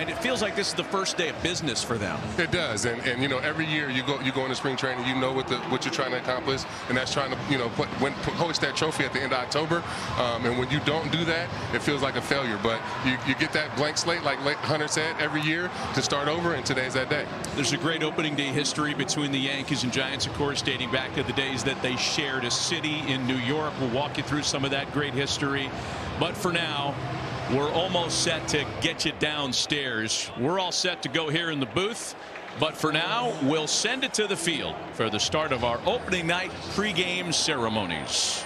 mind. It feels like this is the first day of business for them. It does, and you know, every year you go into spring training, you know what you're trying to accomplish, and that's trying to, you know, hoist that trophy at the end of October. And when you don't do that, it feels like a failure. But you get that blank slate, like Hunter said, every year to start over, and today's that day. There's a great opening day history between the Yankees and Giants, of course, dating back to the days that they shared a city in New York. We'll walk you through some of that great history. But for now, we're almost set to get you downstairs. We're all set to go here in the booth. But for now, we'll send it to the field for the start of our opening night pregame ceremonies.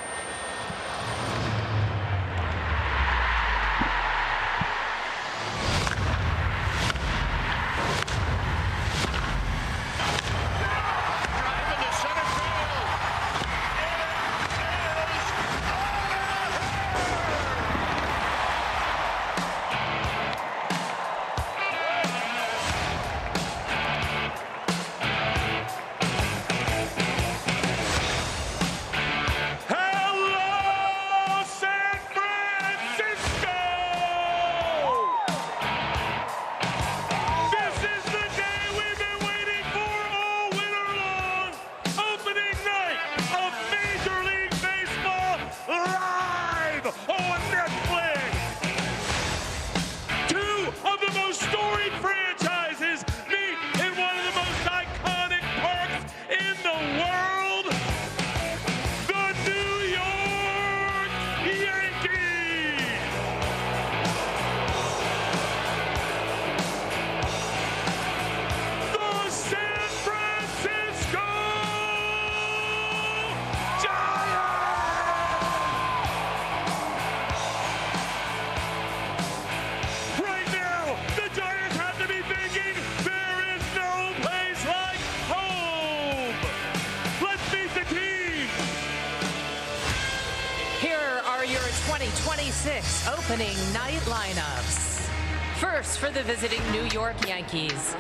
Opening night lineups. First for the visiting New York Yankees,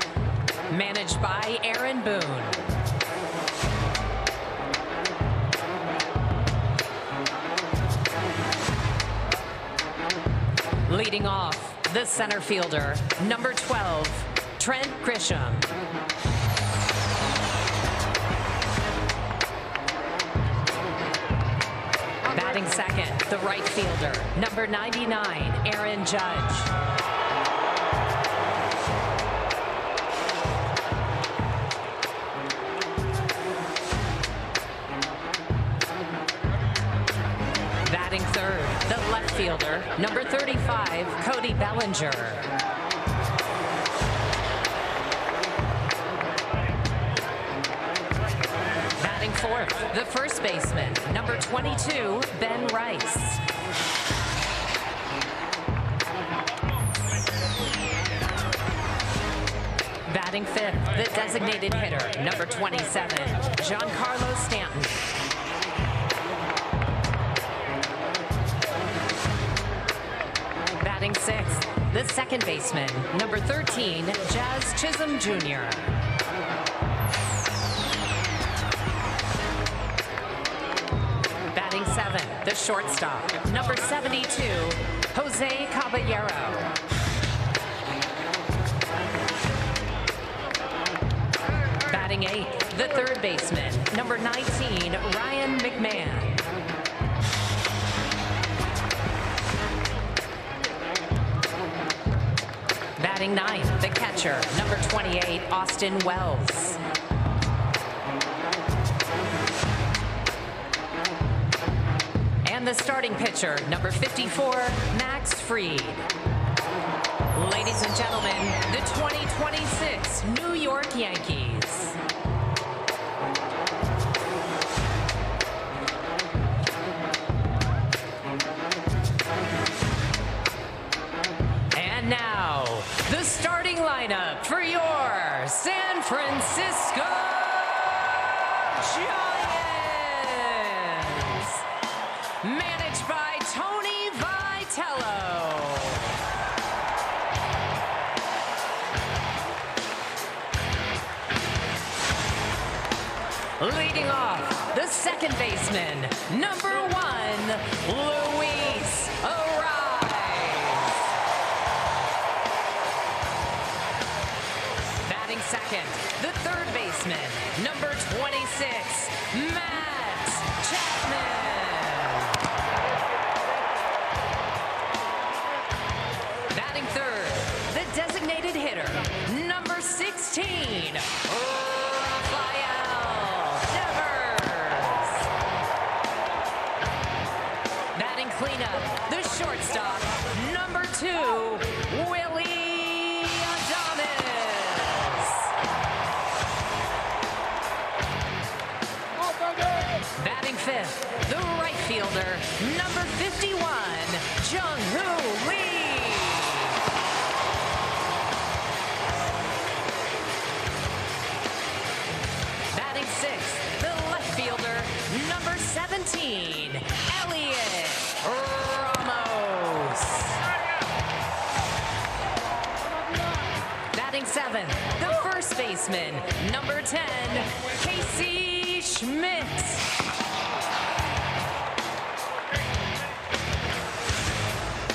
managed by Aaron Boone. Leading off, the center fielder, number 12, Trent Grisham. Batting second, the right fielder, number 99, Aaron Judge. Batting third, the left fielder, number 35, Cody Bellinger. Fourth, the first baseman, number 22, Ben Rice. Batting fifth, the designated hitter, number 27, Giancarlo Stanton. Batting sixth, the second baseman, number 13, Jazz Chisholm Jr. Seven, the shortstop, number 72, Jose Caballero. Batting eighth, the third baseman, number 19, Ryan McMahon. Batting ninth, the catcher, number 28, Austin Wells. The starting pitcher, number 54, Max Fried. Ladies and gentlemen, the 2026 New York Yankees. And now, the starting lineup for your San Francisco Giants. Managed by Tony Vitello. Leading off, the second baseman, number 1, Luis Arraez. second, the third baseman, number 26, Matt Chapman. Batting third, the designated hitter, number 16, Rafael Devers. Batting cleanup, the shortstop, number 2, Willie Adames. Batting fifth, the right fielder, number 51, Jung-Hoo Lee. Batting sixth, the left fielder, number 17, Elliot Ramos. Batting seventh, the first baseman, number 10, Casey Schmidt.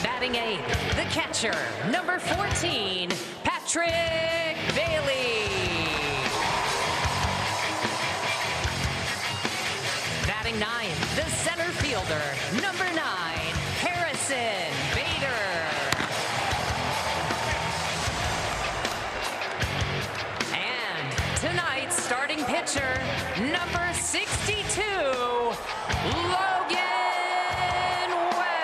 Batting eighth, the catcher, number 14, Patrick Bailey. Batting ninth, the center fielder, number 9, Harrison Bader. And tonight's starting pitcher, number 62, Logan Webb.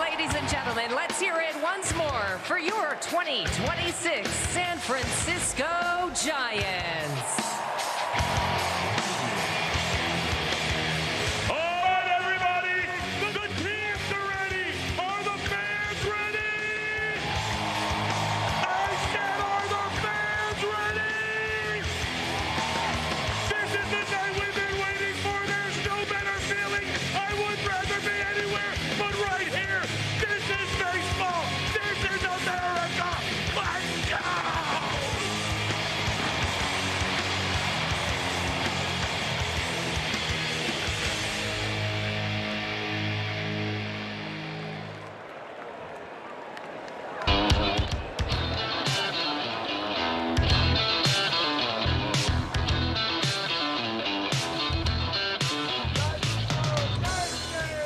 Ladies and gentlemen, let's hear it once more for your 2026 San Francisco Giants.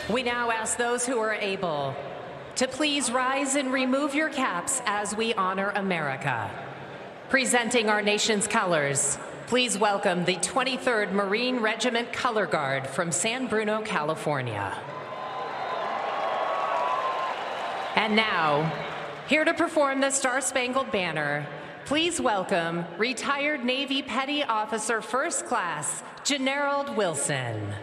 We now ask those who are able to please rise and remove your caps as we honor America. Presenting our nation's colors, please welcome the 23rd Marine Regiment Color Guard from San Bruno, California. And now, here to perform the Star-Spangled Banner, please welcome retired Navy Petty Officer First Class, Generald Wilson.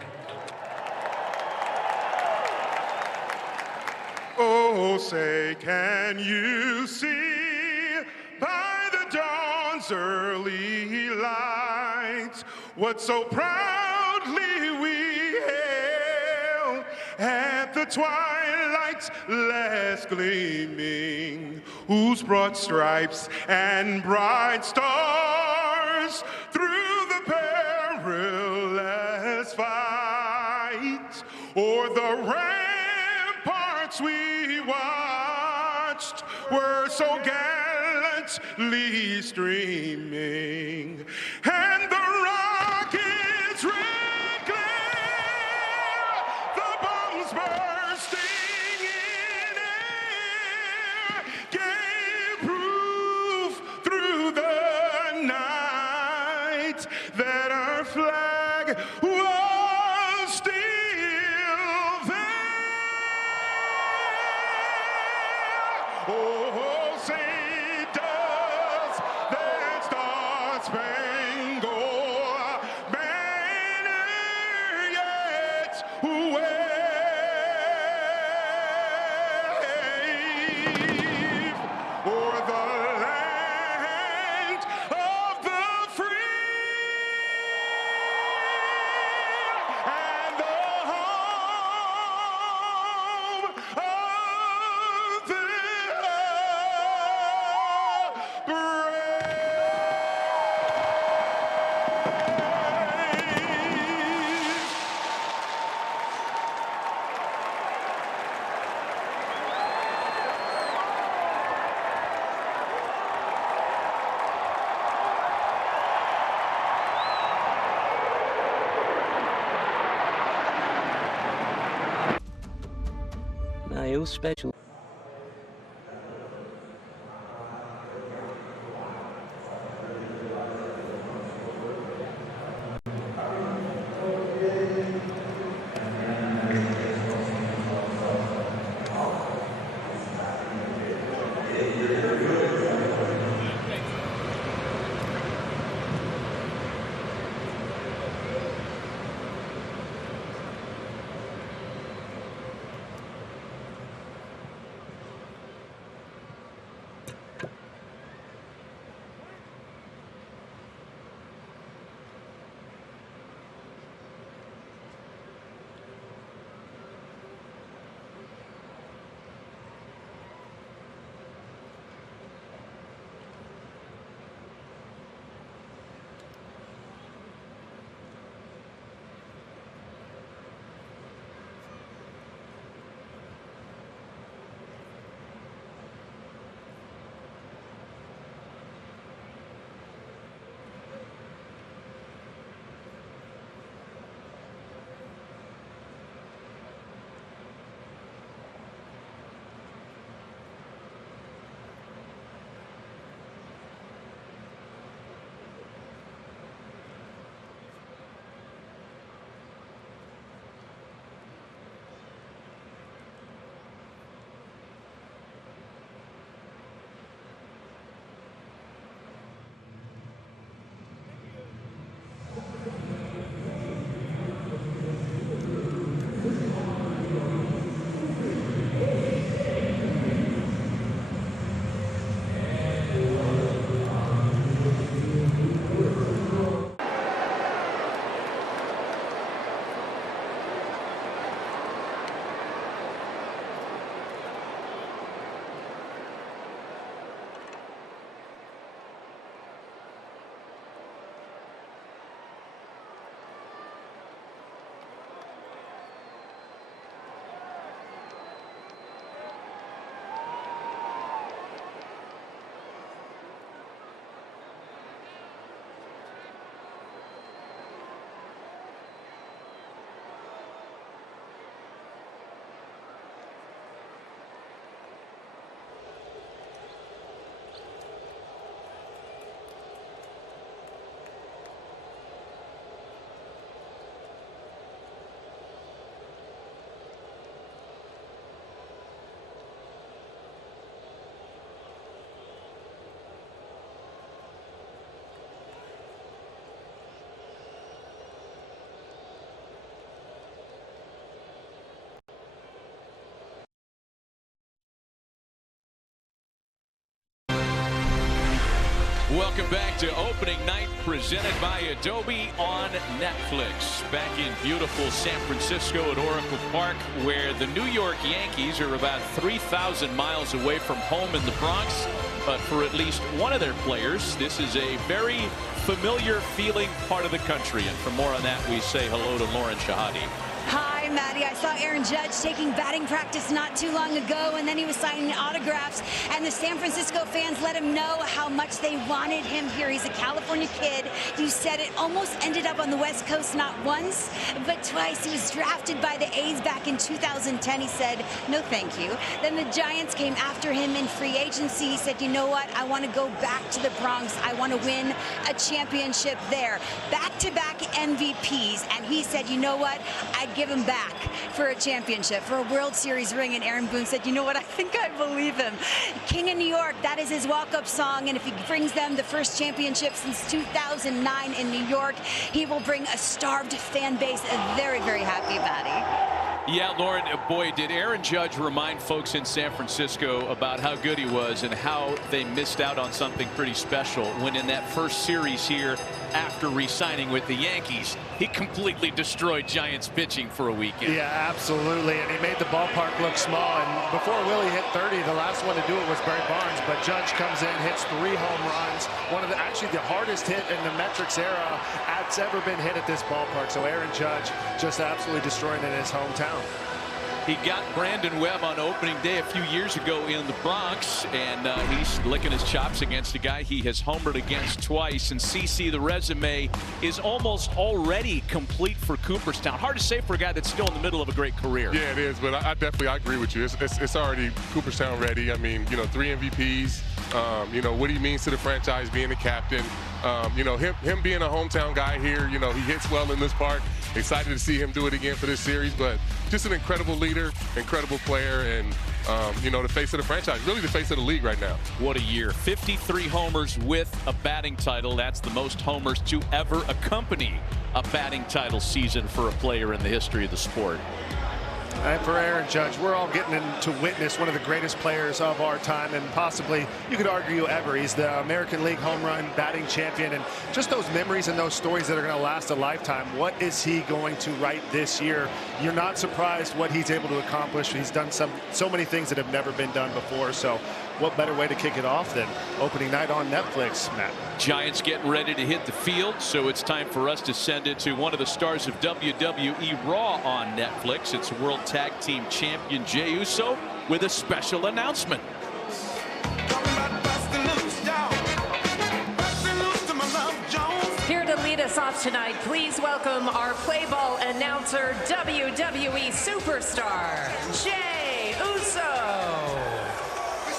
Oh, say, can you see by the dawn's early light what so proudly we hailed at the twilight's last gleaming, whose broad stripes and bright stars through the perilous fight o'er the ramparts we watched were so gallantly streaming, and the rockets red glare, the bombs bursting in air, gave proof through the night that our flag was still there. Oh, say does that star-spangled banner yet wave o'er the land of the free and the home of the so special. Welcome back to opening night presented by Adobe on Netflix. Back in beautiful San Francisco at Oracle Park, where the New York Yankees are about 3,000 miles away from home in the Bronx. But for at least one of their players, this is a very familiar feeling part of the country. And for more on that, we say hello to Lauren Shahadi. Hi, Maddie. I saw Aaron Judge taking batting practice not too long ago, and then he was signing autographs, and the San Francisco fans let him know how much they wanted him here. He's a California kid. You said it, almost ended up on the West Coast not once, but twice. He was drafted by the A's back in 2010. He said, no thank you. Then the Giants came after him in free agency. He said, you know what? I want to go back to the Bronx. I want to win a championship there. Back-to-back MVPs, and he said, you know what? I'd give him back for a championship, for a World Series ring. And Aaron Boone said, you know what, I think I believe him. King of New York, that is his walk-up song, and if he brings them the first championship since 2009 in New York, he will bring a starved fan base very, very happy about it. Yeah, Lauren, boy, did Aaron Judge remind folks in San Francisco about how good he was and how they missed out on something pretty special when in that first series here after re-signing with the Yankees, he completely destroyed Giants pitching for a weekend. Yeah, absolutely, and he made the ballpark look small. And before Willie hit 30, the last one to do it was Barry Bonds, but Judge comes in, hits 3 home runs, one of the actually the hardest hit in the metrics era that's ever been hit at this ballpark. So Aaron Judge just absolutely destroying it in his hometown. He got Brandon Webb on opening day a few years ago in the Bronx, and he's licking his chops against a guy he has homered against twice. And CC, the resume is almost already complete for Cooperstown. Hard to say for a guy that's still in the middle of a great career. Yeah, it is, but I definitely agree with you. It's already Cooperstown ready. I mean, 3 MVPs. What he means to the franchise, being the captain. Him being a hometown guy here, he hits well in this park. Excited to see him do it again for this series, but just an incredible leader, incredible player, and, the face of the franchise, really the face of the league right now. What a year. 53 homers with a batting title. That's the most homers to ever accompany a batting title season for a player in the history of the sport. And for Aaron Judge, we're all getting to witness one of the greatest players of our time, and possibly, you could argue, ever. He's the American League home run batting champion, and just those memories and those stories that are going to last a lifetime. What is he going to write this year? You're not surprised what he's able to accomplish. He's done so many things that have never been done before, so what better way to kick it off than opening night on Netflix, Matt? Giants getting ready to hit the field, so it's time for us to send it to one of the stars of WWE Raw on Netflix. It's World Tag Team Champion Jey Uso with a special announcement. Here to lead us off tonight, please welcome our play ball announcer, WWE superstar, Jey Uso.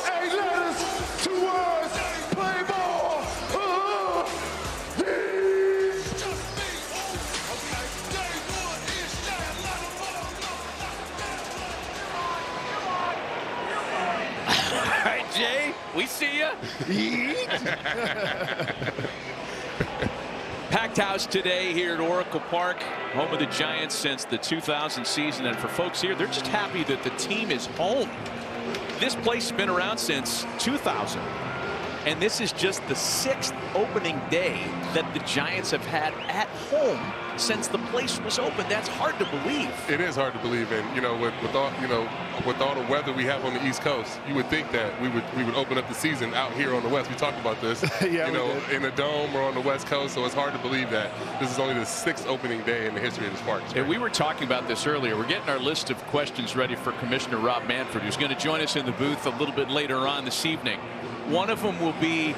Hey, let us towards play ball. All right, Jay, we see you. Packed house today here at Oracle Park, home of the Giants since the 2000 season. And for folks here, they're just happy that the team is home. This place has been around since 2000. And this is just the 6th opening day that the Giants have had at home since the place was open. That's hard to believe. It is hard to believe, and with all the weather we have on the East Coast, you would think that we would open up the season out here on the West. We talked about this, yeah, in a dome or on the West Coast. So it's hard to believe that this is only the 6th opening day in the history of this park. And we were talking about this earlier. We're getting our list of questions ready for Commissioner Rob Manfred, who's going to join us in the booth a little bit later on this evening. One of them will be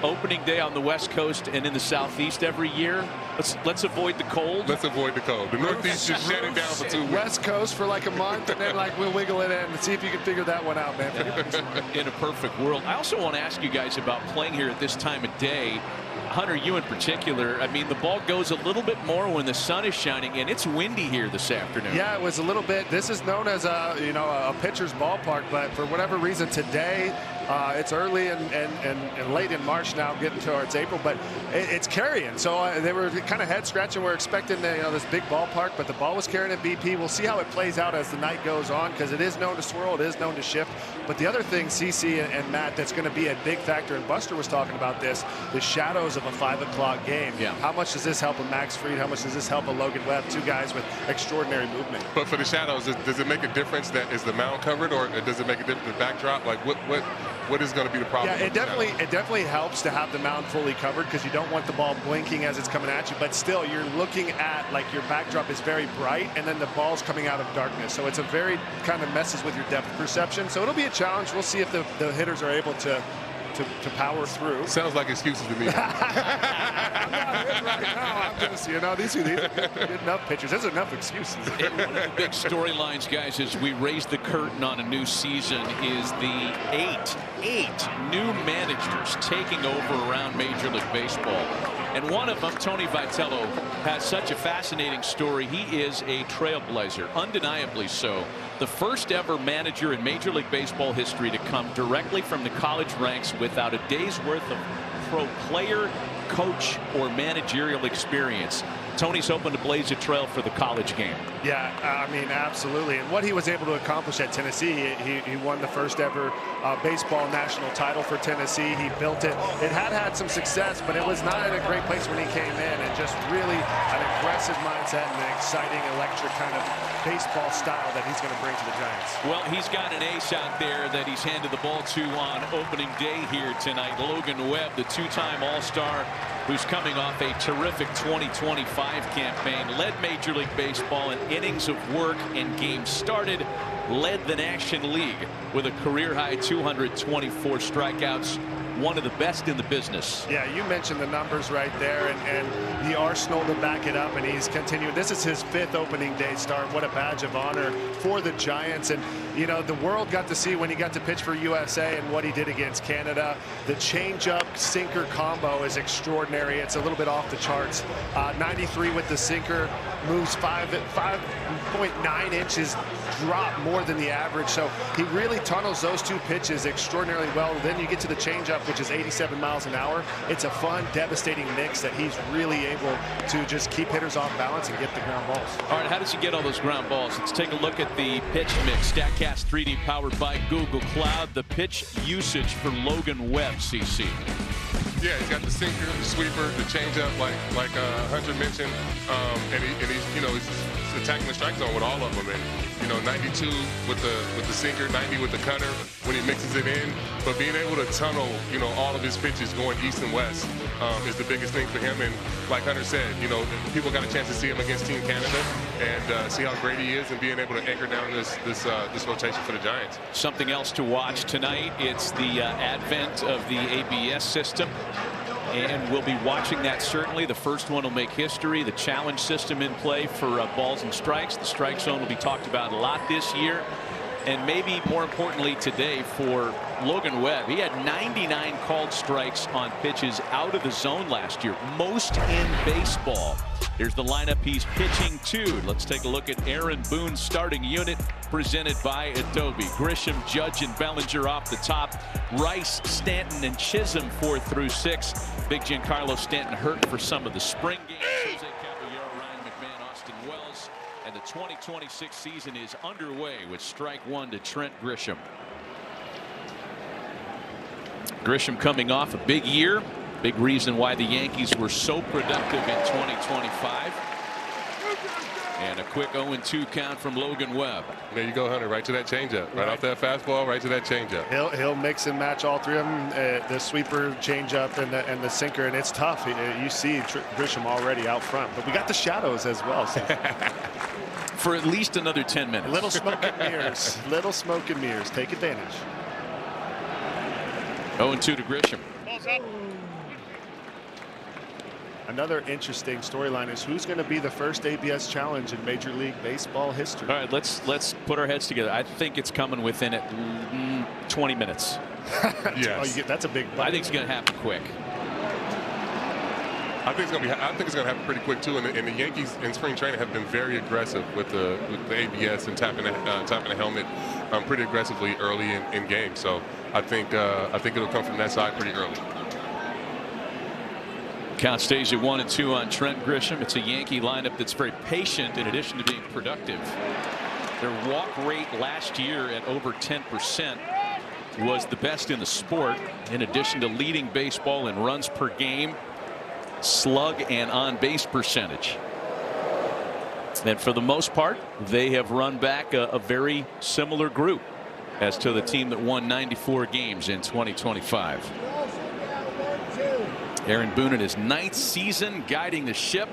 opening day on the West Coast and in the Southeast every year. Let's avoid the cold. Let's avoid the cold. The Northeast just shut it down for 2 weeks. West Coast for like a month, and then we'll wiggle it in and see if you can figure that one out, man. In a perfect world. I also want to ask you guys about playing here at this time of day. Hunter, you in particular, I mean, the ball goes a little bit more when the sun is shining, and it's windy here this afternoon. Yeah, it was a little bit. This is known as a pitcher's ballpark, but for whatever reason today, it's early and late in March now, getting towards April, but it's carrying. So they were kind of head scratching. We're expecting this big ballpark, but the ball was carrying at BP. We'll see how it plays out as the night goes on, because it is known to swirl, it is known to shift. But the other thing, CC and Matt, that's going to be a big factor, and Buster was talking about this, the shadows of a 5 o'clock game. Yeah. How much does this help a Max Fried? How much does this help a Logan Webb? 2 guys with extraordinary movement. But for the shadows, does it make a difference that is the mound covered, or does it make a difference the backdrop? Like what is going to be the problem? Yeah, it definitely helps to have the mound fully covered, because you don't want the ball blinking as it's coming at you. But still, you're looking at, like, your backdrop is very bright, and then the ball's coming out of darkness. So it's a very kind of messes with your depth perception. So it'll be a challenge. We'll see if the hitters are able to power through. Sounds like excuses to me. I'm not in right now. I'm just, these are good enough pitchers. There's enough excuses. And one of the big storylines, guys, as we raise the curtain on a new season, is the eight new managers taking over around Major League Baseball. And one of them, Tony Vitello, has such a fascinating story. He is a trailblazer, undeniably so. The first ever manager in Major League Baseball history to come directly from the college ranks without a day's worth of pro player, coach, or managerial experience. Tony's hoping to blaze a trail for the college game. Yeah, I mean, absolutely. And what he was able to accomplish at Tennessee, he won the first ever baseball national title for Tennessee. He built it. It had some success, but it was not in a great place when he came in, and just really an aggressive mindset and an exciting, electric kind of baseball style that he's going to bring to the Giants. Well, he's got an ace out there that he's handed the ball to on opening day here tonight. Logan Webb, the 2-time All-Star, who's coming off a terrific 2025 campaign, led Major League Baseball in innings of work and games started, led the National League with a career-high 224 strikeouts. One of the best in the business. Yeah, you mentioned the numbers right there, and the arsenal to back it up, and he's continuing. This is his 5th opening day start. What a badge of honor for the Giants. And you know, the world got to see when he got to pitch for USA and what he did against Canada. The changeup sinker combo is extraordinary. It's a little bit off the charts. 93 with the sinker, moves 5.9 inches drop more than the average. So he really tunnels those 2 pitches extraordinarily well. Then you get to the changeup, which is 87 miles an hour. It's a fun, devastating mix that he's really able to just keep hitters off balance and get the ground balls. All right, how does he get all those ground balls? Let's take a look at the pitch mix. StatCast 3D powered by Google Cloud. The pitch usage for Logan Webb, CC. Yeah, he's got the sinker, the sweeper, the changeup, like Hunter mentioned, and he's attacking the strike zone with all of them. And 92 with the sinker, 90 with the cutter when he mixes it in. But being able to tunnel, all of his pitches going east and west is the biggest thing for him. And like Hunter said, people got a chance to see him against Team Canada and see how great he is, and being able to anchor down this rotation for the Giants. Something else to watch tonight. It's the advent of the ABS system. And we'll be watching that certainly. The first one will make history. The challenge system in play for balls and strikes. The strike zone will be talked about a lot this year. And maybe more importantly today for Logan Webb, he had 99 called strikes on pitches out of the zone last year, most in baseball. Here's the lineup he's pitching to. Let's take a look at Aaron Boone's starting unit, presented by Adobe. Grisham, Judge, and Bellinger off the top. Rice, Stanton, and Chisholm 4 through 6. Big Giancarlo Stanton hurt for some of the spring games. Jose Caballero, Ryan McMahon, Austin Wells. And the 2026 season is underway with strike 1 to Trent Grisham. Grisham coming off a big year. Big reason why the Yankees were so productive in 2025. And a quick 0-2 count from Logan Webb. There you go, Hunter. Right to that changeup. Right off that fastball, right to that changeup. He'll mix and match all 3 of them. The sweeper, changeup, and the sinker, and it's tough. You see Grisham already out front, but we got the shadows as well. So. For at least another 10 minutes. Little smoke and mirrors. Little smoke and mirrors. Take advantage. 0-2 to Grisham. Another interesting storyline is who's going to be the first ABS challenge in Major League Baseball history. All right, let's put our heads together. I think it's coming within 20 minutes. Yes. That's a big bite. I think it's going to happen quick. I think it's going to happen pretty quick too. And the Yankees in spring training have been very aggressive with the ABS and tapping the helmet pretty aggressively early in games. So I think it'll come from that side pretty early. Count stays at 1-2 on Trent Grisham. It's a Yankee lineup that's very patient in addition to being productive. Their walk rate last year at over 10% was the best in the sport, in addition to leading baseball in runs per game, slug, and on base percentage. And for the most part, they have run back a very similar group as to the team that won 94 games in 2025. Aaron Boone in his 9th season guiding the ship,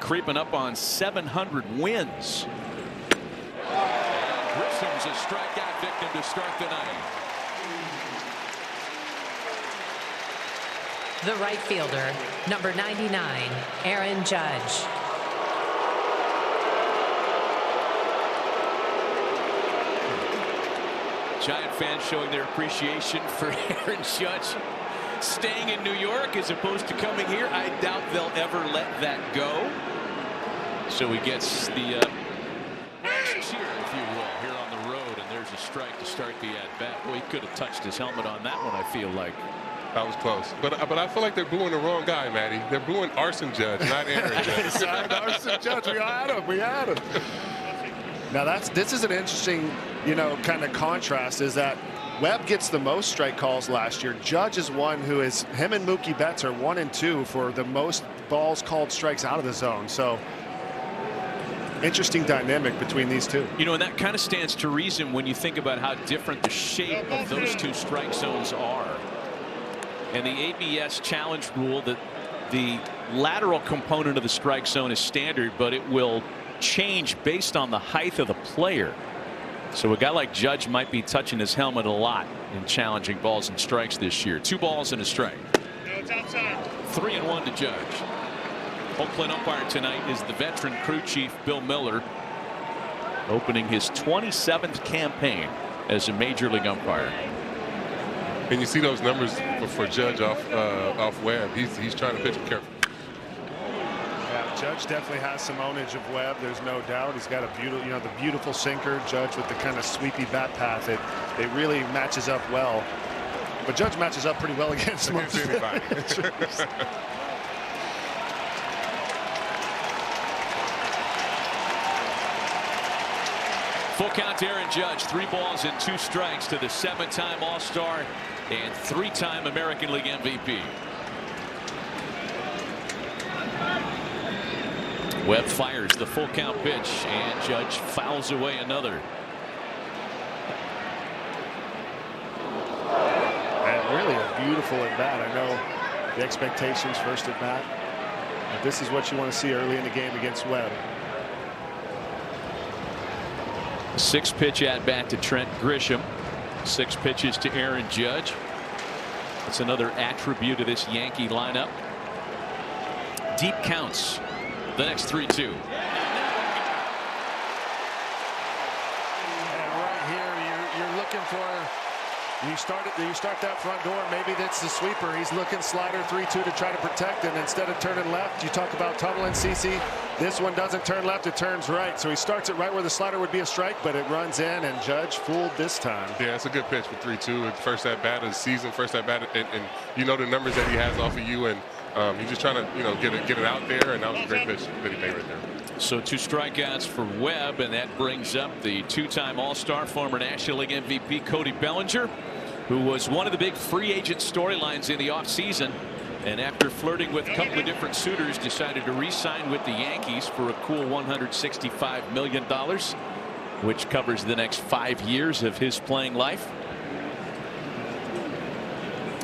creeping up on 700 wins. Grisham's a strikeout victim to start the night. The right fielder, number 99, Aaron Judge. Giant fans showing their appreciation for Aaron Judge staying in New York as opposed to coming here. I doubt they'll ever let that go. So he gets the nice cheer, if you will, here on the road, and there's a strike to start the at-bat. Boy, he could have touched his helmet on that one, I feel like. That was close. But I feel like they're booing the wrong guy, Matty. They're booing Arson Judge, not Aaron Judge. Arson Judge, we had him. Now this is an interesting, kind of contrast, is that Webb gets the most strike calls last year. Judge is one who is, him and Mookie Betts are 1 and 2 for the most balls called strikes out of the zone. So interesting dynamic between these two. And that kind of stands to reason when you think about how different the shape of those two strike zones are. And the ABS challenge rule that the lateral component of the strike zone is standard, but it will change based on the height of the player. So a guy like Judge might be touching his helmet a lot in challenging balls and strikes this year. 2 balls and a strike. No, it's outside. 3-1 to Judge. Oakland umpire tonight is the veteran crew chief Bill Miller, opening his 27th campaign as a major league umpire. And you see those numbers for Judge off Webb. He's trying to pitch him carefully. Yeah, Judge definitely has some ownage of Webb. There's no doubt. He's got a beautiful, the beautiful sinker. Judge with the kind of sweepy bat path. It really matches up well. But Judge matches up pretty well against anybody. Full count to Aaron Judge. 3 balls and 2 strikes to the 7-time All-Star and 3-time American League MVP. Webb fires the full count pitch, and Judge fouls away another. And really a beautiful at bat. I know the expectations first at bat, but this is what you want to see early in the game against Webb. 6 pitch at bat to Trent Grisham. 6 pitches to Aaron Judge. That's another attribute of this Yankee lineup. Deep counts. The next 3-2. And right here, you're looking for. You start that front door. Maybe that's the sweeper. He's looking slider 3-2 to try to protect, and instead of turning left, you talk about tumbling CC. This one doesn't turn left, it turns right. So he starts it right where the slider would be a strike, but it runs in, and Judge fooled this time. Yeah, it's a good pitch for 3-2. First at bat of the season, first at bat, and you know the numbers that he has off of you, and he's just trying to get it out there, and that was a great pitch that he made right there. So 2 strikeouts for Webb, and that brings up the 2-time All-Star, former National League MVP Cody Bellinger, who was one of the big free agent storylines in the offseason, and after flirting with a couple of different suitors, decided to re-sign with the Yankees for a cool $165 million, which covers the next 5 years of his playing life.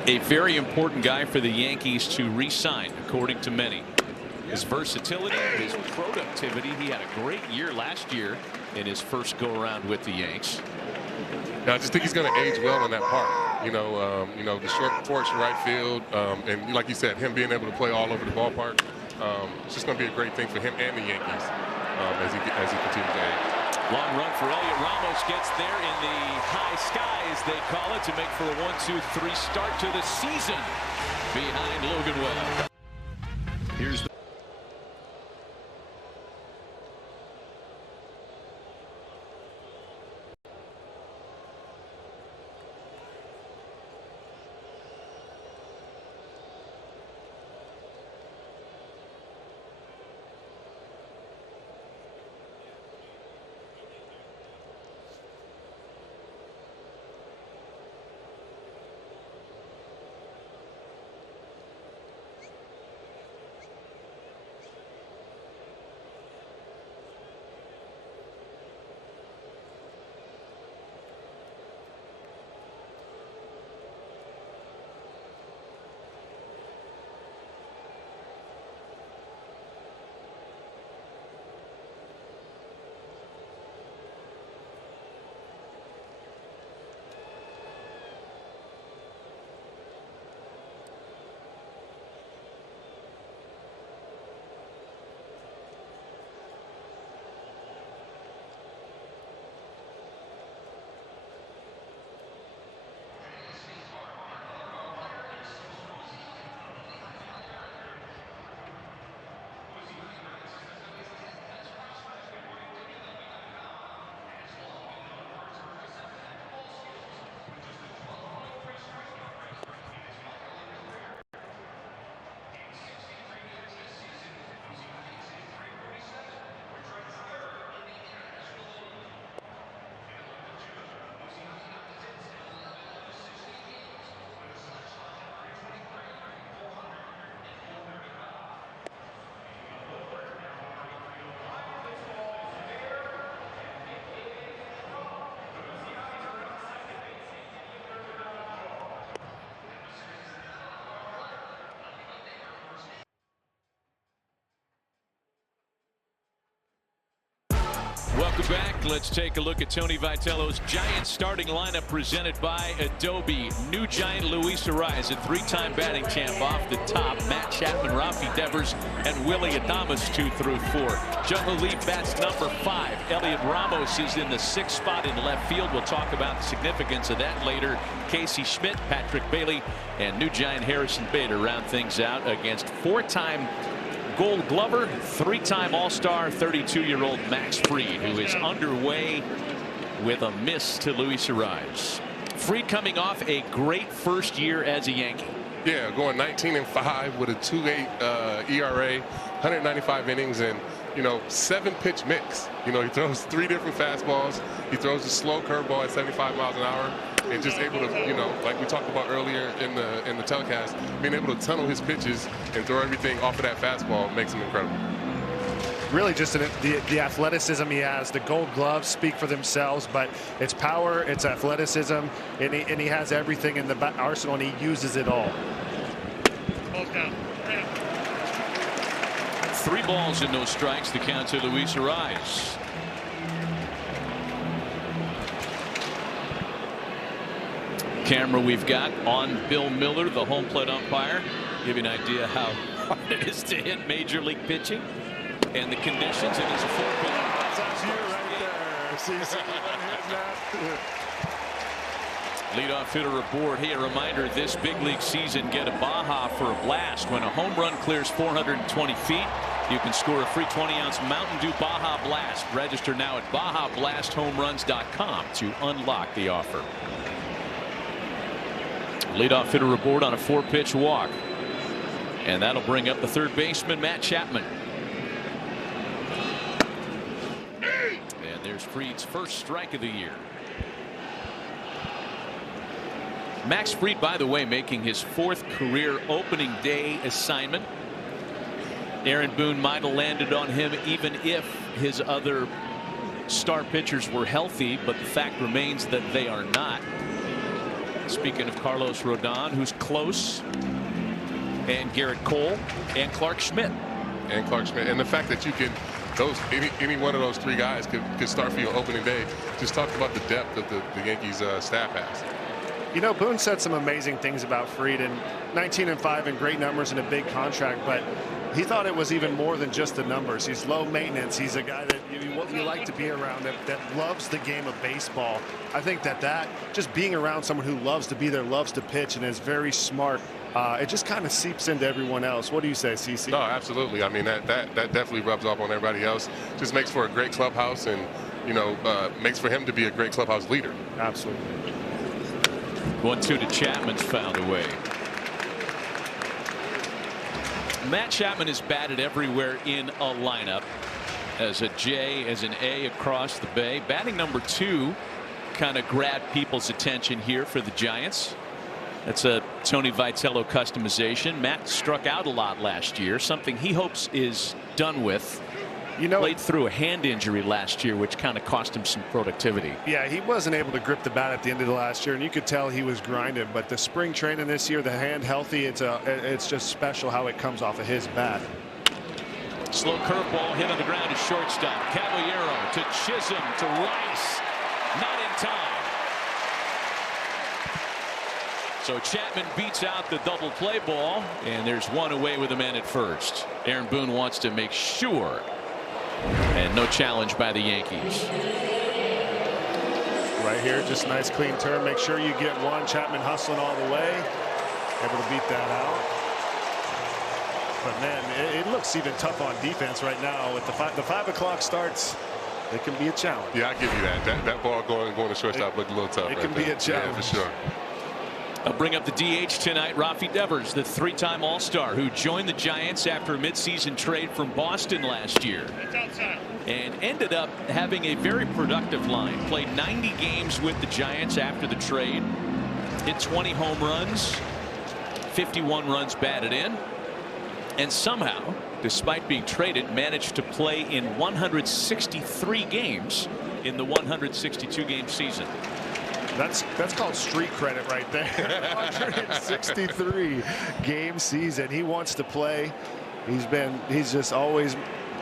A very important guy for the Yankees to re-sign, according to many. His versatility, his productivity. He had a great year last year in his first go-around with the Yanks. I just think he's going to age well in that park. The short porch in right field, and like you said, him being able to play all over the ballpark. It's just going to be a great thing for him and the Yankees as he continues to age. Long run for Elliot Ramos, gets there in the high skies, they call it, to make for a 1-2-3 start to the season behind Logan Webb. Here's the let's take a look at Tony Vitello's Giants starting lineup presented by Adobe. New Giant Luis Arraez, a 3-time batting champ off the top. Matt Chapman, Rafi Devers, and Willie Adames 2 through 4. Jung Lee bats number 5. Elliot Ramos is in the 6th spot in left field. We'll talk about the significance of that later. Casey Schmidt, Patrick Bailey, and new Giant Harrison Bader round things out against 4-time Gold Glover, 3-time All-Star, 32-year-old Max Fried, who is underway with a miss to Luis Arraez. Fried coming off a great first year as a Yankee. Yeah, going 19-5 with a 2.8 ERA, 195 innings, and 7-pitch mix. He throws 3 different fastballs. He throws a slow curveball at 75 miles an hour, and just able to, like we talked about earlier in the telecast, being able to tunnel his pitches and throw everything off of that fastball makes him incredible. Really just the athleticism he has. The Gold Gloves speak for themselves, but it's power, it's athleticism, and he has everything in the arsenal, and he uses it all. 3 balls and no strikes, the count to Luis Arraez. Camera we've got on Bill Miller, the home plate umpire. Give you an idea how hard it is to hit major league pitching and the conditions. It is a 4-pitch. That's you right there. Leadoff hitter aboard. Hey, a reminder, this big league season, get a Baja for a blast. When a home run clears 420 feet, you can score a free 20-ounce Mountain Dew Baja Blast. Register now at BajaBlastHomeRuns.com to unlock the offer. Leadoff hitter aboard on a 4-pitch walk. And that'll bring up the third baseman, Matt Chapman. And there's Fried's first strike of the year. Max Fried, by the way, making his 4th career opening day assignment. Aaron Boone might have landed on him even if his other star pitchers were healthy, but the fact remains that they are not. Speaking of Carlos Rodon, who's close, and Garrett Cole, and Clark Schmidt. And the fact that you can, any one of those 3 guys could start for your opening day, just talk about the depth of the Yankees staff has. Boone said some amazing things about Fried, and 19-5 and great numbers and a big contract, but he thought it was even more than just the numbers. He's low maintenance. He's a guy that you like to be around, that loves the game of baseball. I think that just being around someone who loves to be there, loves to pitch, and is very smart, it just kind of seeps into everyone else. What do you say, CC? No, absolutely. I mean, that definitely rubs off on everybody else. Just makes for a great clubhouse, and makes for him to be a great clubhouse leader. Absolutely. 1-2 to Chapman's found away. Matt Chapman is batted everywhere in a lineup as a J, as an A across the bay. Batting number 2 kind of grabbed people's attention here for the Giants. That's a Tony Vitello customization. Matt struck out a lot last year, something he hopes is done with. Played through a hand injury last year, which kind of cost him some productivity. Yeah, he wasn't able to grip the bat at the end of the last year, and you could tell he was grinding. But the spring training this year, the hand healthy, it's just special how it comes off of his bat. Slow curveball hit on the ground to shortstop. Caballero to Chisholm to Rice. Not in time. So Chapman beats out the double play ball, and there's one away with a man at first. Aaron Boone wants to make sure. And no challenge by the Yankees. Right here, just nice clean turn. Make sure you get one. Chapman hustling all the way. Able to beat that out. But man, it looks even tough on defense right now. With the 5 o'clock starts, it can be a challenge. Yeah, I give you that. That ball going to shortstop looked a little tough. It can be a challenge. Yeah, for sure. I'll bring up the DH tonight. Rafi Devers, the 3-time All-Star who joined the Giants after a midseason trade from Boston last year and ended up having a very productive line. Played 90 games with the Giants after the trade. Hit 20 home runs, 51 runs batted in, and somehow, despite being traded, managed to play in 163 games in the 162-game season. That's called street credit right there. 163 game season. He wants to play. He's just always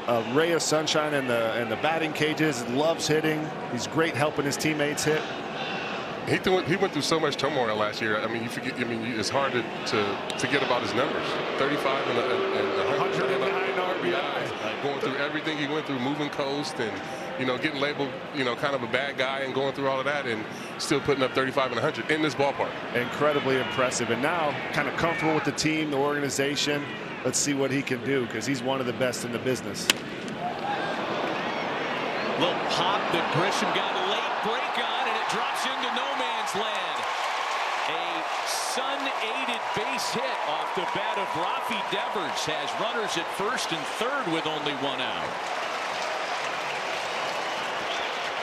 a ray of sunshine in the batting cages. Loves hitting. He's great helping his teammates hit. He went through so much turmoil last year. I mean, you forget. I mean, it's hard to forget about his numbers. 35 and 109 RBI. Going through everything he went through, moving coast, and getting labeled kind of a bad guy, and going through all of that, and still putting up 35 and 100 in this ballpark. Incredibly impressive. And now, kind of comfortable with the team, the organization. Let's see what he can do, because he's one of the best in the business. Little pop that Grisham got a late break on, and it drops into no man's land. A sun-aided base hit off the bat of Rafi Devers has runners at first and third with only one out.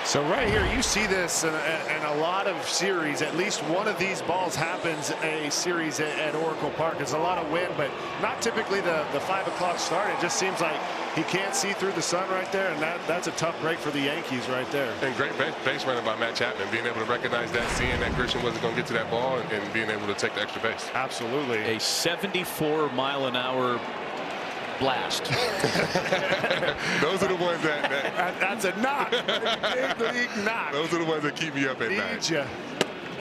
So right here, you see this in a lot of series. At least one of these balls happens a series at Oracle Park. It's a lot of wind, but not typically the 5 o'clock start. It just seems like he can't see through the sun right there, and that's a tough break for the Yankees right there. And great base running by Matt Chapman, being able to recognize that, seeing that Grisham wasn't going to get to that ball, and being able to take the extra base. Absolutely. A 74-mile-an-hour blast. Those are the ones that's a knock. Big league knock. Those are the ones that keep me up at night.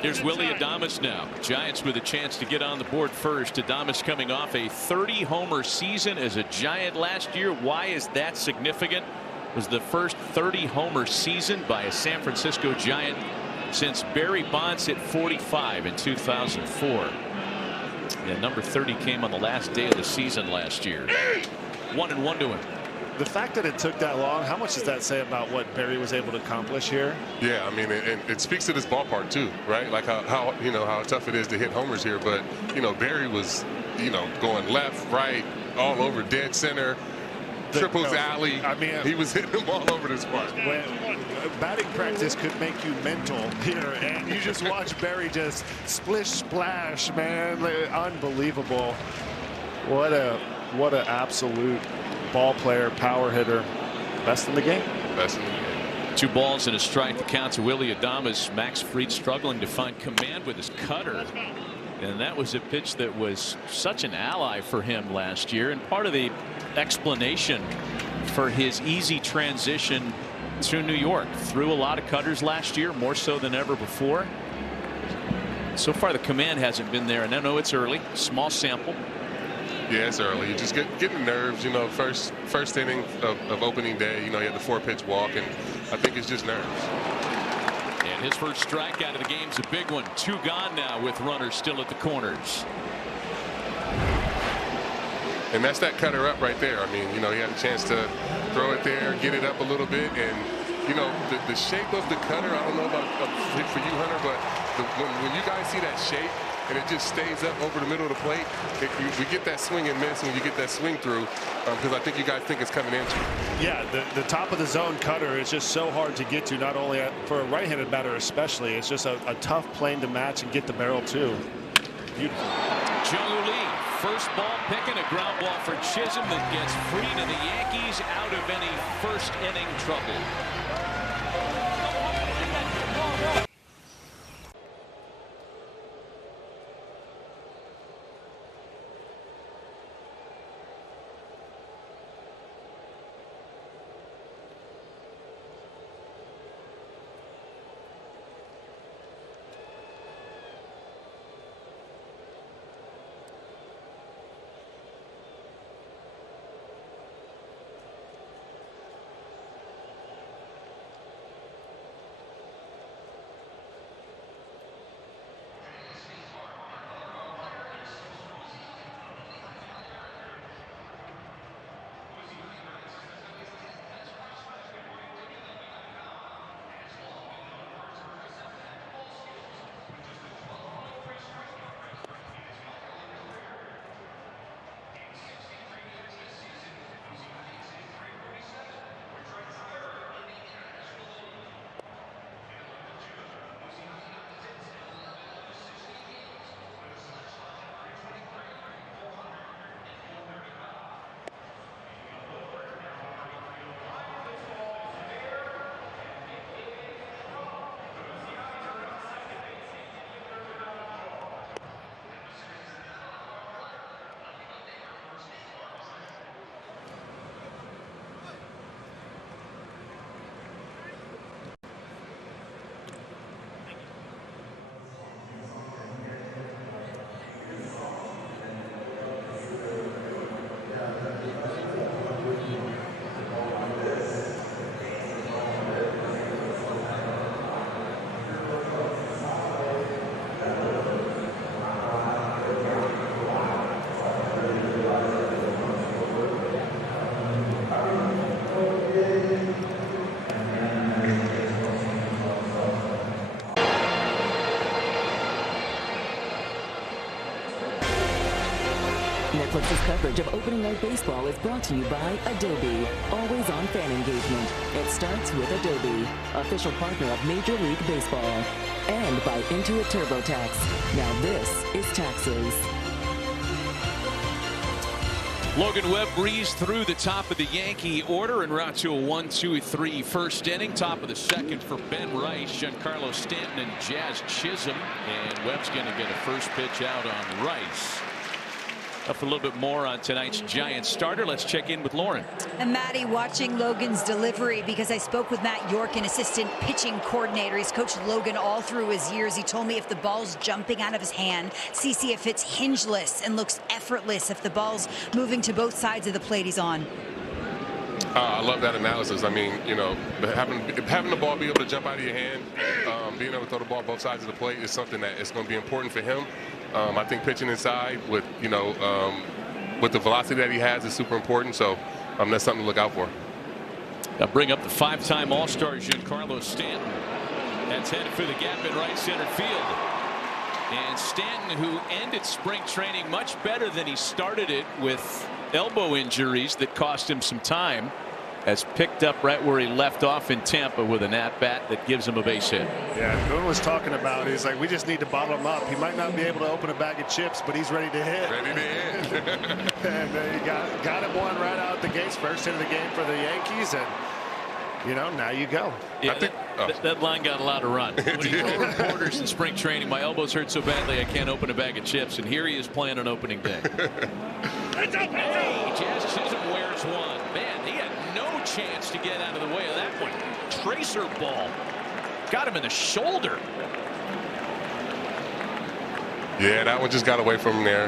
Here's Willie Adames now. Giants with a chance to get on the board first. Adames coming off a 30-homer season as a Giant last year. Why is that significant? It was the first 30-homer season by a San Francisco Giant since Barry Bonds hit 45 in 2004. Yeah, number 30 came on the last day of the season last year. 1-1 to him. The fact that it took that long, how much does that say about what Barry was able to accomplish here? Yeah, I mean, it speaks to this ballpark too, right? Like how tough it is to hit homers here, but Barry was going left, right, all over, dead center, triples alley. I mean, he was hitting them all over this park. When batting practice could make you mental here, and you just watch Barry just splish splash, man. Unbelievable. What a absolute ball player, power hitter. Best in the game. Best in the game. 2 balls and a strike to count to Willie Adames. Max Fried struggling to find command with his cutter. And that was a pitch that was such an ally for him last year, and part of the explanation for his easy transition to New York. Threw a lot of cutters last year, more so than ever before. So far the command hasn't been there, and I know it's early, small sample. Yeah, it's early. You just getting nerves. First inning of opening day. He had the 4-pitch walk, and I think it's just nerves. And his first strikeout of the game's a big one. 2 gone now with runners still at the corners. And that's that cutter up right there. I mean, he had a chance to throw it there, get it up a little bit, and the shape of the cutter. I don't know about for you, Hunter, but when you guys see that shape and it just stays up over the middle of the plate, we get that swing and miss, and you get that swing through, because I think you guys think it's coming into. Yeah, the top of the zone cutter is just so hard to get to, not only for a right-handed batter especially. It's just a tough plane to match and get the barrel too. Beautiful. Jung Lee, first ball picking a ground ball for Chisholm that gets Fried and the Yankees out of any first inning trouble. Netflix's coverage of opening night baseball is brought to you by Adobe. Always on fan engagement. It starts with Adobe, official partner of Major League Baseball. And by Intuit TurboTax. Now this is taxes. Logan Webb breezed through the top of the Yankee order and route to a 1-2-3 first inning. Top of the second for Ben Rice, Giancarlo Stanton, and Jazz Chisholm. And Webb's going to get a first pitch out on Rice. Up a little bit more on tonight's Giants starter. Let's check in with Lauren. And Maddie, watching Logan's delivery, because I spoke with Matt York, an assistant pitching coordinator. He's coached Logan all through his years. He told me if the ball's jumping out of his hand, see if it's hingeless and looks effortless. If the ball's moving to both sides of the plate he's on. I love that analysis. I mean, you know, having the ball be able to jump out of your hand, being able to throw the ball both sides of the plate is something that is going to be important for him. I think pitching inside with, you know, with the velocity that he has is super important. So that's something to look out for. I'll bring up the five-time All-Star Giancarlo Stanton. That's headed for the gap in right center field. And Stanton, who ended spring training much better than he started it with elbow injuries that cost him some time, has picked up right where he left off in Tampa with an at-bat that gives him a base hit. Yeah, Boone was talking about, he's like, we just need to bottle him up. He might not be able to open a bag of chips, but he's ready to hit. Ready to hit. And he got him one right out the gates, first hit of the game for the Yankees, and you know, now you go. Yeah, that line got a lot of run. When he told reporters in spring training, my elbows hurt so badly I can't open a bag of chips, and here he is playing on opening day. Hey, Jazz Chisholm wears one. Man, he had no chance to get out of the way of that one. Tracer ball. Got him in the shoulder. Yeah, that one just got away from him there.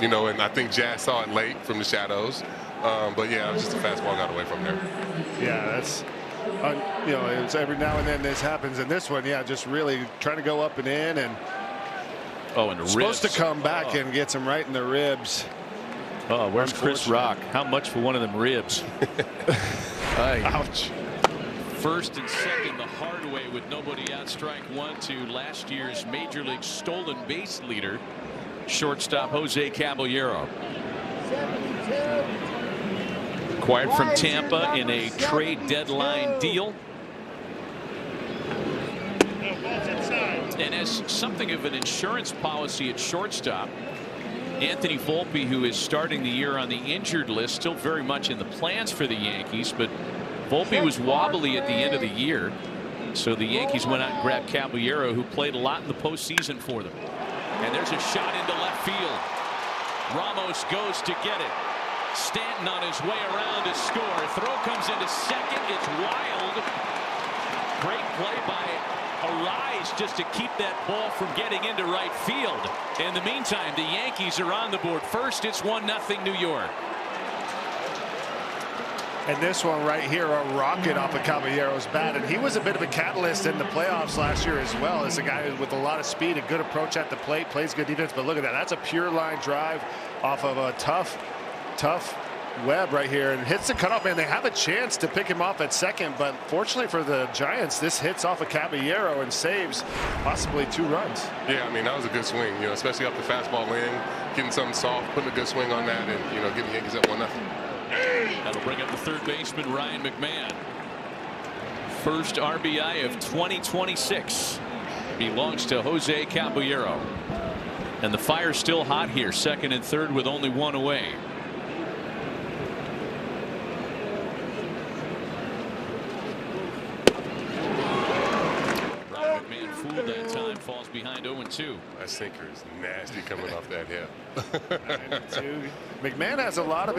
You know, and I think Jazz saw it late from the shadows. But yeah, it was just a fastball got away from there. Yeah, that's, you know, it's every now and then this happens. And this one, yeah, just really trying to go up and in, and and the supposed ribs. to come back and gets him right in the ribs. Oh, where's Chris Rock? How much for one of them ribs? Ouch. First and second the hard way with nobody out. Strike one to last year's Major League stolen base leader, shortstop Jose Caballero. Acquired from Tampa in a trade deadline deal. And as something of an insurance policy at shortstop, Anthony Volpe, who is starting the year on the injured list, still very much in the plans for the Yankees, but Volpe was wobbly at the end of the year, so the Yankees went out and grabbed Caballero, who played a lot in the postseason for them. And there's a shot into left field. Ramos goes to get it. Stanton on his way around to score. Throw comes into second. It's wild. Great play by Arise just to keep that ball from getting into right field. In the meantime, the Yankees are on the board first. It's 1-0 New York. And this one right here, a rocket off of Caballero's bat. And he was a bit of a catalyst in the playoffs last year as well, as a guy with a lot of speed, a good approach at the plate, plays good defense. But look at that. That's a pure line drive off of a tough Webb right here, and hits the cutoff man. They have a chance to pick him off at second, but fortunately for the Giants, this hits off of Caballero and saves possibly 2 runs. Yeah, I mean, that was a good swing, you know, especially off the fastball in, getting something soft, putting a good swing on that, and, you know, getting the Yankees up 1-0. That'll bring up the third baseman, Ryan McMahon. First RBI of 2026 belongs to Jose Caballero. And the fire's still hot here, second and third with only one away. Ryan McMahon fooled that time, falls behind 0-2. That sinker is nasty coming off that hip. McMahon has a lot of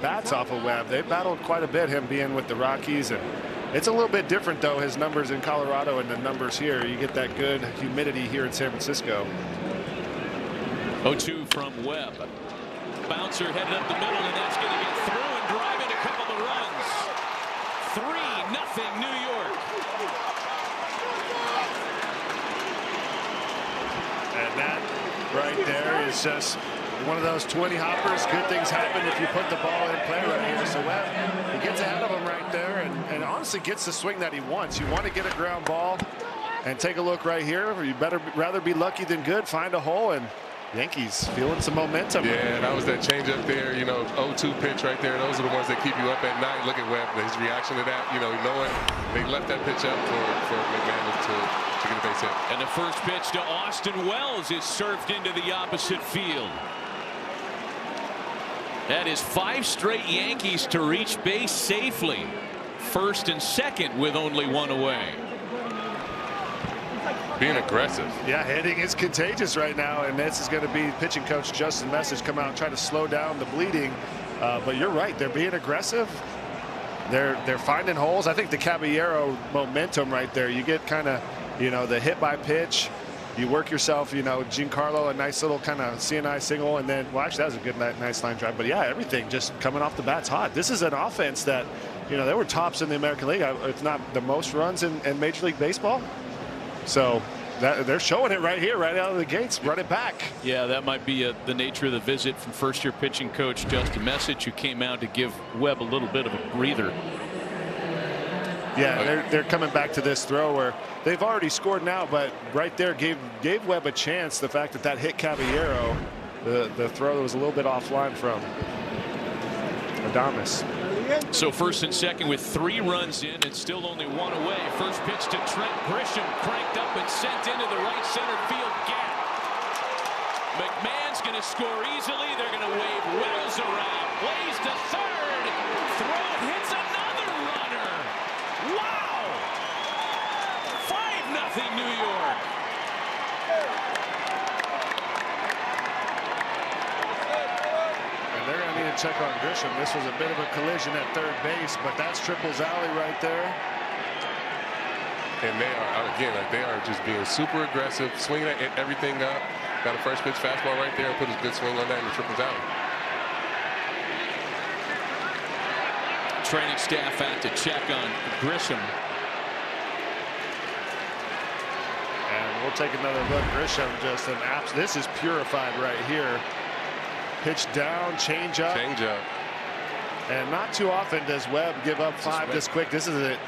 bats off of Webb. They've battled quite a bit, him being with the Rockies, and it's a little bit different though, his numbers in Colorado and the numbers here. You get that good humidity here in San Francisco. 0-2 from Webb. Bouncer headed up the middle, and that's going to get through and drive in a couple of runs. 3-0 New York. And that right there is just one of those 20 hoppers. Good things happen if you put the ball in play right here. So Webb, he gets ahead of him right there, and honestly gets the swing that he wants. You want to get a ground ball, and take a look right here. You better rather be lucky than good. Find a hole, and Yankees feeling some momentum. Yeah, that was that change up there, you know, 0-2 pitch right there. Those are the ones that keep you up at night. Look at Webb, his reaction to that, you know, knowing they left that pitch up for McManus to get a base hit. And the first pitch to Austin Wells is served into the opposite field. That is 5 straight Yankees to reach base safely. First and second with only 1 away. Being aggressive. Yeah, hitting is contagious right now, and this is going to be pitching coach Justin Message come out and try to slow down the bleeding. But you're right, they're being aggressive. They're finding holes. I think the Caballero momentum right there. You get kind of, you know, the hit by pitch. You work yourself, you know, Giancarlo, a nice little kind of CNI single, and then, well, actually, that was a good, nice line drive. But yeah, everything just coming off the bat's hot. This is an offense that, you know, they were tops in the American League. It's not the most runs in Major League Baseball. So they're showing it right here, right out of the gates. Run it back. Yeah, that might be the nature of the visit from first-year pitching coach Justin Message, who came out to give Webb a little bit of a breather. Yeah, they're coming back to this throw where they've already scored now, but right there gave Webb a chance. The fact that hit Caballero, the throw was a little bit offline from Adames. So first and second with 3 runs in and still only 1 away. First pitch to Trent Grisham, cranked up and sent into the right center field gap. McMahon's going to score easily. They're going to wave Wells around. Plays to third. Throw hits another runner. Wow! 5-0 New York. They're going to need to check on Grisham. This was a bit of a collision at third base, but that's Triple's alley right there. And they are, again, like they are just being super aggressive, swinging at everything up. Got a first pitch fastball right there and put a good swing on that in the Triple's alley. Training staff out to check on Grisham. And we'll take another look. Grisham just an apps. This is purified right here. Pitch down, change up. Change up. And not too often does Webb give up 5 this quick. This is the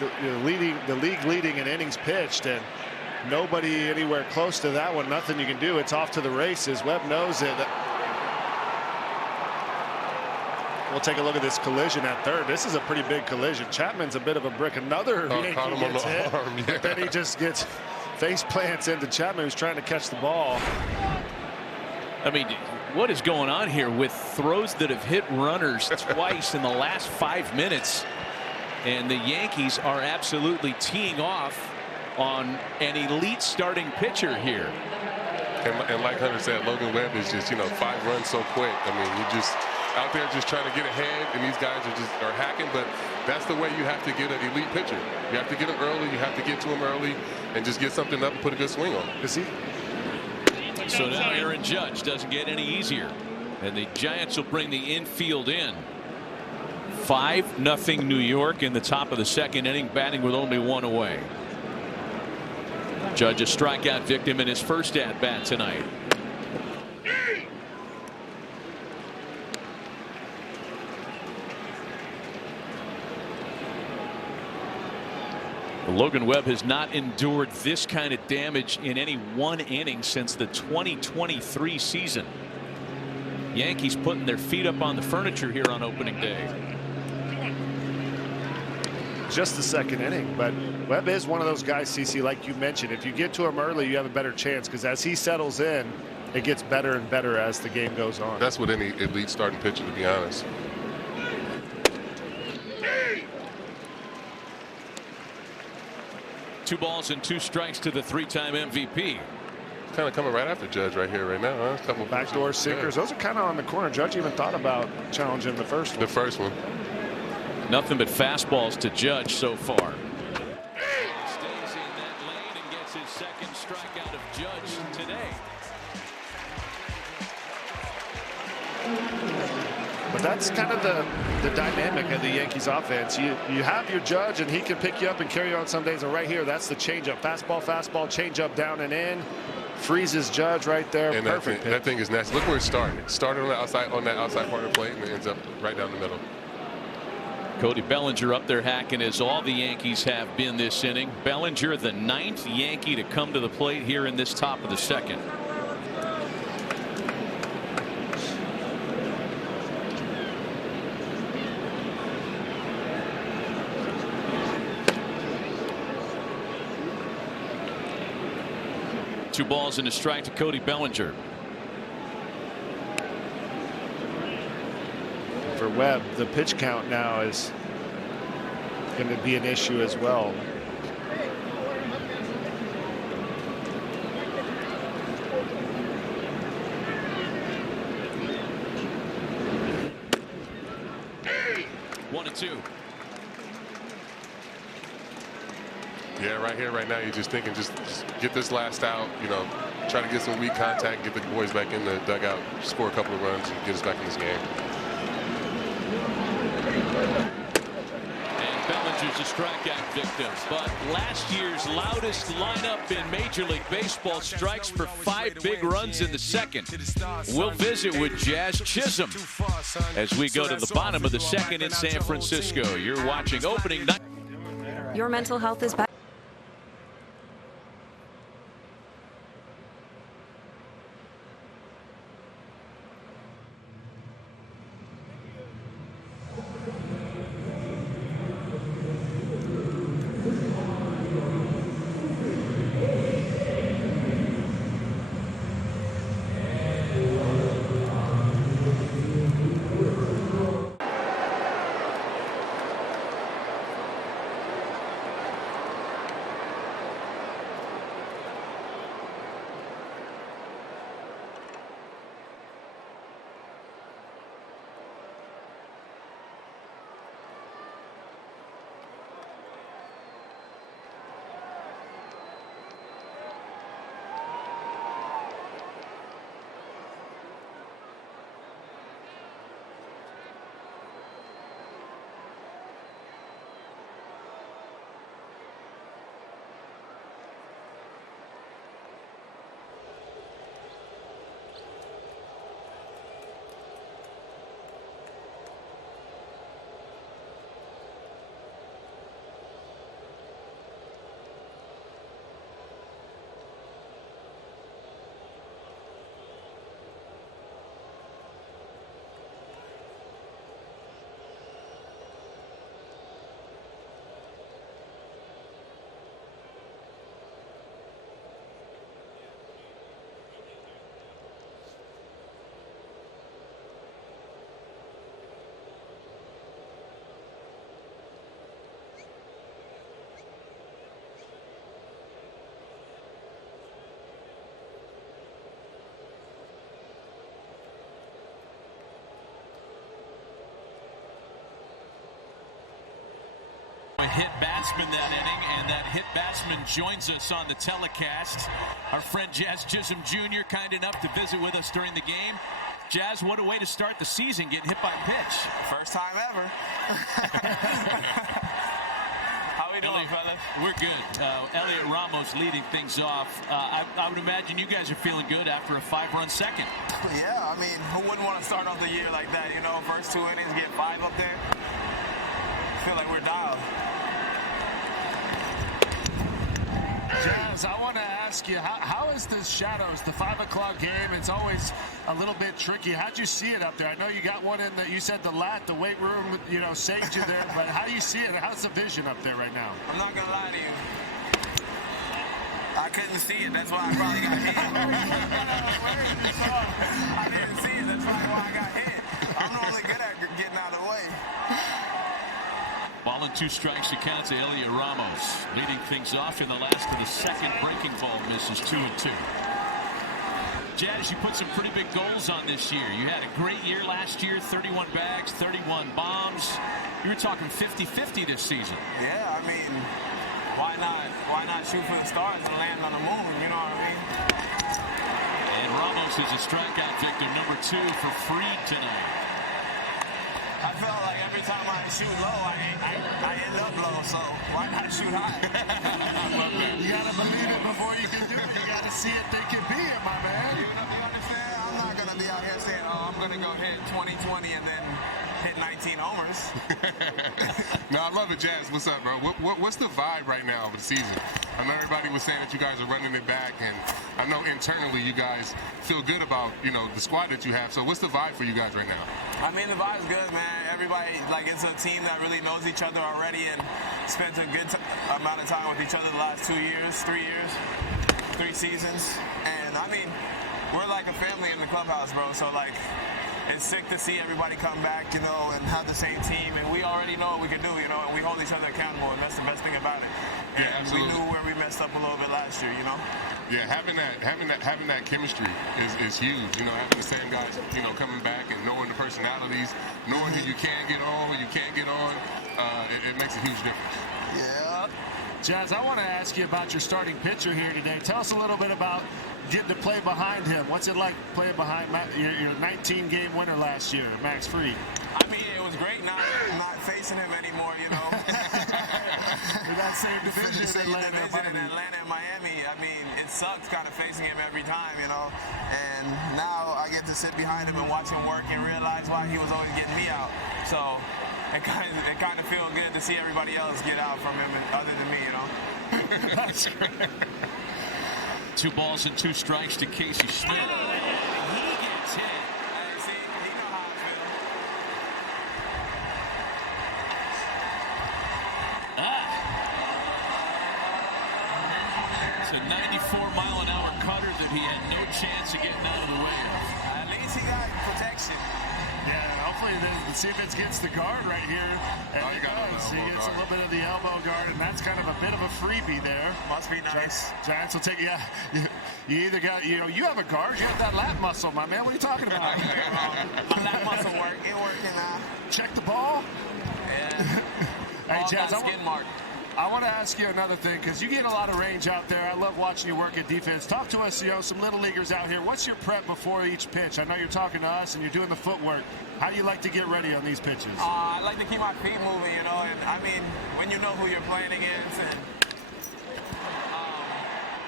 league leading in innings pitched, and nobody anywhere close to that one. Nothing you can do. It's off to the races. Webb knows it. We'll take a look at this collision at third. This is a pretty big collision. Chapman's a bit of a brick. Another Yankee caught him on gets the hit. arm, yeah. But then he just gets face plants into Chapman, who's trying to catch the ball. I mean, what is going on here with throws that have hit runners twice in the last 5 minutes? And the Yankees are absolutely teeing off on an elite starting pitcher here. And like Hunter said, Logan Webb is just, you know, 5 runs so quick. I mean, you just out there just trying to get ahead, and these guys are hacking. But that's the way you have to get an elite pitcher. You have to get him early. You have to get to him early and just get something up and put a good swing on him. Is he? So now Aaron Judge doesn't get any easier, and the Giants will bring the infield in. 5-0 New York in the top of the second inning, batting with only 1 away. Judge a strikeout victim in his first at bat tonight. Logan Webb has not endured this kind of damage in any one inning since the 2023 season. Yankees putting their feet up on the furniture here on opening day. Just the second inning, but Webb is one of those guys, CC, like you mentioned. If you get to him early, you have a better chance, because as he settles in, it gets better and better as the game goes on. That's what any elite starting pitcher, to be honest. Two balls and 2 strikes to the 3-time MVP. Kind of coming right after Judge right here right now. Huh? A couple backdoor sinkers. Yeah. Those are kind of on the corner. Judge even thought about challenging the first one. The first one. Nothing but fastballs to Judge so far. Stays in that lane and gets his second strikeout of Judge today. But that's kind of the dynamic of the Yankees offense. You have your Judge, and he can pick you up and carry you on some days. And right here, that's the changeup. Fastball, changeup down and in. Freezes Judge right there. And perfect. That thing is nasty. Look where it started. It started on that outside part of the plate, and it ends up right down the middle. Cody Bellinger up there hacking, as all the Yankees have been this inning. Bellinger, the 9th Yankee to come to the plate here in this top of the second. 2 balls and a strike to Cody Bellinger. For Webb, the pitch count now is going to be an issue as well. One and 2. Yeah, right here, right now, you're just thinking, just get this last out, you know, try to get some weak contact, get the boys back in the dugout, score a couple of runs, and get us back in this game. And Bellinger's a strikeout victim, but last year's loudest lineup in Major League Baseball strikes for 5 big runs in the second. We'll visit with Jazz Chisholm as we go to the bottom of the second in San Francisco. You're watching opening night. Your mental health is back. A hit batsman that inning, and that hit batsman joins us on the telecast. Our friend Jazz Chisholm Jr. kind enough to visit with us during the game. Jazz, what a way to start the season, getting hit by a pitch. First time ever. How we doing, fellas? We're good. Elliot Ramos leading things off. I would imagine you guys are feeling good after a 5-run second. Yeah, I mean, who wouldn't want to start off the year like that? You know, first 2 innings, get 5 up there. I feel like we're dialed. Jazz, I want to ask you, how is this Shadows, the 5 o'clock game? It's always a little bit tricky. How'd you see it up there? I know you got one in you said the weight room, you know, saved you there, but how do you see it? How's the vision up there right now? I'm not going to lie to you. I couldn't see it. That's why I probably got hit. I didn't see it. That's probably why I got hit. I'm normally good at getting out of the way. Ball and 2 strikes to count to Elliot Ramos. Leading things off in the last of the second. Breaking ball misses 2-2. Jazz, you put some pretty big goals on this year. You had a great year last year, 31 bags, 31 bombs. You were talking 50-50 this season. Yeah, I mean, why not shoot for the stars and land on the moon, you know what I mean? And Ramos is a strikeout victim, number 2 for Freed tonight. I felt like every time I shoot low, I end up low, so why not shoot high? You got to believe it before you can do it. You got to see it, think it, be it, my man. You understand? I'm not going to be out here saying, oh, I'm going to go hit 20-20 and then hit 19 homers. No, I love it, Jazz. What's up, bro? What's the vibe right now of the season? I know everybody was saying that you guys are running it back, and I know internally you guys feel good about, you know, the squad that you have. So what's the vibe for you guys right now? I mean, the vibe's good, man. Everybody, like, it's a team that really knows each other already and spent a good amount of time with each other the last 2 years, 3 years. 3 seasons. And, I mean, we're like a family in the clubhouse, bro. So, like, it's sick to see everybody come back, you know, and have the same team. And we already know what we can do, you know, and we hold each other accountable. And that's the best thing about it. And we knew where we messed up a little bit last year, you know. Yeah, having that chemistry is huge. You know, having the same guys, you know, coming back and knowing the personalities, knowing who you can get on, who you can't get on, it makes a huge difference. Yeah. Jazz, I want to ask you about your starting pitcher here today. Tell us a little bit about getting to play behind him. What's it like playing behind your 19-game winner last year, Max Fried? I mean, it was great not facing him anymore, you know. In that same division in Atlanta and Miami. I mean, it sucks kind of facing him every time, you know. And now I get to sit behind him and watch him work and realize why he was always getting me out. So it kind of feels good to see everybody else get out from him other than me, you know. That's great. 2 balls and 2 strikes to Casey Schmidt. He gets hit. See, he know how I feel. It's a 94-mile-an-hour cutter that he had no chance of getting out of the way of. At least he got protection. Yeah, hopefully see if it gets the guard right here. And he does. He gets a little bit of the elbow guard, and that's kind of a bit of a freebie there. Must be nice. Giants will take it. Yeah, you either got, you know, you have a guard, you have that lat muscle, my man. What are you talking about? My lat muscle work. It working now. Check the ball. Yeah. Hey, Jazz, skin mark. I want to ask you another thing, because you get a lot of range out there. I love watching you work at defense. Talk to us, you know, some little leaguers out here. What's your prep before each pitch? I know you're talking to us and you're doing the footwork. How do you like to get ready on these pitches? I like to keep my feet moving, you know. And I mean, when you know who you're playing against, and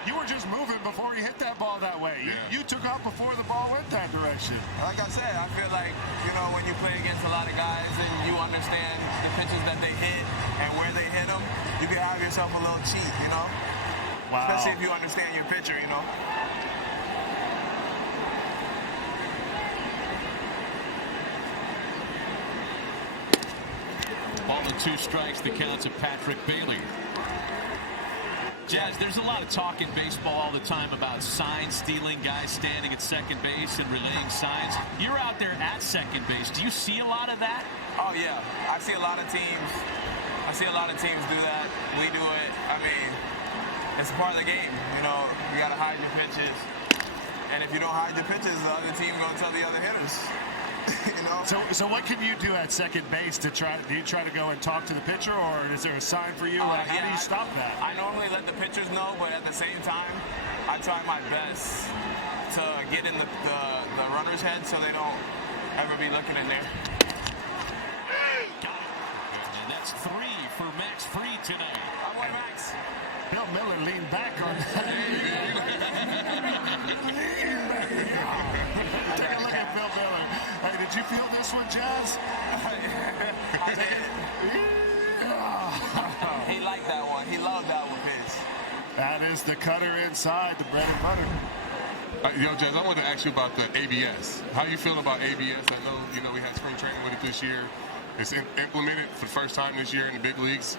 you were just moving before you hit that ball that way. Yeah. You took off before the ball went that direction. Like I said, I feel like, you know, when you play against a lot of guys and you understand the pitches that they hit and where they hit them, you can have yourself a little cheat, you know? Wow. Especially if you understand your pitcher, you know? Ball and 2 strikes, the counts of Patrick Bailey. Jazz, there's a lot of talk in baseball all the time about sign stealing, guys standing at second base and relaying signs. You're out there at second base. Do you see a lot of that? Oh, yeah. I see a lot of teams. Do that. We do it. I mean, it's a part of the game. You know, you got to hide your pitches. And if you don't hide your pitches, the other team going to tell the other hitters. You know? So what can you do at second base to try? Do you try to go and talk to the pitcher, or is there a sign for you? How do you stop that? I normally let the pitchers know, but at the same time, I try my best to get in the runner's head so they don't ever be looking in there. Got it. And that's 3 for Max Fried tonight. I want Max. Bill Miller leaned back on that. Take a look at Bill Miller. Hey, did you feel this one, Jazz? I did. He liked that one. He loved that one pitch. That is the cutter inside, the bread and butter. Yo, Jazz, I wanted to ask you about the ABS. How you feel about ABS? I know, you know, we had spring training with it this year. It's implemented for the first time this year in the big leagues.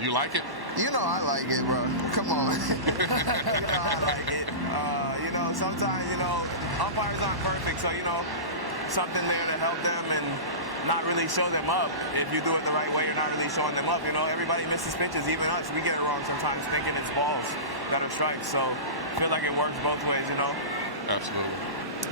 You like it? You know I like it, bro. Come on. You know I like it. You know, sometimes, you know, umpires aren't perfect, so, you know, something there to help them and not really show them up. If you do it the right way, you're not really showing them up. You know, everybody misses pitches, even us. We get it wrong sometimes, thinking it's balls that are strikes. So I feel like it works both ways, you know? Absolutely.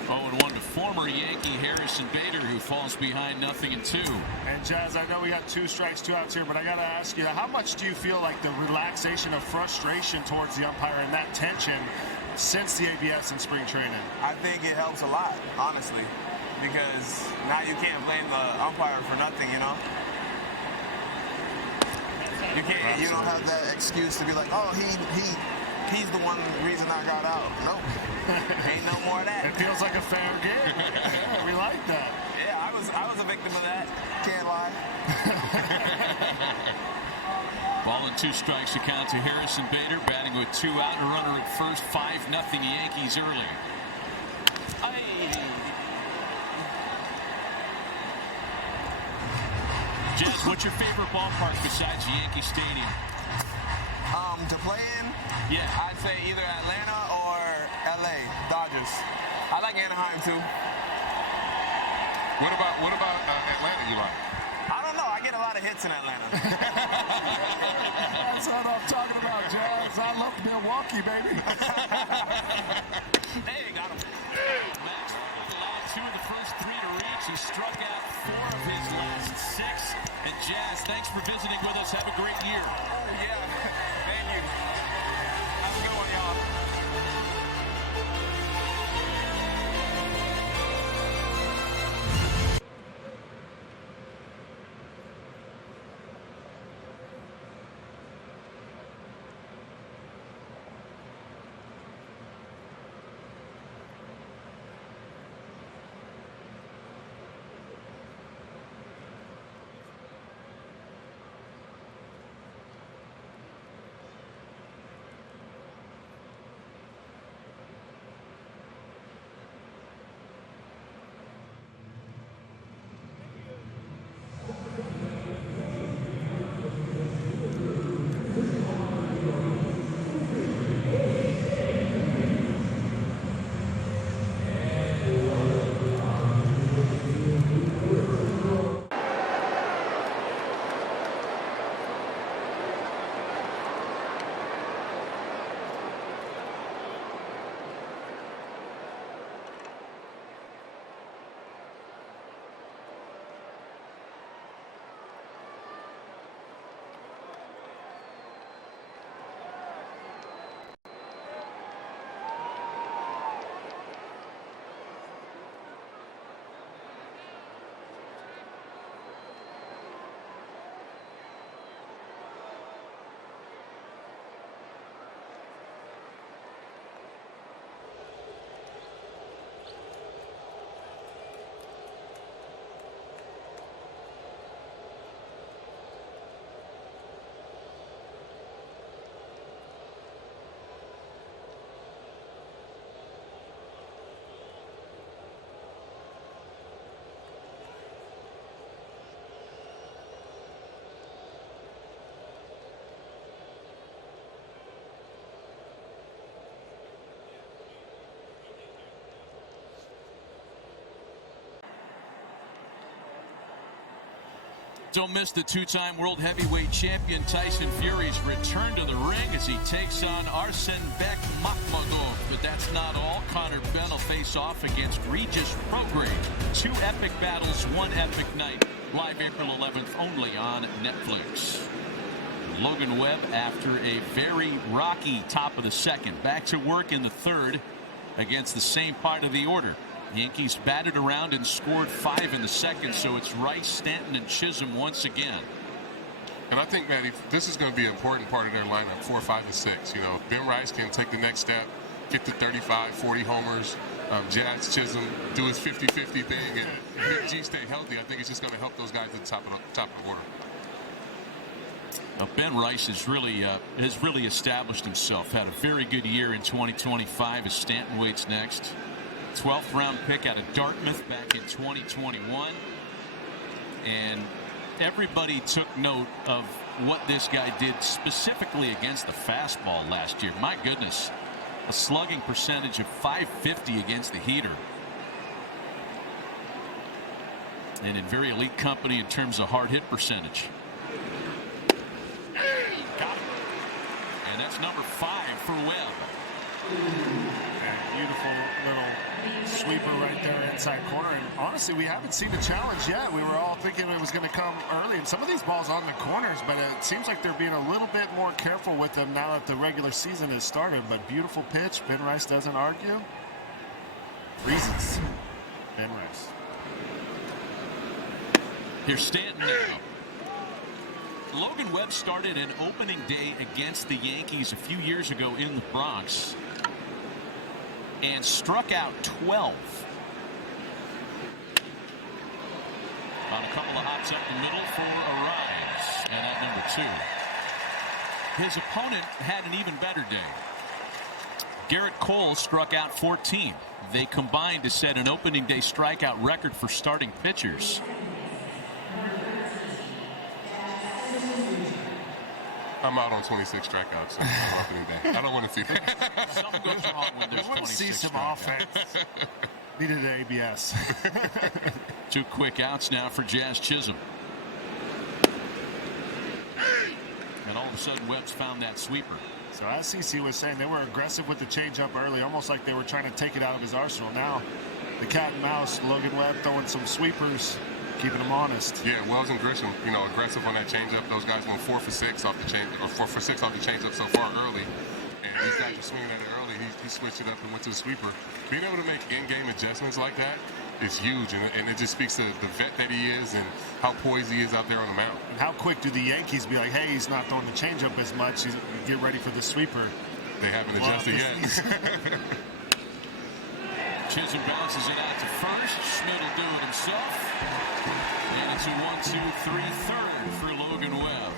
0-1 to former Yankee Harrison Bader, who falls behind 0-2. And Jazz, I know we got 2 strikes, 2 outs here, but I got to ask you, how much do you feel like the relaxation of frustration towards the umpire and that tension since the ABS in spring training? I think it helps a lot, honestly, because now you can't blame the umpire for nothing, you know? You can't. You don't have that excuse to be like, oh, he's the one reason I got out. Nope. Ain't no more of that. It feels like a fair game. Yeah, we like that. Yeah, I was a victim of that. Can't lie. Ball and 2 strikes to count to Harrison Bader, batting with 2 out, a runner at first, 5-0 Yankees early. Jazz, what's your favorite ballpark besides Yankee Stadium? To play in, Yeah. I'd say either Atlanta or LA, Dodgers. I like Anaheim too. What about Atlanta you like? I don't know. I get a lot of hits in Atlanta. That's what I'm talking about, Jazz. I love Milwaukee, baby. Hey, got him. Max allowed 2 of the first 3 to reach. He struck out 4 of his last 6. And Jazz, thanks for visiting with us. Have a great year. Yeah, thank you. Have a good one, y'all. Don't miss the 2-time world heavyweight champion Tyson Fury's return to the ring as he takes on Arsenbek Makhmudov. But that's not all. Conor Benn will face off against Regis Prograis. 2 epic battles, 1 epic night. Live April 11th only on Netflix. Logan Webb, after a very rocky top of the second, back to work in the third against the same part of the order. Yankees batted around and scored 5 in the second, so it's Rice, Stanton, and Chisholm once again. And I think, Matty, this is going to be an important part of their lineup, 4, 5, and 6. You know, Ben Rice can take the next step, get to 35, 40 homers. Jazz Chisholm do his 50-50 thing, and Big G stay healthy. I think it's just going to help those guys at the top of the order. Ben Rice has really established himself. Had a very good year in 2025 as Stanton waits next. 12th round pick out of Dartmouth back in 2021. And everybody took note of what this guy did specifically against the fastball last year. My goodness, a slugging percentage of .550 against the heater. And in very elite company in terms of hard hit percentage. Got him. And that's number 5 for Webb. Beautiful little sweeper right there inside corner. And honestly, we haven't seen the challenge yet. We were all thinking it was going to come early. And some of these balls on the corners, but it seems like they're being a little bit more careful with them now that the regular season has started. But beautiful pitch. Ben Rice doesn't argue. Reasons. Ben Rice. Here's Stanton now. Logan Webb started an opening day against the Yankees a few years ago in the Bronx and struck out 12 on a couple of hops up the middle for a rise, and at number 2. His opponent had an even better day. Garrett Cole struck out 14. They combined to set an opening day strikeout record for starting pitchers. I'm out on 26 strikeouts on opening day. I don't want to see that. Something goes wrong when there's I want to see 26 some strikeouts. offense. Needed an ABS. 2 quick outs now for Jazz Chisholm. And all of a sudden, Webb's found that sweeper. So as CC was saying, they were aggressive with the changeup early, almost like they were trying to take it out of his arsenal. Now, the cat and mouse, Logan Webb throwing some sweepers, keeping him honest. Yeah, Wells and Grisham, aggressive on that changeup. Those guys went 4 for 6 off the change, or 4 for 6 off the changeup so far early. And these guys are swinging at it early. He switched it up and went to the sweeper. Being able to make in-game adjustments like that is huge, and it just speaks to the vet that he is and how poised he is out there on the mound. And how quick do the Yankees be like, hey, he's not throwing the changeup as much. Get ready for the sweeper. They haven't adjusted yet. Chisholm bounces it out to first. Schmidt will do it himself. And it's a 1-2-3 third for Logan Webb.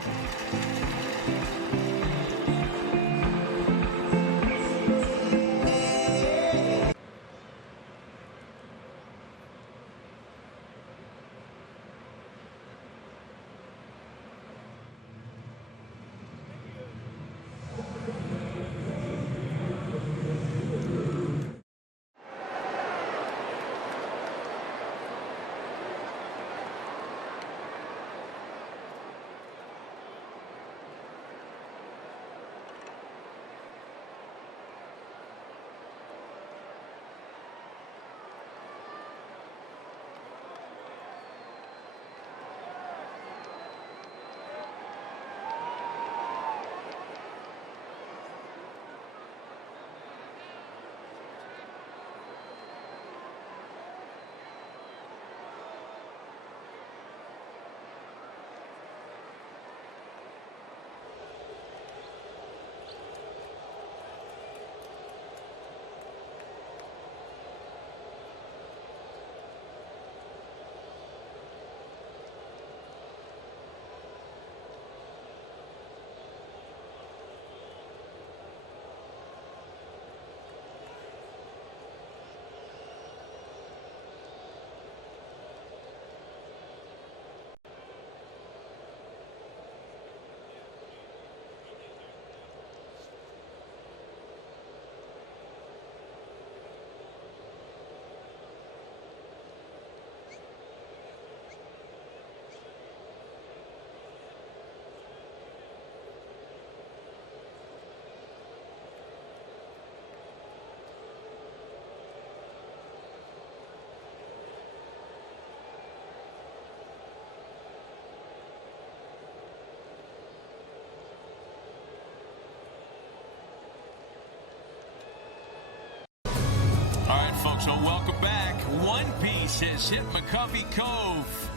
All right, folks, so welcome back. One Piece has hit McCovey Cove.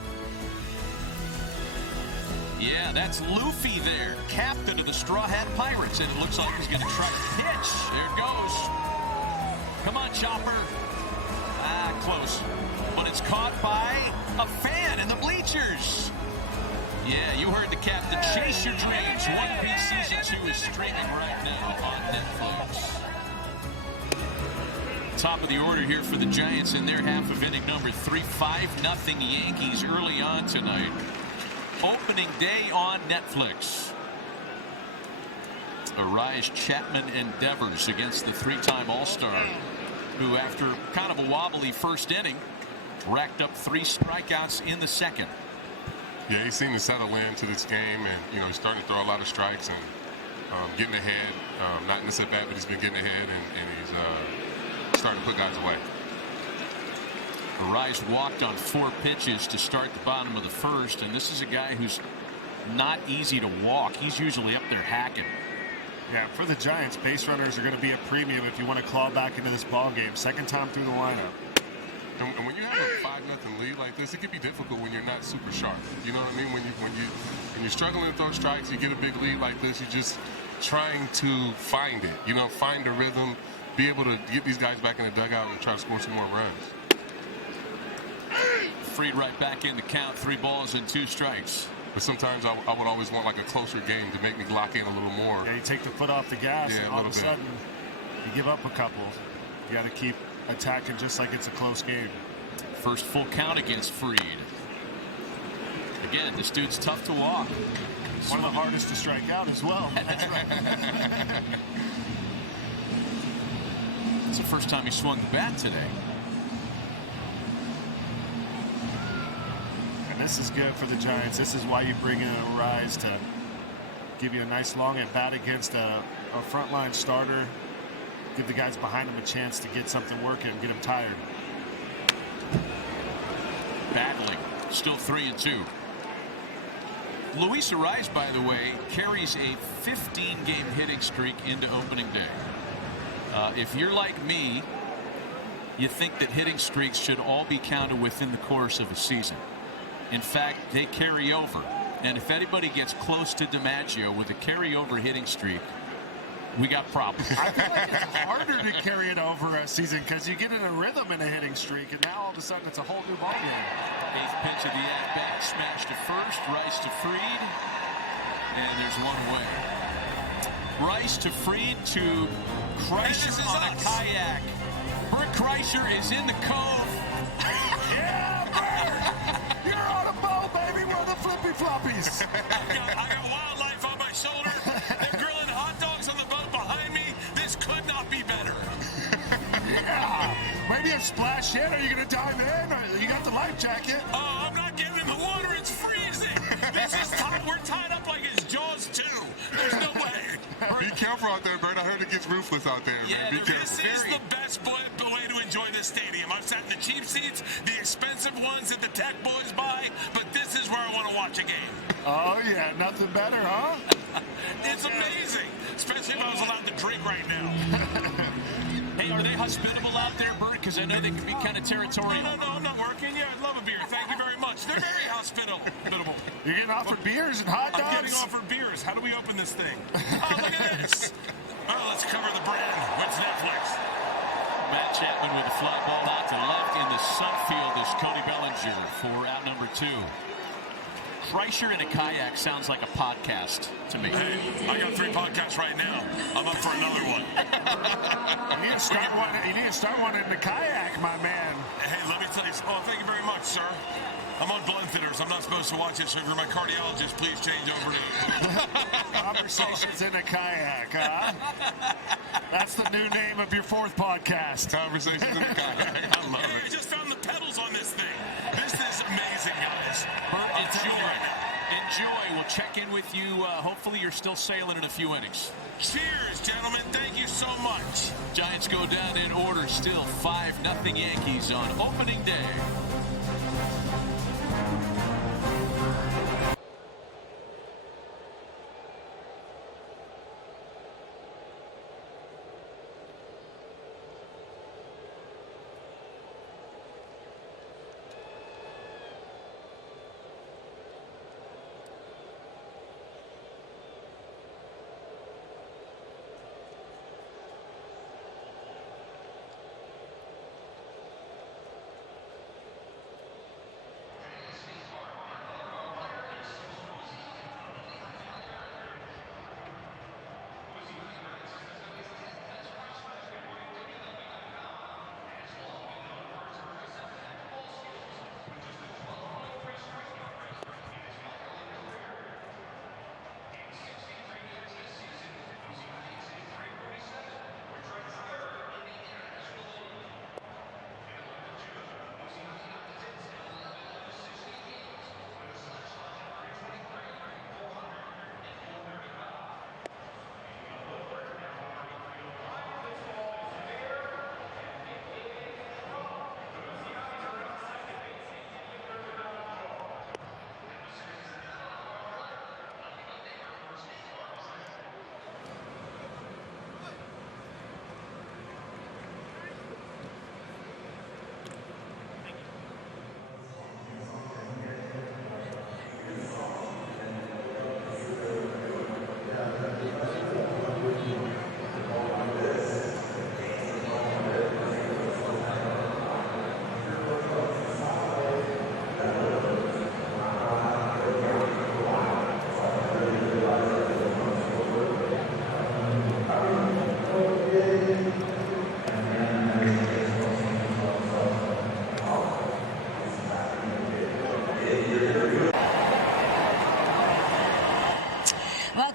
Yeah, that's Luffy there, captain of the Straw Hat Pirates, and it looks like he's going to try to pitch. There it goes. Come on, Chopper. Ah, close. But it's caught by a fan in the bleachers. Yeah, you heard the captain. Chase your dreams. One Piece Season 2 is streaming right now on Netflix. Top of the order here for the Giants in their half of inning number 3. 5-0 Yankees early on tonight. Opening day on Netflix. Arise Chapman endeavors against the 3-time All-Star, who after kind of a wobbly first inning racked up 3 strikeouts in the second. Yeah, he seemed to settle into this game, and he's starting to throw a lot of strikes and getting ahead. Not in this at bat, but he's been getting ahead, and he's starting to put guys away. Arise walked on 4 pitches to start the bottom of the first, and this is a guy who's not easy to walk. He's usually up there hacking. Yeah, for the Giants, base runners are going to be a premium if you want to claw back into this ball game. Second time through the lineup. And when you have a 5-0 lead like this, it can be difficult when you're not super sharp. You know what I mean? When you're struggling to throw strikes, you get a big lead like this, you're just trying to find it. Find the rhythm, be able to get these guys back in the dugout and try to score some more runs. Freed right back in the count, 3 balls and 2 strikes. But sometimes I would always want like a closer game to make me lock in a little more. Yeah, you take the foot off the gas, and all of a sudden you give up a couple. You got to keep attacking just like it's a close game. First full count against Freed. Again, this dude's tough to walk. One of the hardest to strike out as well. That's right. It's the first time he swung the bat today. And this is good for the Giants. This is why you bring in a Rise to give you a nice long at bat against a frontline starter. Give the guys behind him a chance to get something working and get them tired. Battling. Still 3-2. Luis Rise, by the way, carries a 15-game hitting streak into opening day. If you're like me, you think that hitting streaks should all be counted within the course of a season. In fact, they carry over. And if anybody gets close to DiMaggio with a carryover hitting streak, we got problems. I feel like it's harder to carry it over a season because you get in a rhythm in a hitting streak, and now all of a sudden it's a whole new ballgame. Eighth pitch of the at-bat, smash to first, Rice to Fried, and there's one away. Rice to Fried to Kreischer on a kayak. Bert Kreischer is in the cove. Yeah, Bert! You're on a boat, baby. We're the flippy floppies. I got wildlife on my shoulder. They're grilling hot dogs on the boat behind me. This could not be better. Yeah. Maybe a splash in. Are you going to dive in? You got the life jacket. Oh, I'm not getting in the water. It's freezing. This is tight. We're tied up like it's Jaws 2. There's no way. Be careful out there, Bert. I heard it gets ruthless out there, man. Be careful. This is the best way to enjoy this stadium. I've sat in the cheap seats, the expensive ones that the tech boys buy, but this is where I want to watch a game. Oh, yeah. Nothing better, huh? It's amazing, especially if I was allowed to drink right now. Hey, are they hospitable out there, Bert? Because I know they can be kind of territorial. No, I'm not working. Yeah, I'd love a beer. Thank you very much. They're very hospitable. You're getting offered beers and hot dogs? I'm getting offered beers. How do we open this thing? Oh, look at this. Oh, let's cover the brand. What's Netflix? Matt Chapman with a fly ball out to left in the center field is Cody Bellinger for out number 2. Kreischer in a kayak sounds like a podcast to me. Hey, I got 3 podcasts right now. I'm up for another one. You need to start one in the kayak, my man. Hey, let me tell you. Oh, thank you very much, sir. I'm on blood thinners. I'm not supposed to watch it, so if you're my cardiologist, please change over to Conversations in a kayak, huh? That's the new name of your 4th podcast. Conversations in a kayak. I love it. I just found the pedals on this thing. This is amazing, guys. Bert, enjoy. We'll check in with you. Hopefully you're still sailing in a few innings. Cheers, gentlemen. Thank you so much. Giants go down in order. Still 5-0 Yankees on opening day.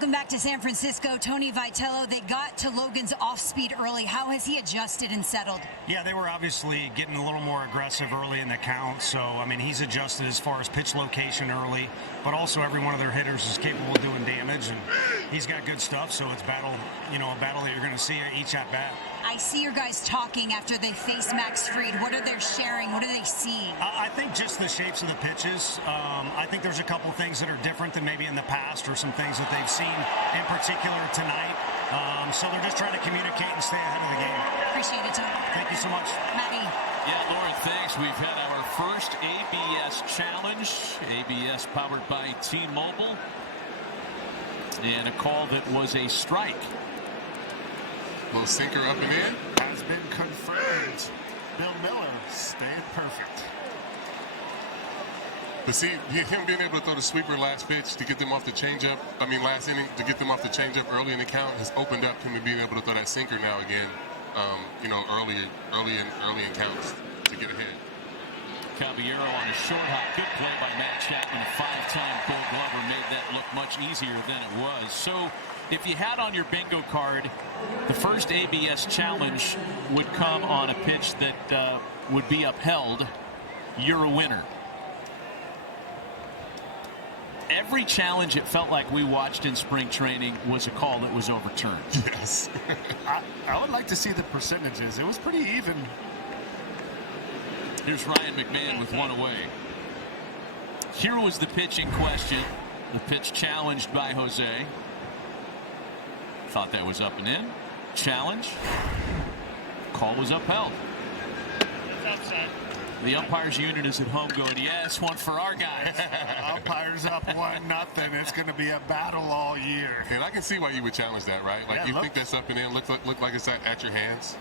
Welcome back to San Francisco. Tony Vitello, they got to Logan's off-speed early. How has he adjusted and settled? Yeah, they were obviously getting a little more aggressive early in the count. So, I mean, he's adjusted as far as pitch location early, but also every one of their hitters is capable of doing damage, and he's got good stuff. So it's battle, a battle that you're going to see each at bat. I see your guys talking after they face Max Fried. What are they sharing? What are they seeing? I think just the shapes of the pitches. I think there's a couple things that are different than maybe in the past, or some things that they've seen in particular tonight. So they're just trying to communicate and stay ahead of the game. Appreciate it, Tony. Thank you so much. Maddie. Yeah, Lauren, thanks. We've had our first ABS challenge. ABS powered by T-Mobile. And a call that was a strike. Little sinker up and in. Has been confirmed. Bill Miller stayed perfect. But see, him being able to throw the sweeper last pitch to get them off the changeup, last inning to get them off the changeup early in the count has opened up him to being able to throw that sinker now again, early in counts to get ahead. Caballero on a short hop. Good play by Matt Chapman. A 5-time Gold Glover made that look much easier than it was. So if you had on your bingo card, the first ABS challenge would come on a pitch that would be upheld, you're a winner. Every challenge it felt like we watched in spring training was a call that was overturned. Yes. I would like to see the percentages. It was pretty even. Here's Ryan McMahon with one away. Here was the pitch in question. The pitch challenged by Jose. Thought that was up and in. Challenge. Call was upheld. The umpires unit is at home going, yes, one for our guys. Umpires up 1-0. It's going to be a battle all year. And I can see why you would challenge that, right? Like, yeah, you think that's up and in, look like it's at your hands.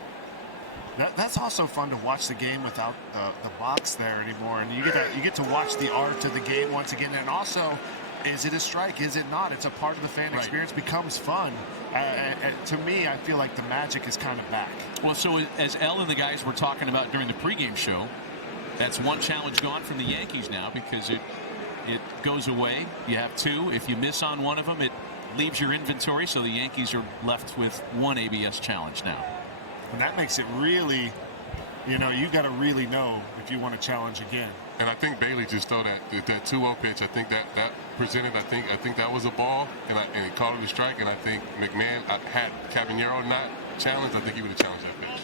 That's also fun to watch the game without the box there anymore, and you get to watch the art of the game once again. And also, is it a strike? Is it not? It's a part of the fan experience. Becomes fun. To me, I feel like the magic is kind of back. Well, so as Elle and the guys were talking about during the pregame show, that's one challenge gone from the Yankees now because it goes away. You have two. If you miss on one of them, it leaves your inventory. So the Yankees are left with one ABS challenge now. And that makes it really, you got to really know if you want to challenge again. And I think Bailey just threw that 2-0 pitch. I think that presented. I think that was a ball, and he called it a strike. And I think McMahon had Caballero not challenged. I think he would have challenged that pitch.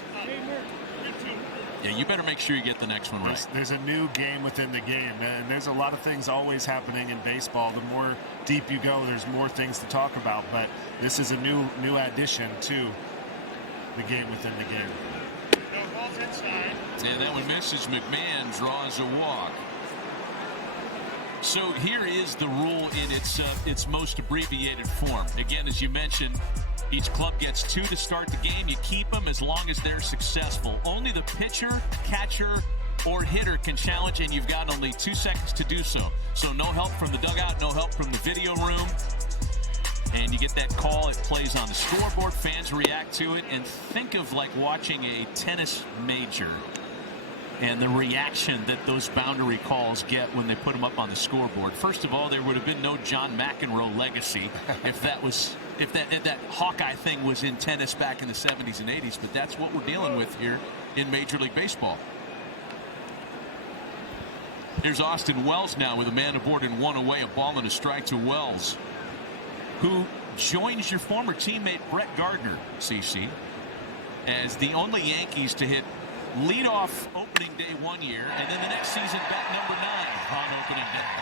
Yeah, you better make sure you get the next one right. There's a new game within the game, and there's a lot of things always happening in baseball. The more deep you go, there's more things to talk about. But this is a new addition to the game within the game. No balls inside. And that one misses. McMahon draws a walk. So here is the rule in its most abbreviated form. Again, as you mentioned, each club gets 2 to start the game. You keep them as long as they're successful. Only the pitcher, catcher, or hitter can challenge, and you've got only 2 seconds to do so. So no help from the dugout, no help from the video room. And you get that call, it plays on the scoreboard, fans react to it, and think of like watching a tennis major and the reaction that those boundary calls get when they put them up on the scoreboard. First of all, there would have been no John McEnroe legacy if that Hawkeye thing was in tennis back in the 70s and 80s, but that's what we're dealing with here in Major League Baseball. Here's Austin Wells now with a man aboard and one away, a ball and a strike to Wells, who joins your former teammate Brett Gardner, CC, as the only Yankees to hit leadoff opening day one year, and then the next season bat number 9 on opening day.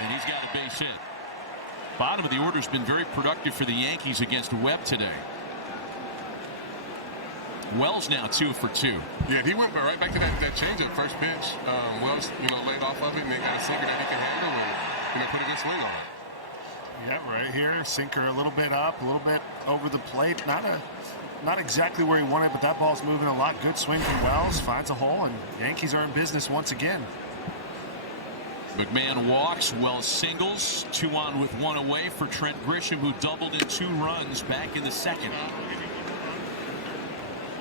And he's got a base hit. Bottom of the order has been very productive for the Yankees against Webb today. Wells now 2 for 2. Yeah, he went right back to that changeup first pitch. Wells, laid off of it, and they got a sinker that he can handle and put a good swing on it. Yeah, right here, sinker a little bit up, a little bit over the plate. Not exactly where he wanted, but that ball's moving a lot. Good swing from Wells, finds a hole, and Yankees are in business once again. McMahon walks, Wells singles, 2 on with 1 away for Trent Grisham, who doubled in 2 runs back in the second.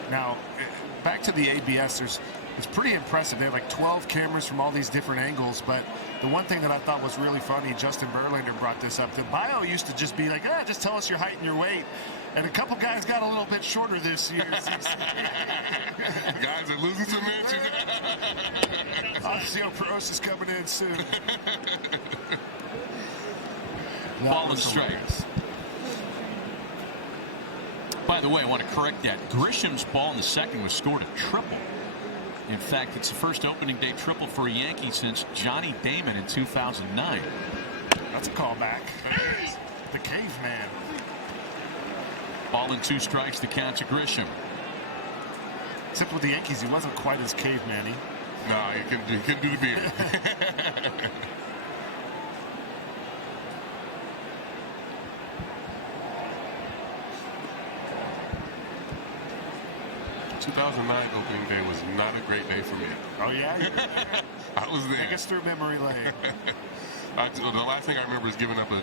Now, back to the ABS, It's pretty impressive. They had like 12 cameras from all these different angles, but the one thing that I thought was really funny, Justin Verlander brought this up. The bio used to just be like, just tell us your height and your weight. And a couple guys got a little bit shorter this year. Guys are losing some inches. Osteoporosis coming in soon. Ball and strike. By the way, I want to correct that. Grisham's ball in the second was scored a triple. In fact, it's the first opening day triple for a Yankee since Johnny Damon in 2009. That's a callback. The caveman. Ball and 2 strikes, the count to Grisham. Except with the Yankees, he wasn't quite as caveman-y. No, he couldn't do the beard. 2009 opening day was not a great day for me. Oh, yeah? I was there. Take us through memory lane. The last thing I remember is giving up a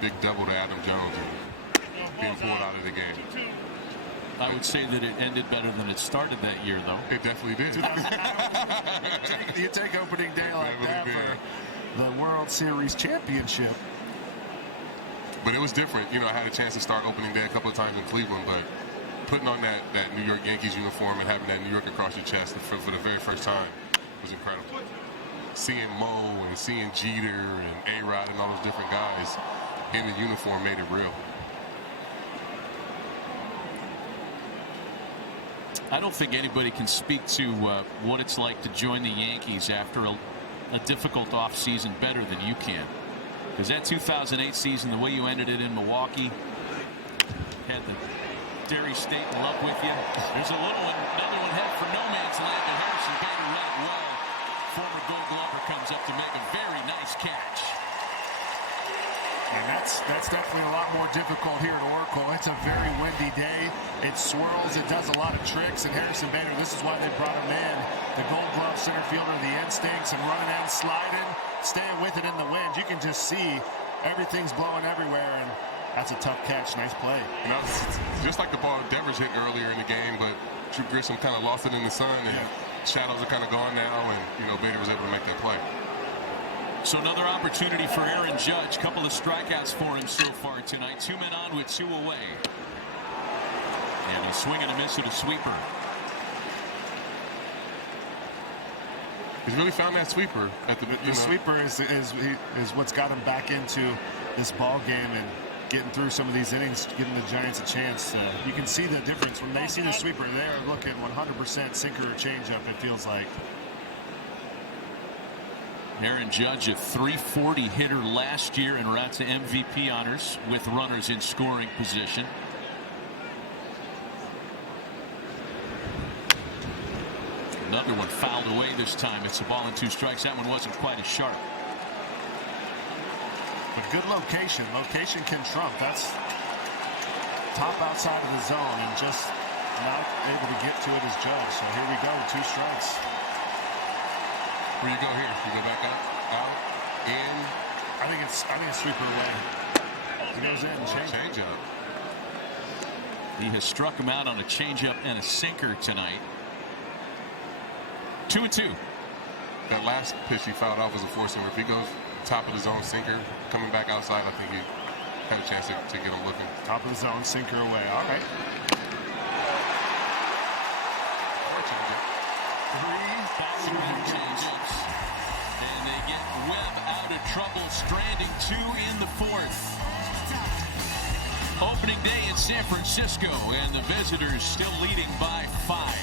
big double to Adam Jones and being pulled out of the game. I would say that it ended better than it started that year, though. It definitely did. You take opening day like that for the World Series championship. But it was different. You know, I had a chance to start opening day a couple of times in Cleveland, but putting on that New York Yankees uniform and having that New York across your chest for the very first time was incredible. Seeing Mo and seeing Jeter and A-Rod and all those different guys in the uniform made it real. I don't think anybody can speak to what it's like to join the Yankees after a difficult offseason better than you can. Because that 2008 season, the way you ended it in Milwaukee, had the Dairy State in love with you. There's another one headed for no man's land, and Harrison Bader read it well. Former Gold Glover comes up to make a very nice catch. And that's definitely a lot more difficult here at Oracle. It's a very windy day. It swirls. It does a lot of tricks. And Harrison Bader, this is why they brought him in. The Gold Glove center fielder, the instincts, and running and sliding, staying with it in the wind. You can just see everything's blowing everywhere. And that's a tough catch. Nice play. You know, it's just like the ball Devers hit earlier in the game, but Drew Grisham kind of lost it in the sun, and shadows are kind of gone now, and, you know, Bader was able to make that play. So another opportunity for Aaron Judge. Couple of strikeouts for him so far tonight. 2 men on with 2 away. And a swing and a miss at a sweeper. He's really found that sweeper at the sweeper is what's got him back into this ball game and getting through some of these innings, giving the Giants a chance. You can see the difference when they see the sweeper. They are looking 100% sinker or changeup. It feels like. Aaron Judge, a .340 hitter last year and route to MVP honors with runners in scoring position. Another one fouled away this time. It's a ball and 2 strikes. That one wasn't quite as sharp. But good location. Location can trump. That's top outside of the zone and just not able to get to it as Judge. So here we go. 2 strikes. Where you go here? You go back out, in. I think it's sweeper away. He goes in. Changeup. He has struck him out on a changeup and a sinker tonight. 2-2. That last pitch he fouled off was a four-seamer. If he goes top of the zone sinker, coming back outside, I think he had a chance to get him looking. Top of the zone sinker away. All right. 3 changeups, and they get Webb out of trouble, stranding 2 in the 4th. Opening day in San Francisco, and the visitors still leading by 5.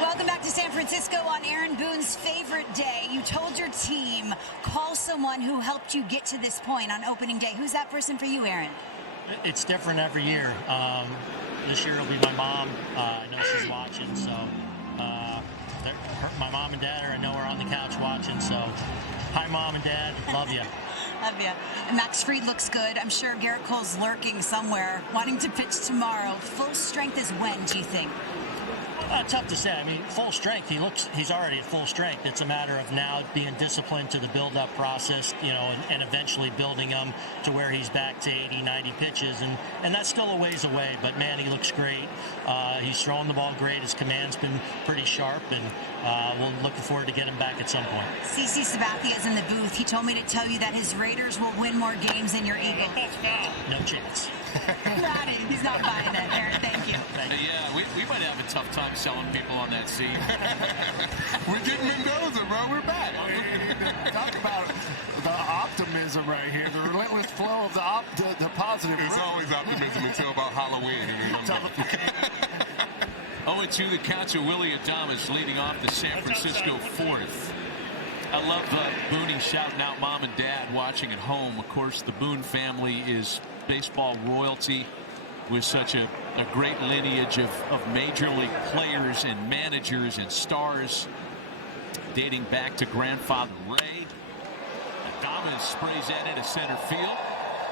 Welcome back to San Francisco on Aaron Boone's favorite day. You told your team, call someone who helped you get to this point on opening day. Who's that person for you, Aaron? It's different every year. This year it'll be my mom. I know she's watching, so my mom and dad I know are on the couch watching, so hi, Mom and Dad. Love you. Love you. Max Fried looks good. I'm sure Garrett Cole's lurking somewhere, wanting to pitch tomorrow. Full strength is when, do you think? Tough to say. I mean, full strength, he's already at full strength. It's a matter of now being disciplined to the build-up process, and eventually building him to where he's back to 80, 90 pitches. And that's still a ways away, but man, he looks great. He's throwing the ball great. His command's been pretty sharp, and we're looking forward to getting him back at some point. CC Sabathia is in the booth. He told me to tell you that his Raiders will win more games than your Eagles. No chance. Roddy, he's not buying that. Aaron, thank you. Yeah, we might have a tough time selling people on that scene. We're getting Mendoza, bro. We're back. Talk about the optimism right here, the relentless flow of the positive. There's always optimism until about Halloween. 0-2 the count to Willie Adames leading off the San Francisco fourth. I love Booney shouting out Mom and Dad watching at home. Of course, the Boone family is baseball royalty with such a great lineage of major league players and managers and stars dating back to grandfather Ray. Adames sprays that into center field.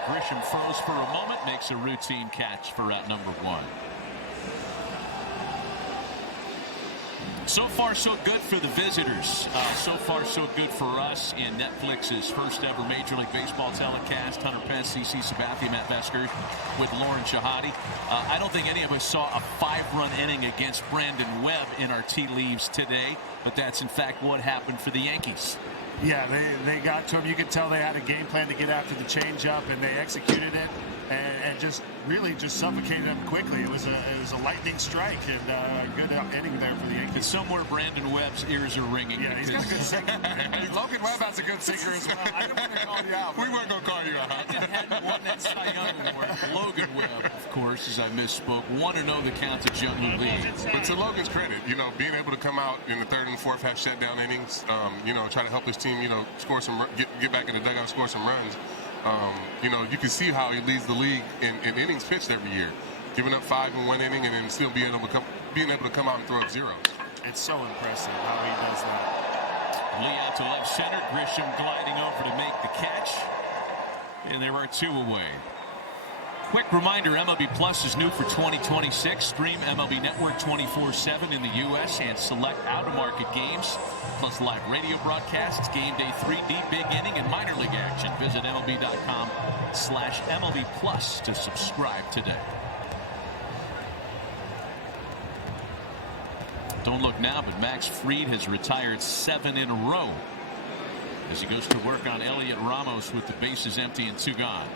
Grisham froze for a moment, makes a routine catch for out number one. So far, so good for the visitors. So far, so good for us in Netflix's first ever Major League Baseball telecast. Hunter Pence, CC Sabathia, Matt Vester with Lauren Shahadi. I don't think any of us saw a 5-run inning against Brandon Webb in our tea leaves today, but that's in fact what happened for the Yankees. Yeah, they got to him. You could tell they had a game plan to get after the changeup, and they executed it, and just really just suffocated him quickly. It was a lightning strike, and a good inning there for the Yankees. Somewhere Brandon Webb's ears are ringing. Yeah, he's got a good singer. Logan Webb has a good singer as well. I didn't want to call you out. We weren't going to call you out. I hadn't won that Cy Young award. Logan Webb, of course, as I misspoke, 1-0 the count to Jungle League. But to Logan's credit, being able to come out in the third and fourth, have shutdown innings, try to help his team, score some, get back in the dugout, score some runs. You can see how he leads the league in innings pitched every year, giving up 5 in one inning and then still being able to come out and throw up zeros. It's so impressive how he does that. Lee out to left center. Grisham gliding over to make the catch, and there are 2 away. Quick reminder, MLB Plus is new for 2026. Stream MLB Network 24/7 in the U.S. and select out-of-market games, plus live radio broadcasts, Game Day 3D, Big Inning, and minor league action. Visit MLB.com/MLB Plus to subscribe today. Don't look now, but Max Fried has retired 7 in a row as he goes to work on Elliot Ramos with the bases empty and 2 gone.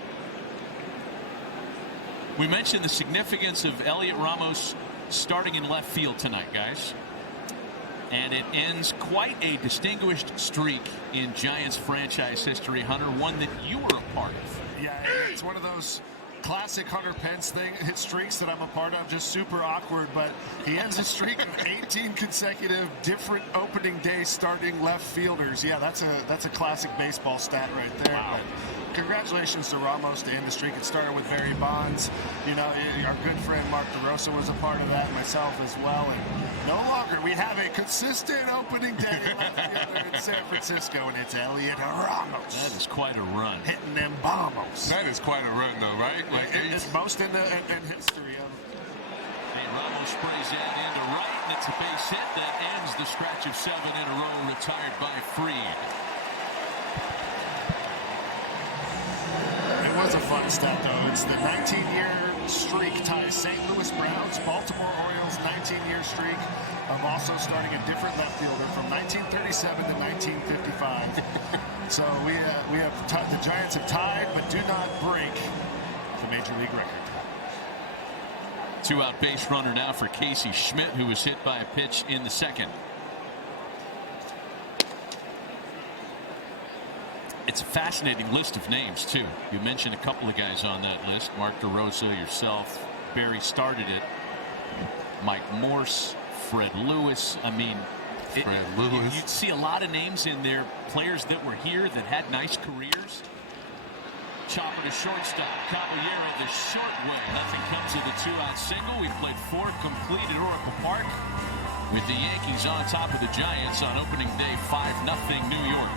We mentioned the significance of Elliot Ramos starting in left field tonight, guys. And it ends quite a distinguished streak in Giants franchise history, Hunter, one that you were a part of. Yeah, it's one of those classic Hunter Pence streaks that I'm a part of, just super awkward, but he ends a streak of 18 consecutive different opening day starting left fielders. Yeah, that's a classic baseball stat right there. Wow. But congratulations to Ramos to end the streak. It started with Barry Bonds. You know, our good friend Mark DeRosa was a part of that, myself as well, and no longer we have a consistent opening day left fielder in San Francisco, and it's Elliot Ramos. That is quite a run. Hitting them bombos. That is quite a run, though, right? Like it's most in history of. And Ramos sprays that into right, and it's a base hit that ends the stretch of 7 in a row, retired by Fried. It was a fun stat, though. It's the 19-year streak ties St. Louis Browns, Baltimore Orioles 19-year streak of also starting a different left fielder from 1937 to 1955. So we have the Giants have tied, but do not break the Major League record. 2-out base runner now for Casey Schmidt, who was hit by a pitch in the second. It's a fascinating list of names, too. You mentioned a couple of guys on that list. Mark DeRosa, yourself. Barry started it. Mike Morse, Fred Lewis. I mean, you'd see a lot of names in there, players that were here that had nice careers. Chopper to shortstop. Caballero the short way. Nothing comes of the 2-out single. We played 4 complete at Oracle Park with the Yankees on top of the Giants on opening day, 5-0 New York.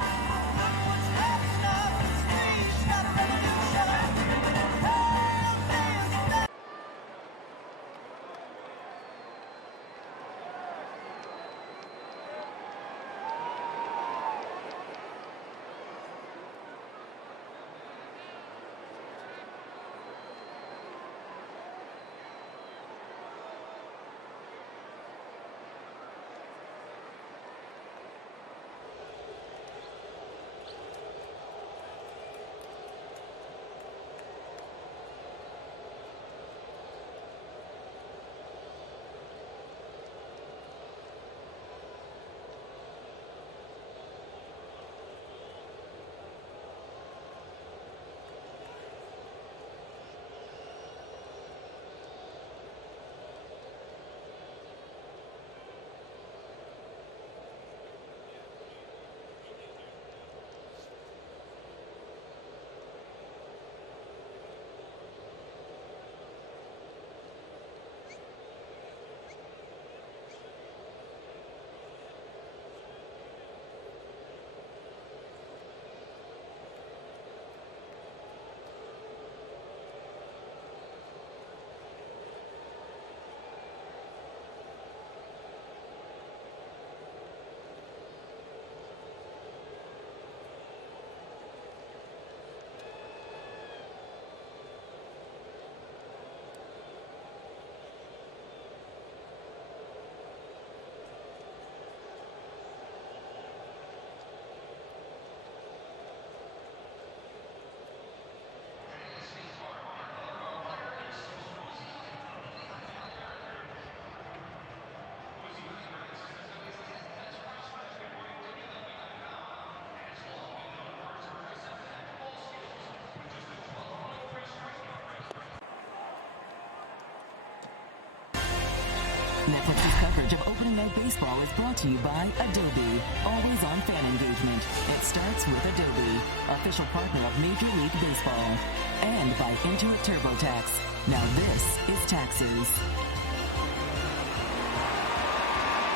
Netflix's coverage of opening night baseball is brought to you by Adobe. Always on fan engagement. It starts with Adobe, official partner of Major League Baseball. And by Intuit TurboTax. Now this is taxes.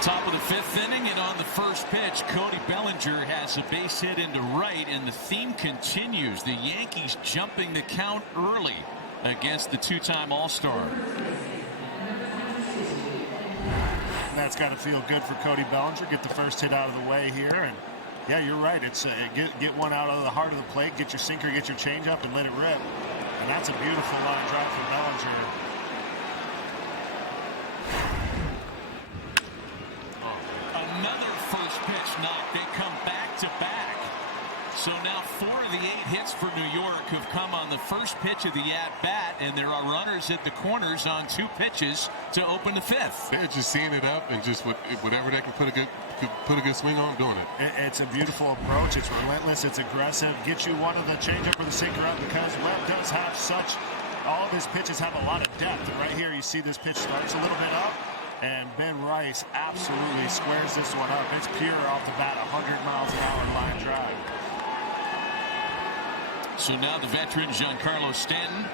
Top of the 5th inning, and on the first pitch, Cody Bellinger has a base hit into right, and the theme continues. The Yankees jumping the count early against the 2-time All-Star. That's got to feel good for Cody Bellinger. Get the first hit out of the way here, and yeah, you're right. It's get one out of the heart of the plate, get your sinker, get your changeup, and let it rip. And that's a beautiful line drive for Bellinger. Another first pitch knock. They come back to back. So now 4 of the 8 hits for New York have come on the first pitch of the at-bat, and there are runners at the corners on 2 pitches to open the 5th. They're just seeing it up and just whatever they can put a good swing on, doing it. It's a beautiful approach. It's relentless. It's aggressive. Gets you one of the changeup or the sinker out because Webb does have all of his pitches have a lot of depth. And right here you see this pitch starts a little bit up, and Ben Rice absolutely squares this one up. It's pure off the bat, 100 miles an hour line drive. So now the veteran Giancarlo Stanton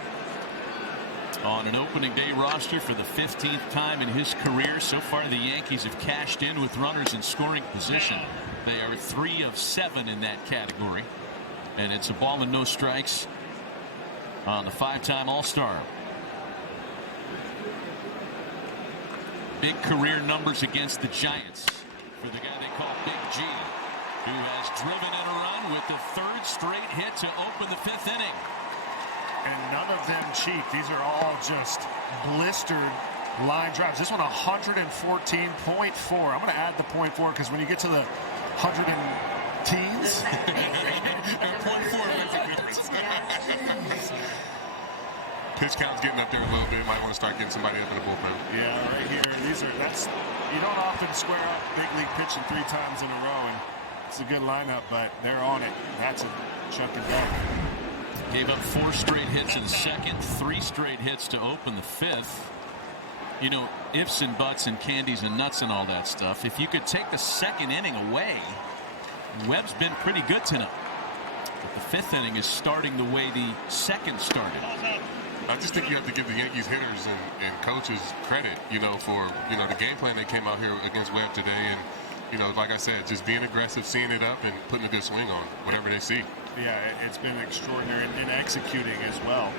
on an opening day roster for the 15th time in his career. So far the Yankees have cashed in with runners in scoring position. They are 3 of 7 in that category, and it's a ball and no strikes on the 5-time All-Star. Big career numbers against the Giants for the guy they call Big G, who has driven in a run with the 3rd straight hit to open the 5th inning. And none of them cheap. These are all just blistered line drives. This one 114.4. I'm going to add the 0.4 because when you get to the 100 and teens, 0.4 makes a difference. Pitch count's getting up there a little bit. Might want to start getting somebody up in the bullpen. Yeah, right here. You don't often square up big league pitching 3 times in a row, and it's a good lineup, but they're on it. That's a chunk of dough. Gave up 4 straight hits in the 2nd, 3 straight hits to open the 5th. You know, ifs and buts and candies and nuts and all that stuff. If you could take the 2nd inning away, Webb's been pretty good tonight. But the 5th inning is starting the way the 2nd started. I just think you have to give the Yankees hitters and coaches credit, for, the game plan they came out here against Webb today. And, like I said, just being aggressive, seeing it up, and putting a good swing on whatever they see. Yeah, it's been extraordinary in executing as well.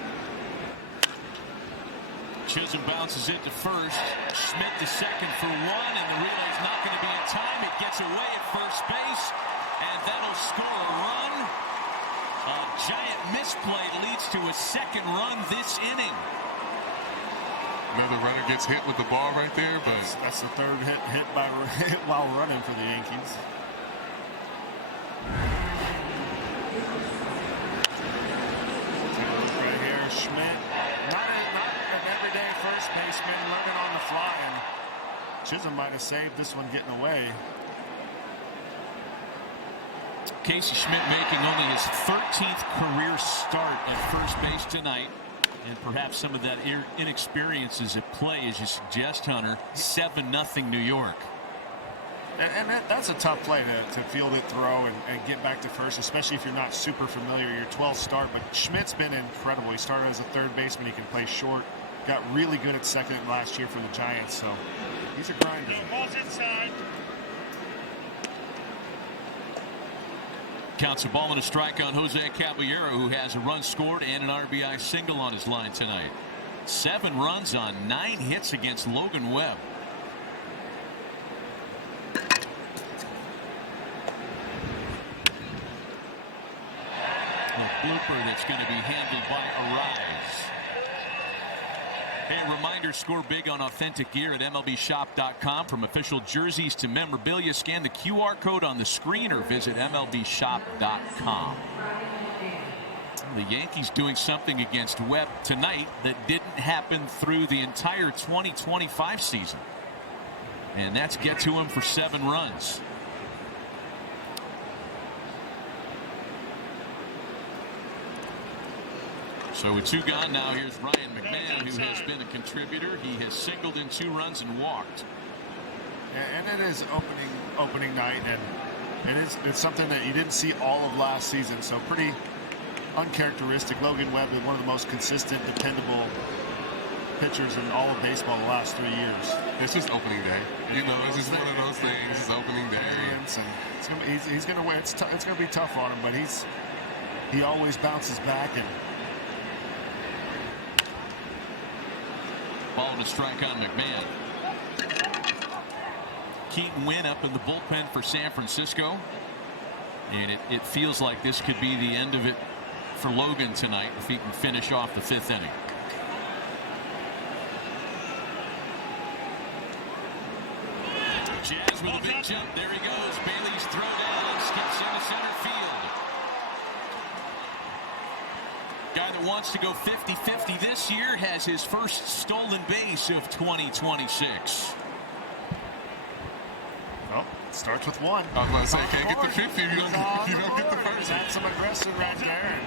Chisholm bounces it to first. Schmidt to second for 1, and the relay's not going to be in time. It gets away at first base, and that'll score a run. A giant misplay leads to a 2nd run this inning. Another runner gets hit with the ball right there, but that's the 3rd hit while running for the Yankees. Right here, Schmidt, not an everyday first baseman, learning on the fly, and Chisholm might have saved this one getting away. Casey Schmidt making only his 13th career start at first base tonight. And perhaps some of that inexperience is at play, as you suggest, Hunter. 7-0 New York. And that's a tough play to field it, throw, and get back to first, especially if you're not super familiar. Your 12th start, but Schmidt's been incredible. He started as a 3rd baseman. He can play short. Got really good at 2nd last year for the Giants, so he's a grinder. Ball's inside. Counts a ball and a strike on Jose Caballero, who has a run scored and an RBI single on his line tonight. 7 runs on 9 hits against Logan Webb. A blooper that's going to be handled by Arise. Hey, a reminder, score big on authentic gear at MLBshop.com. From official jerseys to memorabilia, scan the QR code on the screen or visit MLBshop.com. The Yankees doing something against Webb tonight that didn't happen through the entire 2025 season. And that's get to him for 7 runs. So with 2 gone now, here's Ryan McMahon, who has been a contributor. He has singled in 2 runs and walked. And it is opening night, and it's something that you didn't see all of last season. So pretty uncharacteristic. Logan Webb is one of the most consistent, dependable pitchers in all of baseball the last 3 years. It's just opening day. It's just one of those things. It's opening day. And he's going to win. It's going to be tough on him, but he always bounces back. And ball and a strike on McMahon. Keaton Wynn up in the bullpen for San Francisco. And it feels like this could be the end of it for Logan tonight if he can finish off the 5th inning. Jazz with a big jump. There he goes. Bailey's throw down. Skips into center field. Guy that wants to go 50-50 this year has his first stolen base of 2026. Well, it starts with one. I was about to say, can't get the 50 if you don't get the first. That's some aggression right there.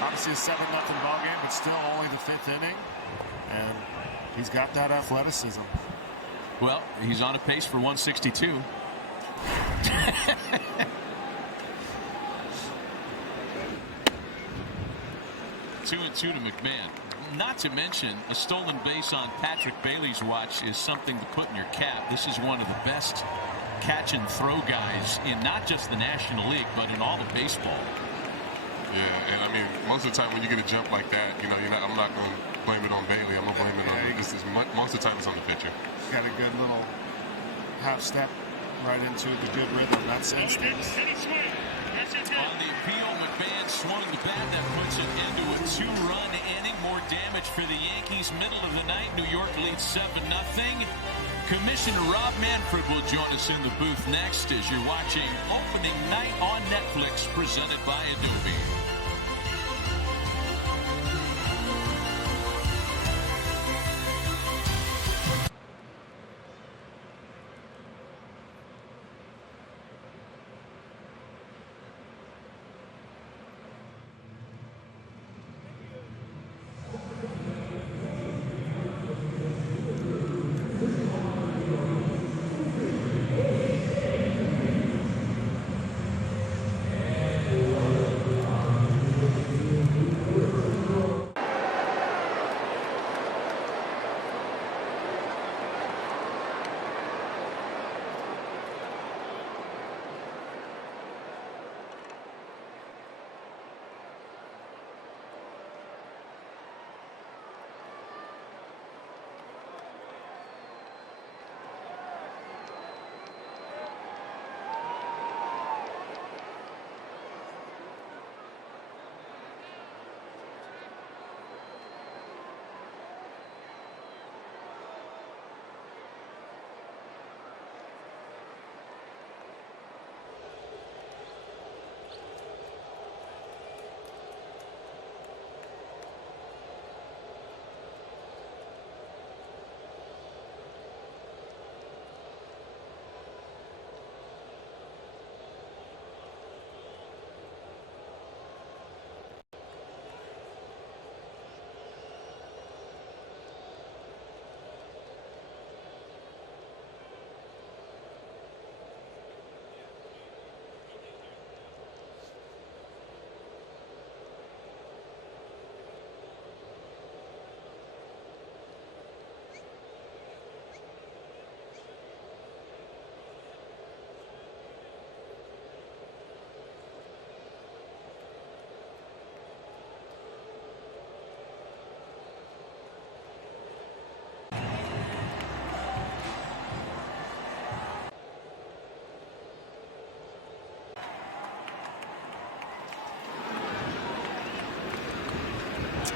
Obviously a 7-0 ball game, but still only the 5th inning. And he's got that athleticism. Well, he's on a pace for 162. 2-2 to McMahon. Not to mention, a stolen base on Patrick Bailey's watch is something to put in your cap. This is one of the best catch and throw guys in not just the National League, but in all of baseball. Yeah, and I mean, most of the time when you get a jump like that, you know, I'm not going to blame it on Bailey. I'm going to blame it on most of the time it's on the pitcher. Got a good little half step right into the good rhythm. That's instincts. On the appeal, McMahon swung the bat. That puts it into a 2-run inning. More damage for the Yankees. Middle of the night, New York leads 7-0. Commissioner Rob Manfred will join us in the booth next as you're watching Opening Night on Netflix, presented by Adobe.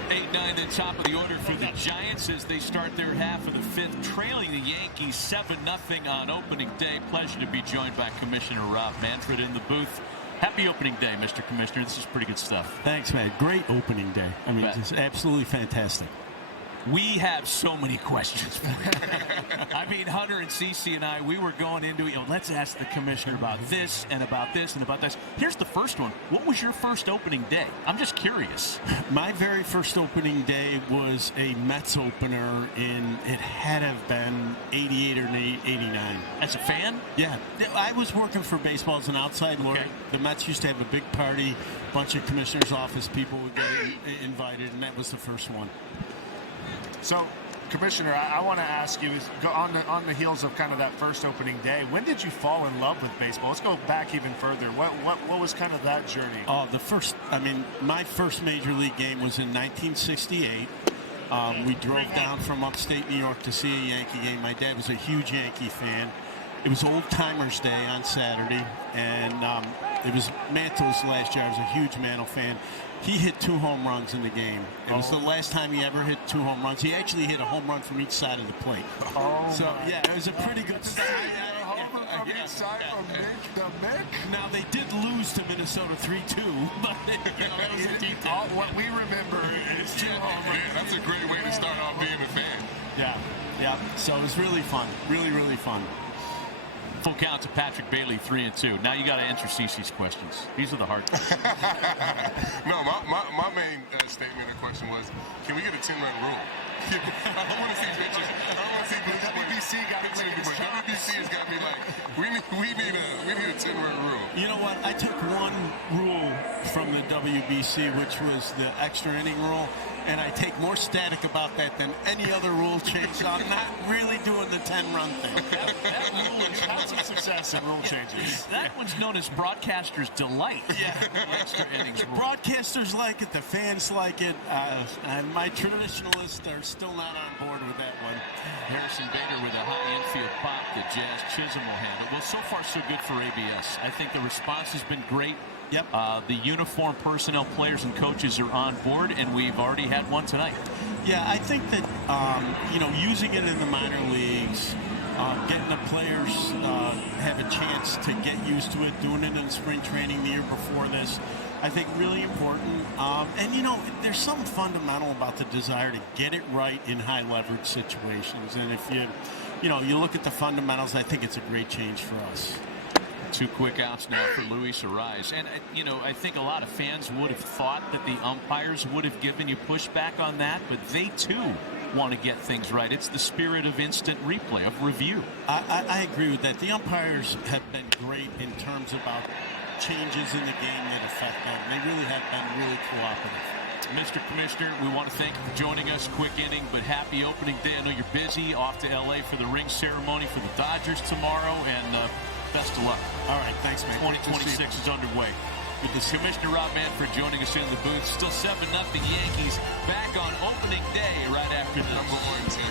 Eight-9 the top of the order for the Giants as they start their half of the 5th, trailing the Yankees 7-0 on opening day. Pleasure to be joined by Commissioner Rob Manfred in the booth. Happy opening day, Mr. Commissioner. This is pretty good stuff. Thanks, man. Great opening day. I mean, it's absolutely fantastic. We have so many questions for you. I mean, Hunter and Cece and I, we were going into it. Let's ask the commissioner about this and about this and about this. Here's the first one. What was your first opening day? I'm just curious. My very first opening day was a Mets opener it had to have been 88 or 89. As a fan? Yeah. I was working for baseball as an outside lawyer. Okay. The Mets used to have a big party. A bunch of commissioner's office people would get invited, and that was the first one. So, Commissioner, I want to ask you, on the heels of kind of that first opening day, when did you fall in love with baseball? Let's go back even further. What was kind of that journey? My first major league game was in 1968. We drove down from upstate New York to see a Yankee game. My dad was a huge Yankee fan. It was Old Timers Day on Saturday, and it was Mantle's last year. I was a huge Mantle fan. He hit 2 home runs in the game. It was the last time he ever hit 2 home runs. He actually hit a home run from each side of the plate. It was a pretty good start. From The Mick. Now, they did lose to Minnesota 3-2, but that was a deep all, what we remember is two home runs. Yeah, that's a great way to start off being a fan. Yeah. So it was really fun. Really, really fun. Full count to Patrick Bailey, 3-2. Now you got to answer Cece's questions. These are the hard questions. No, my main statement or question was, can we get a 10-run rule? I don't want to see pitchers. I don't want to see pitchers. WBC got to make it. WBC has got me like, we need a 10-run rule. You know what? I took one rule from the WBC, which was the extra inning rule, and I take more static about that than any other rule change. So I'm not really doing the 10-run thing. That rule is had some success in rule changes. That one's known as broadcaster's delight. Yeah. Extra innings The rule. broadcasters like it, the fans like it, and my traditionalists are still not on board with that one. Harrison Bader with a high infield pop that Jazz Chisholm will handle. Well, so far so good for ABS. I think the response has been great. Yep. The uniform personnel, players, and coaches are on board, and we've already had one tonight. Yeah, I think that using it in the minor leagues, getting the players have a chance to get used to it, doing it in spring training the year before this, I think really important. And there's something fundamental about the desire to get it right in high leverage situations. And if you look at the fundamentals, I think it's a great change for us. 2 quick outs now for Luis Arraez. And, I think a lot of fans would have thought that the umpires would have given you pushback on that, but they, too, want to get things right. It's the spirit of instant replay, of review. I agree with that. The umpires have been great in terms about changes in the game that affect them. They really have been really cooperative. Mr. Commissioner, we want to thank you for joining us. Quick inning, but happy opening day. I know you're busy. Off to L.A. for the ring ceremony for the Dodgers tomorrow, and best of luck. All right, thanks, man. 2026 is underway. With the Commissioner Rob Manfred joining us in the booth. Still 7-0 Yankees back on opening day right after the number 1 team.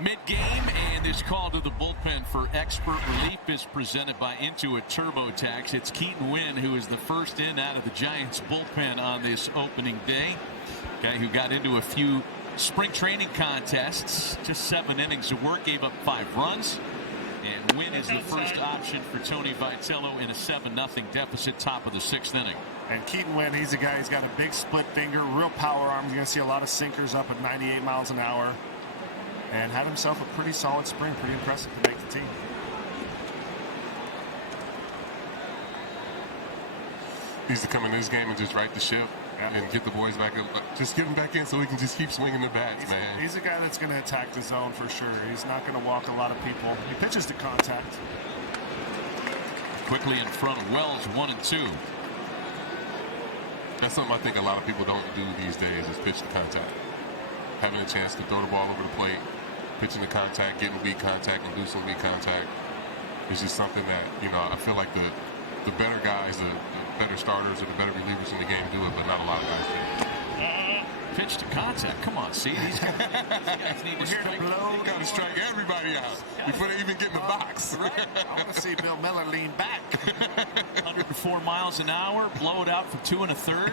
Mid-game, and this call to the bullpen for expert relief is presented by Intuit TurboTax. It's Keaton Wynn, who is the first in out of the Giants bullpen on this opening day. Guy who got into a few spring training contests, just 7 innings of work, gave up 5 runs. And Wynn is the first option for Tony Vitello in a 7-0 deficit, top of the 6th inning. And Keaton Wynn, he's a guy who's got a big split finger, real power arm. You're going to see a lot of sinkers up at 98 miles an hour. And had himself a pretty solid spring, pretty impressive to make the team. Needs to come in this game and just right the ship and get the boys back in. Just get them back in so we can just keep swinging the bats, man. He's a guy that's going to attack the zone for sure. He's not going to walk a lot of people. He pitches to contact. Quickly in front of Wells, 1-2. That's something I think a lot of people don't do these days is pitch to contact. Having a chance to throw the ball over the plate, pitching to contact, getting weak contact, and inducing weak contact. It's just something that, I feel like the better guys, the better starters, or the better relievers in the game do it, but not a lot of guys do. Pitch to contact. Come on, see? These guys need to strike. You got to strike everybody out before they even get in the box. Right. I want to see Bill Miller lean back. 104 miles an hour, blow it out for 2 1/3,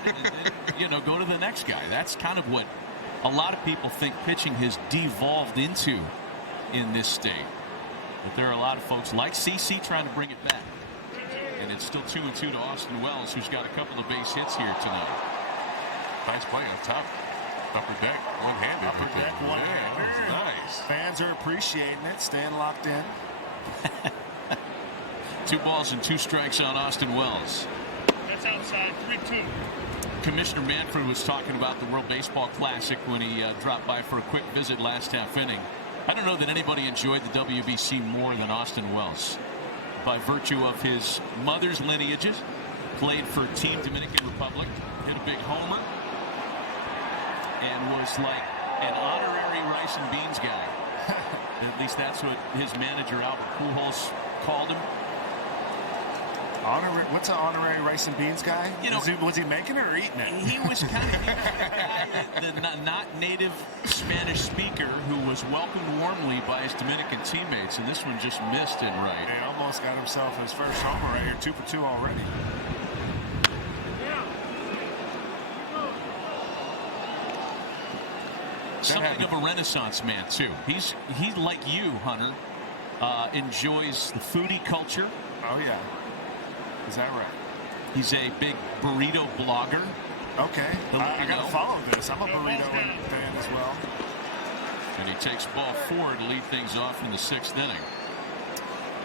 and then, go to the next guy. That's kind of what a lot of people think pitching has devolved into in this state. But there are a lot of folks like CC trying to bring it back. And it's still 2-2 to Austin Wells, who's got a couple of base hits here tonight. Nice play on top. Upper deck, one-handed. Upper deck, one-handed. Yeah, nice. Fans are appreciating it, staying locked in. 2 balls and 2 strikes on Austin Wells. That's outside, 3-2. Commissioner Manfred was talking about the World Baseball Classic when he dropped by for a quick visit last half inning. I don't know that anybody enjoyed the WBC more than Austin Wells. By virtue of his mother's lineages, played for Team Dominican Republic, hit a big homer, and was like an honorary rice and beans guy. At least that's what his manager, Albert Pujols, called him. What's an honorary rice and beans guy? Was he making it or eating it? He was kind of the not native Spanish speaker who was welcomed warmly by his Dominican teammates, and this one just missed it right. He almost got himself his first homer right here, 2 for 2 already. Something of a renaissance man, too. He's like you, Hunter, enjoys the foodie culture. Oh, yeah. Is that right? He's a big burrito blogger. Okay. I got to follow this. I'm a burrito fan as well. And he takes ball 4 to lead things off in the 6th inning.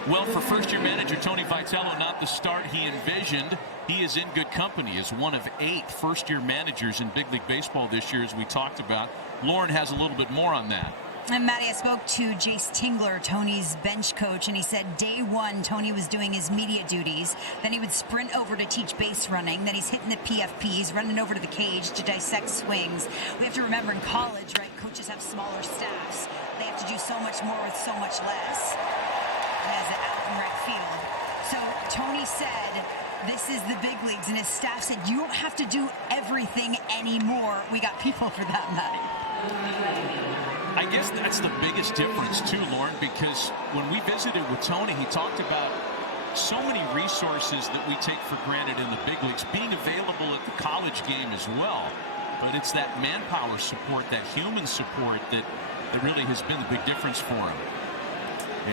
Well, for first-year manager Tony Vitello, not the start he envisioned. He is in good company as one of 8 first-year managers in Big League Baseball this year, as we talked about. Lauren has a little bit more on that. And Matty, I spoke to Jace Tingler, Tony's bench coach, and he said day 1, Tony was doing his media duties. Then he would sprint over to teach base running. Then he's hitting the PFPs, running over to the cage to dissect swings. We have to remember in college, right, coaches have smaller staffs. They have to do so much more with so much less. He has it out in right field. So Tony said, this is the big leagues, and his staff said, you don't have to do everything anymore. We got people for that, Matty. I guess that's the biggest difference, too, Lauren, because when we visited with Tony, he talked about so many resources that we take for granted in the big leagues being available at the college game as well. But it's that manpower support, that human support that really has been the big difference for him.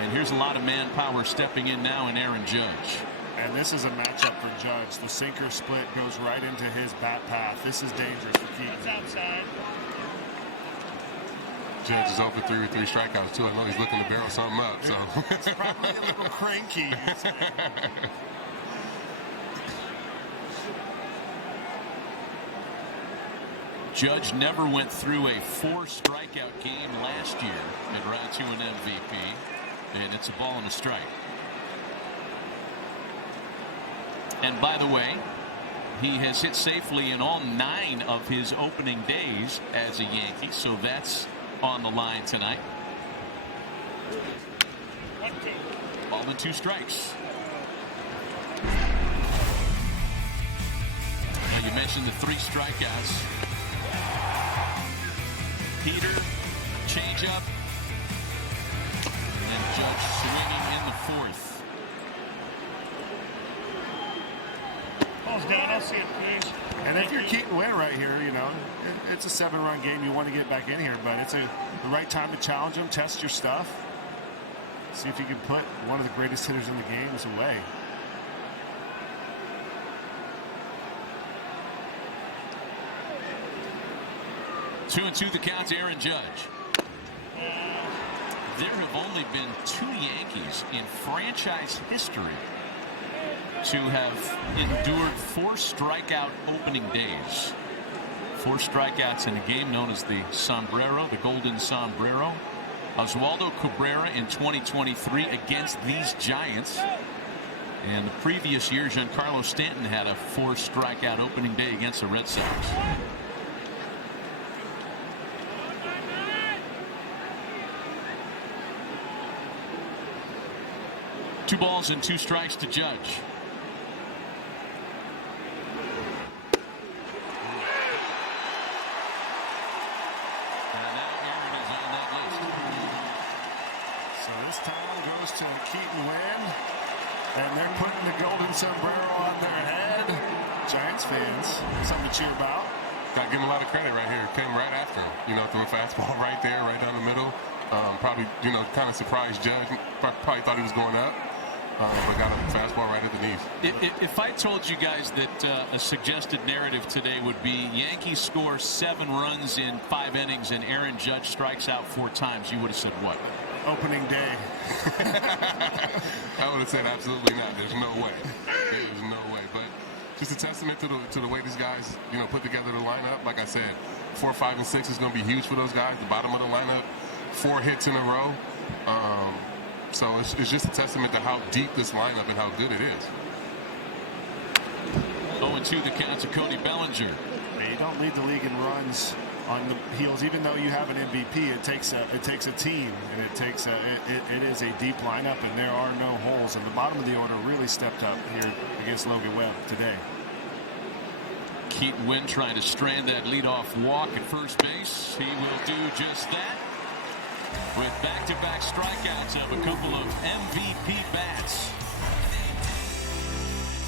And here's a lot of manpower stepping in now in Aaron Judge. And this is a matchup for Judge. The sinker split goes right into his bat path. This is dangerous for Keaton. It's outside. Judge is over 3 with 3 strikeouts, too. I know he's looking to barrel something up, so. It's probably a little cranky. Judge never went through a 4-strikeout game last year at round 2 in MVP, and it's a ball and a strike. And by the way, he has hit safely in all 9 of his opening days as a Yankee, so that's on the line tonight. 1-2. Ball and 2 strikes. Now you mentioned the 3 strikeouts. Peter, changeup, and then Judge swinging in the 4th. Ball's down. I'll see it, please. And if you're Keaton Wynn right here, it's a 7-run game. You want to get back in here, but it's the right time to challenge him, test your stuff, see if you can put one of the greatest hitters in the game away. Two and 2 the count to Aaron Judge. There have only been 2 Yankees in franchise history to have endured 4 strikeout opening days. 4 strikeouts in a game known as the sombrero, the golden sombrero. Oswaldo Cabrera in 2023 against these Giants. And the previous year, Giancarlo Stanton had a 4 strikeout opening day against the Red Sox. Two balls and 2 strikes to Judge. To Keaton Wynn, and they're putting the golden sombrero on their head. Giants fans, something to cheer about. Got to give him a lot of credit right here. Came right after him. You know, threw a fastball right there, right down the middle. Probably, you know, kind of surprised Judge. Probably thought he was going up, but got a fastball right at the knees. If I told you guys that a suggested narrative today would be Yankees score 7 runs in 5 innings and Aaron Judge strikes out 4 times, you would have said what? Opening day. I would have said absolutely not. There's no way. There's no way. But just a testament to the way these guys, you know, put together the lineup. Like I said, 4, 5, and 6 is going to be huge for those guys. The bottom of the lineup, 4 hits in a row. So it's just a testament to how deep this lineup and how good it is. 0-2 the count to Cody Bellinger. You don't lead the league in runs on the heels, even though you have an MVP. It takes a team, and it is a deep lineup, and there are no holes. And the bottom of the order really stepped up here against Logan Webb today. Keaton Wynn trying to strand that leadoff walk at first base. He will do just that with back-to-back strikeouts of a couple of MVP bats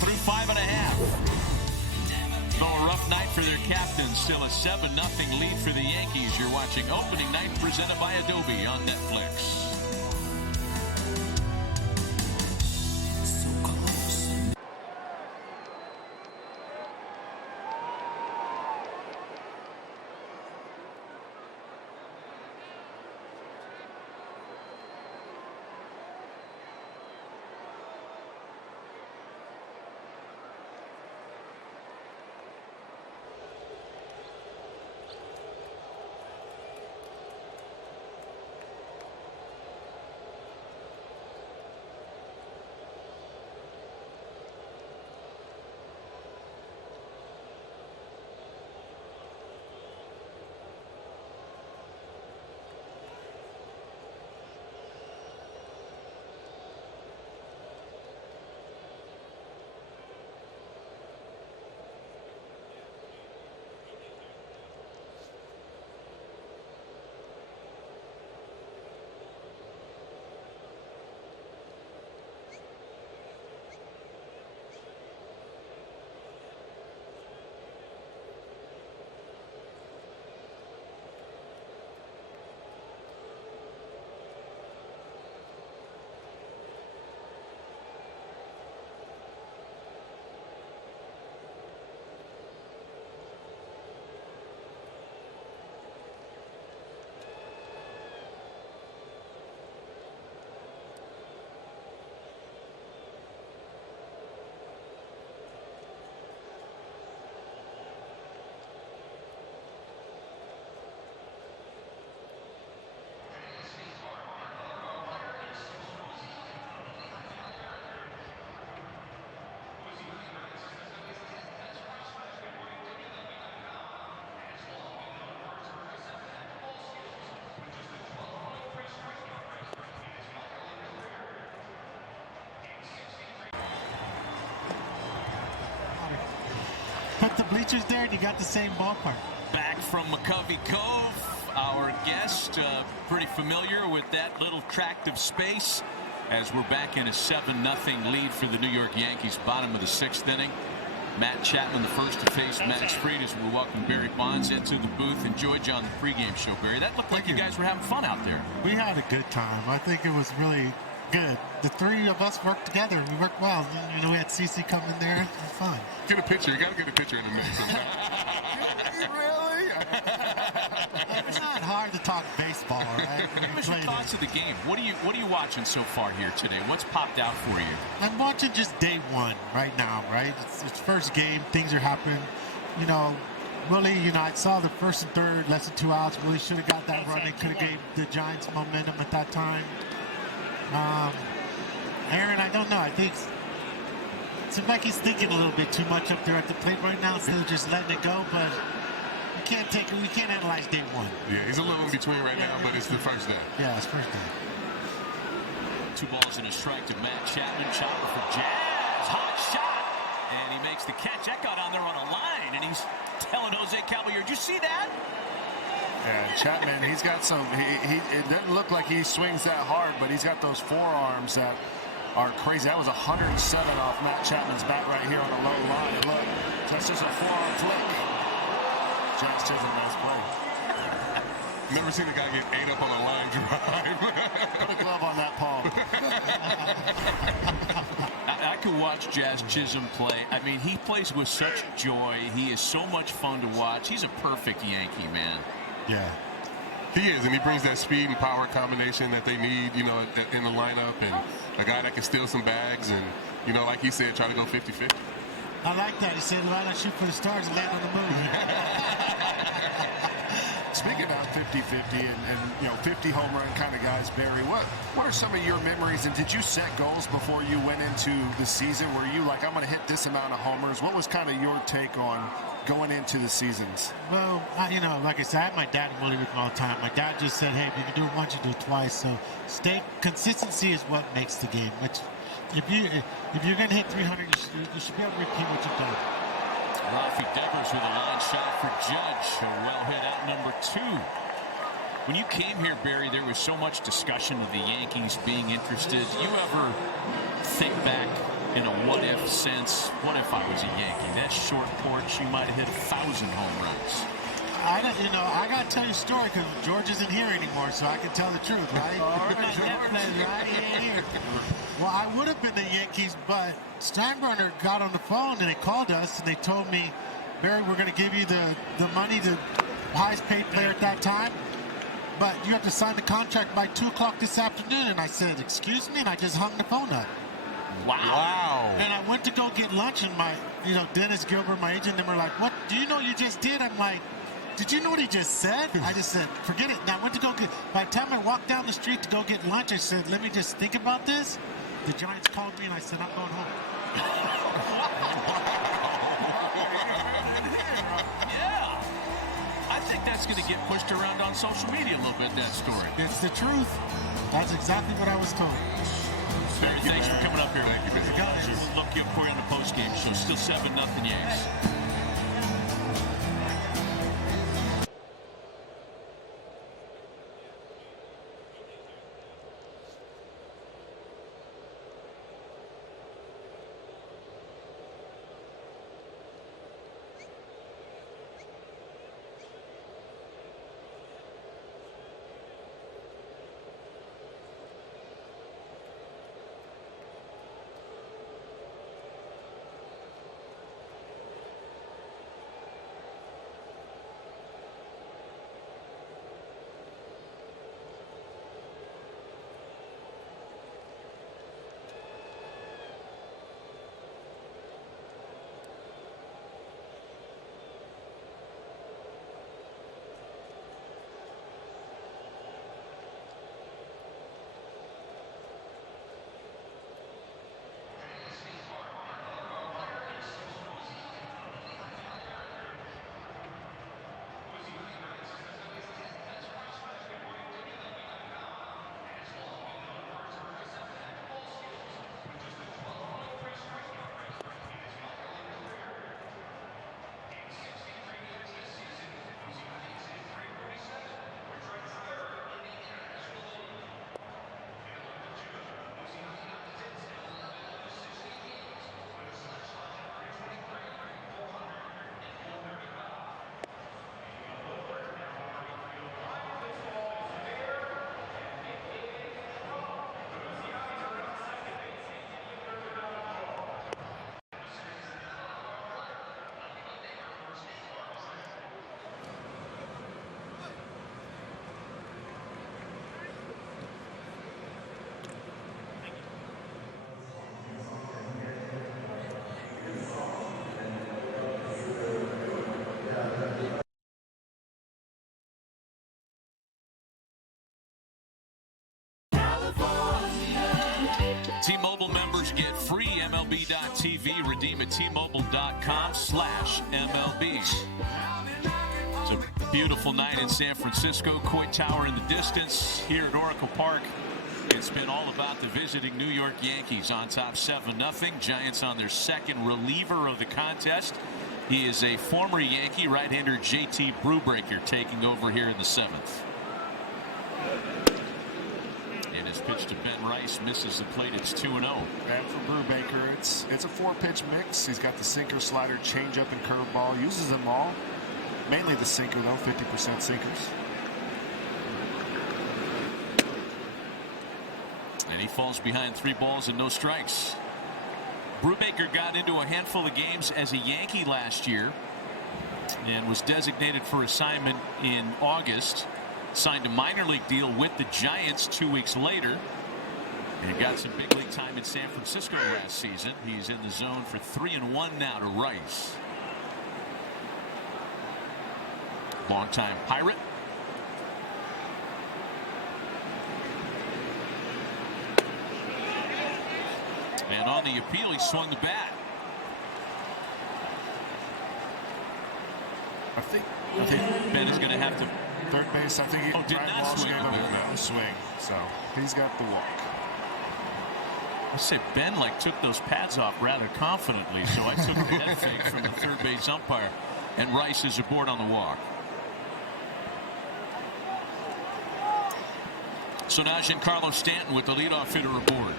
through 5.5. So a rough night for their captain. Still a 7-0 lead for the Yankees. You're watching opening night presented by Adobe on Netflix. Put the bleachers there and you got the same ballpark. Back from McCovey Cove, our guest, pretty familiar with that little tract of space as we're back in a 7-0 lead for the New York Yankees, bottom of the 6th inning. Matt Chapman, the first to face Max Fried, as we welcome Barry Bonds into the booth. Enjoyed you on the pregame show, Barry. That looked like you guys were having fun out there. We had a good time. I think it was really good. The 3 of us worked together. We worked well. You know, we had CeCe come in there. It was fun. Get a picture. You got to get a picture in a minute sometime. Really? It's not hard to talk baseball, right? What was your thoughts of the game? What are you watching so far here today? What's popped out for you? I'm watching just day 1 right now, right? It's first game. Things are happening. You know, Willie, you know, I saw the first and third, less than 2 outs. Willie should have got that run. It could have gave the Giants momentum at that time. Aaron, I don't know. I think it seems like he's thinking a little bit too much up there at the plate right now instead of just letting it go. But we can't analyze day one. Yeah, he's a little in between right now, but it's the first day. Yeah, it's first day. 2 balls and a strike to Matt Chapman. Chopper for Jazz. Hot shot. And he makes the catch. That got on there on a line. And he's telling Jose Caballero, did you see that? Yeah, Chapman, he's got some, it doesn't look like he swings that hard, but he's got those forearms that are crazy. That was 107 off Matt Chapman's bat right here on the low line. And look, that's just a forearm flick. Jack Chisholm, nice play. Never seen a guy get 8 up on a line drive. Put a glove on that palm. I could watch Jazz Chisholm play. I mean, he plays with such joy. He is so much fun to watch. He's a perfect Yankee, man. Yeah. He is, and he brings that speed and power combination that they need, you know, in the lineup, and a guy that can steal some bags and, you know, like he said, try to go 50-50. I like that. He said, why not shoot for the stars and land on the moon? Speaking about 50-50 and you know, 50 home run kind of guys, Barry, what are some of your memories, and did you set goals before you went into the season? Were you like, I'm going to hit this amount of homers? What was kind of your take on going into the seasons? Well, you know, like I said, I have my dad in Willie with me all the time. My dad just said, hey, if you can do it once, you do it twice. So consistency is what makes the game. Which, if you're going to hit 300, you should be able to repeat what you've done. Rafi Devers with a line shot for Judge. A well hit out number 2. When you came here, Barry, there was so much discussion of the Yankees being interested. You ever think back in a what-if sense? What if I was a Yankee? That short porch, you might have hit 1,000 home runs. I got to tell you a story because George isn't here anymore, so I can tell the truth, right? All right, George. Right here. Well, I would have been the Yankees, but Steinbrenner got on the phone and they called us and they told me, Barry, we're going to give you the money, the highest paid player at that time, but you have to sign the contract by 2 o'clock this afternoon. And I said, excuse me? And I just hung the phone up. Wow. And I went to go get lunch and Dennis Gilbert, my agent, they were like, what do you know you just did? I'm like, did you know what he just said? I just said, forget it. And I went to go by the time I walked down the street to go get lunch, I said, let me just think about this. The Giants called me and I said, I'm going home. Yeah. I think that's going to get pushed around on social media a little bit, that story. It's the truth. That's exactly what I was told. Barry, thanks for coming up here. Thank you, Mr. Guys, we'll look you up for you on the post-game show. Still 7-0 Yanks. T-Mobile members get free MLB.TV. Redeem at T-Mobile.com/MLB. It's a beautiful night in San Francisco. Coit Tower in the distance. Here at Oracle Park, it's been all about the visiting New York Yankees on top 7-0. Giants on their second reliever of the contest. He is a former Yankee, right-hander JT Brubaker, taking over here in the 7th. And his pitch to Ben Rice misses the plate. It's 2-0. And for Brubaker, it's a 4-pitch mix. He's got the sinker, slider, changeup, and curveball. Uses them all. Mainly the sinker, though, 50% sinkers. And he falls behind 3 balls and no strikes. Brubaker got into a handful of games as a Yankee last year and was designated for assignment in August. Signed a minor league deal with the Giants 2 weeks later and got some big league time in San Francisco last season. He's in the zone for 3-1 now to Rice. Longtime Pirate. And on the appeal, he swung the bat. I think Ben is going to have to. Third base, I think he did not swing. No swing. So he's got the walk. I say Ben took those pads off rather confidently, so I took the head fake from the third base umpire, and Rice is aboard on the walk. So now Giancarlo Stanton with the leadoff hitter aboard.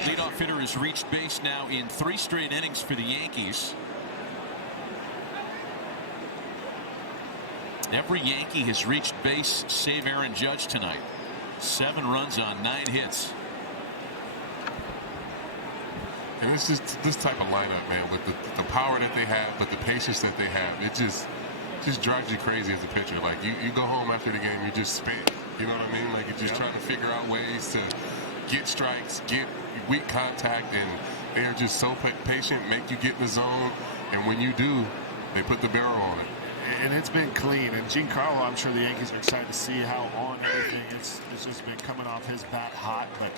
Leadoff hitter has reached base now in 3 straight innings for the Yankees. Every Yankee has reached base save Aaron Judge tonight. 7 runs on 9 hits. And it's just this type of lineup, man, with the power that they have, but the patience that they have. It just drives you crazy as a pitcher. Like, you go home after the game, you just spit. You know what I mean? Like, you're just trying to figure out ways to get strikes, get weak contact, and they're just so patient, make you get in the zone, and when you do, they put the barrel on it. And it's been clean. And Giancarlo, I'm sure the Yankees are excited to see how on everything it's just been coming off his bat hot. But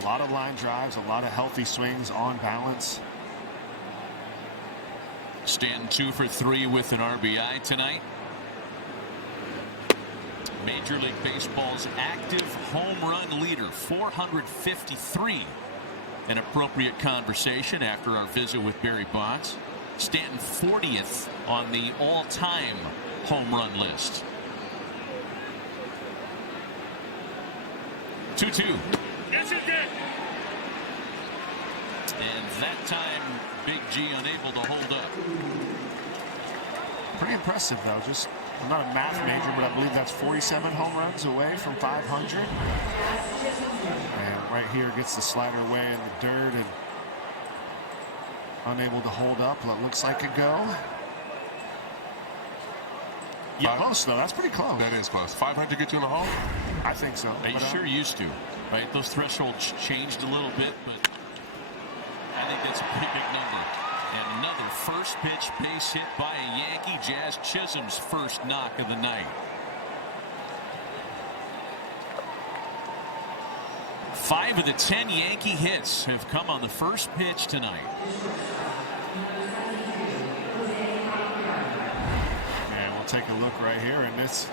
a lot of line drives, a lot of healthy swings on balance. Stanton 2 for 3 with an RBI tonight. Major League Baseball's active home run leader, 453. An appropriate conversation after our visit with Barry Bonds. Stanton 40th on the all-time home run list. 2-2. Yes, it did. And that time, Big G unable to hold up. Pretty impressive, though. I'm not a math major, but I believe that's 47 home runs away from 500. And right here gets the slider away in the dirt and unable to hold up. That looks like a go. Yeah, close though. That's pretty close. That is close. 500 get you in the hole? I think so. They sure used to, right? Those thresholds changed a little bit, but I think that's a pretty big number. And another first pitch base hit by a Yankee. Jazz Chisholm's first knock of the night. 5 of the 10 Yankee hits have come on the first pitch tonight. And we'll take a look right here, and this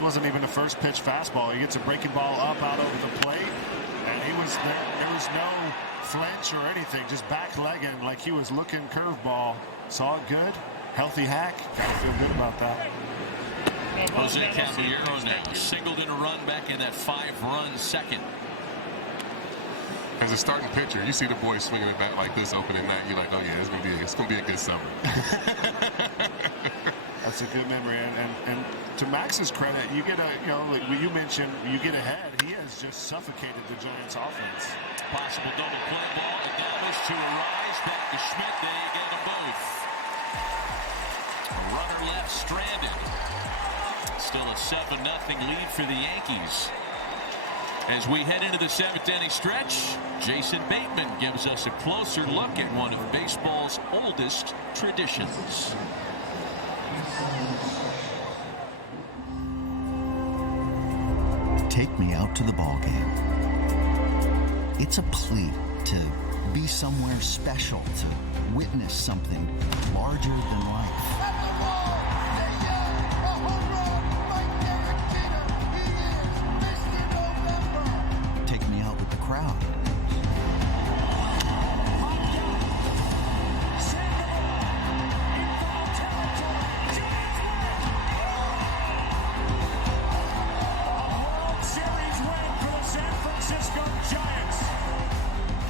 wasn't even a first pitch fastball. He gets a breaking ball up out over the plate, and there was no flinch or anything, just back legging like he was looking curveball. Saw it good, healthy hack. Gotta feel good about that. Jose Caballero now singled in a run back in that 5-run second. As a starting pitcher, you see the boys swinging it back like this opening night. You're like, oh yeah, it's gonna be a good summer. That's a good memory, and to Max's credit, you get like you mentioned, you get ahead. He has just suffocated the Giants' offense. Possible double play ball. Adames to Rise, back to Schmidt. They get them both. Runner left stranded. Still a 7-0 lead for the Yankees. As we head into the 7th inning stretch, Jason Bateman gives us a closer look at one of baseball's oldest traditions. Take me out to the ball game. It's a plea to be somewhere special, to witness something larger than life. Take me out with the crowd.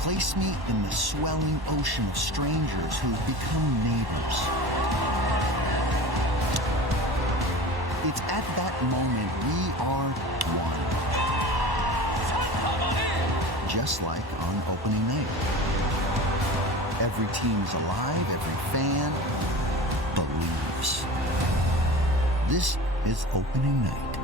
Place me in the swelling ocean of strangers who've become neighbors. It's at that moment we are one. Just like on opening night. Every team is alive, every fan believes. This is opening night.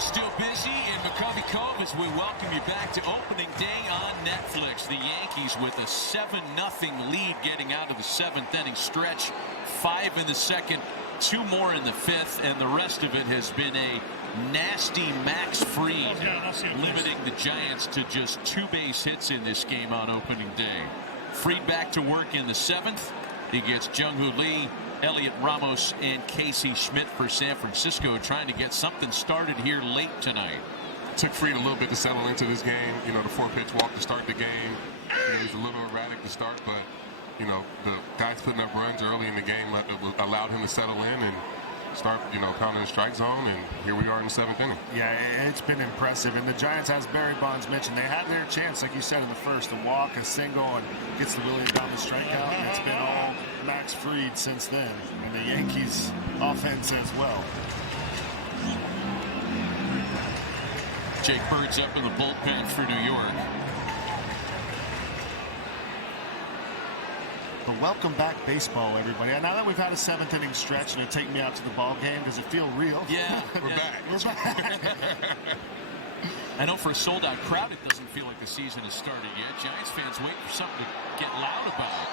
Still busy in McCovey Cove as we welcome you back to opening day on Netflix. The Yankees with a 7-0 lead getting out of the 7th inning stretch. 5 in the second, 2 more in the 5th, and the rest of it has been a nasty Max Fried, limiting the Giants to just 2 base hits in this game on opening day. Fried back to work in the 7th. He gets Jung-Hoo Lee, Elliot Ramos, and Casey Schmidt for San Francisco, trying to get something started here late tonight. Took Fried a little bit to settle into this game. You know, the 4-pitch walk to start the game. You know, he was a little erratic to start, but, you know, the guys putting up runs early in the game allowed him to settle in and start, you know, pounding the strike zone, and here we are in the 7th inning. Yeah, it's been impressive. And the Giants, as Barry Bonds mentioned, they had their chance, like you said, in the first, to walk, a single, and gets the Willie down the strikeout. And it's been all Max Fried since then, and the Yankees offense as well. Jake Bird's up in the bullpen for New York. But welcome back, baseball, everybody. Now that we've had a 7th inning stretch and it take me out to the ball game, does it feel real? Yeah, we're back. We're back. I know for a sold-out crowd, it doesn't feel like the season has started yet. Giants fans waiting for something to get loud about.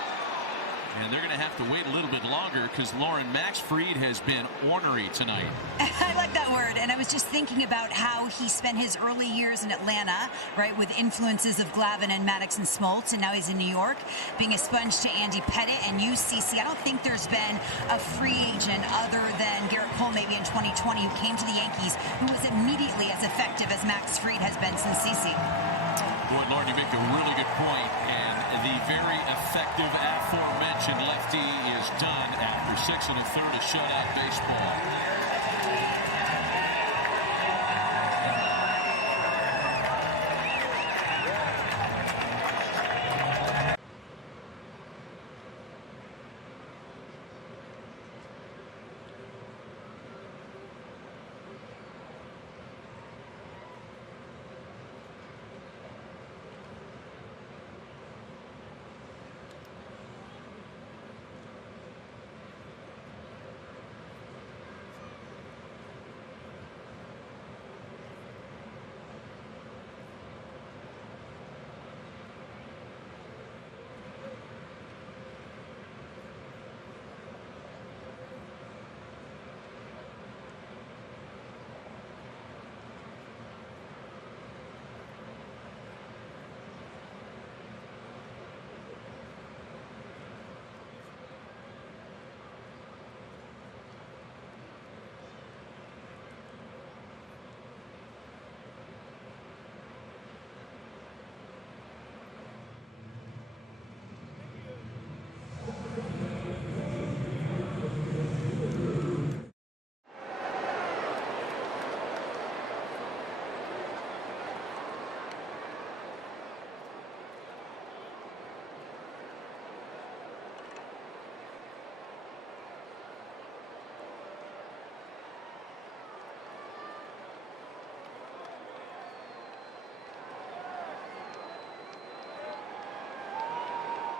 And they're going to have to wait a little bit longer because Lauren, Max Fried has been ornery tonight. I like that word. And I was just thinking about how he spent his early years in Atlanta, right, with influences of Glavine and Maddox and Smoltz, and now he's in New York, being a sponge to Andy Pettit and UCC. I don't think there's been a free agent other than Garrett Cole maybe in 2020 who came to the Yankees who was immediately as effective as Max Fried has been since CC. Boy, Lauren, you make a really good point. And the very effective aforementioned lefty is done after 6 1/3 of shutout baseball.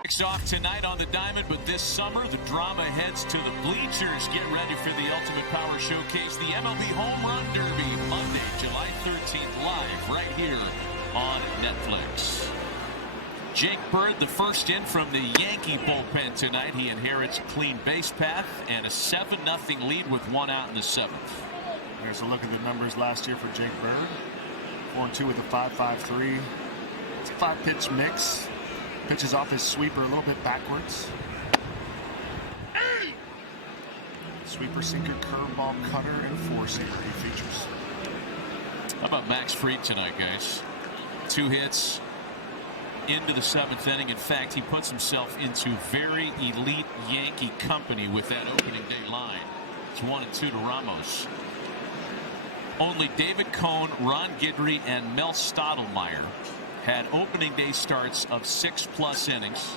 Kicks off tonight on the diamond, but this summer the drama heads to the bleachers. Get ready for the Ultimate Power Showcase, the MLB Home Run Derby, Monday, July 13th, live right here on Netflix. Jake Bird, the first in from the Yankee bullpen tonight. He inherits a clean base path and a 7-0 lead with 1 out in the 7th. There's a look at the numbers last year for Jake Bird. 4-2 with a 5.53. It's a 5-pitch mix. Pitches off his sweeper a little bit backwards. Sweeper, sinker, curveball, cutter, and four-seamer he features. How about Max Fried tonight, guys? 2 hits into the 7th inning. In fact, he puts himself into very elite Yankee company with that opening day line. It's 1-2 to Ramos. Only David Cohn, Ron Guidry, and Mel Stottlemyre had opening day starts of 6+ innings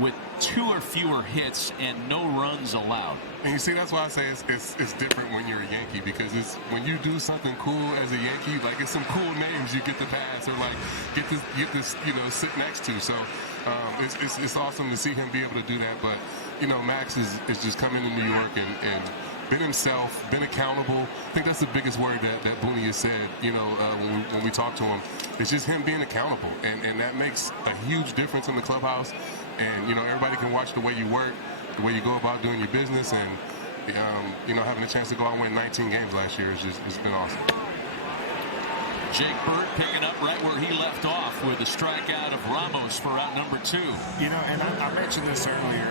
with 2 or fewer hits and no runs allowed. And you see, that's why I say it's different when you're a Yankee, because it's when you do something cool as a Yankee, like it's some cool names you get to pass or like get this sit next to. So it's awesome to see him be able to do that. But Max is just coming to New York and been himself, been accountable. I think that's the biggest word that Booney has said, when we talk to him. It's just him being accountable. And that makes a huge difference in the clubhouse. And, everybody can watch the way you work, the way you go about doing your business. And, having a chance to go out and win 19 games last year it's been awesome. Jake Bird picking up right where he left off with a strikeout of Ramos for out number 2. And I mentioned this earlier.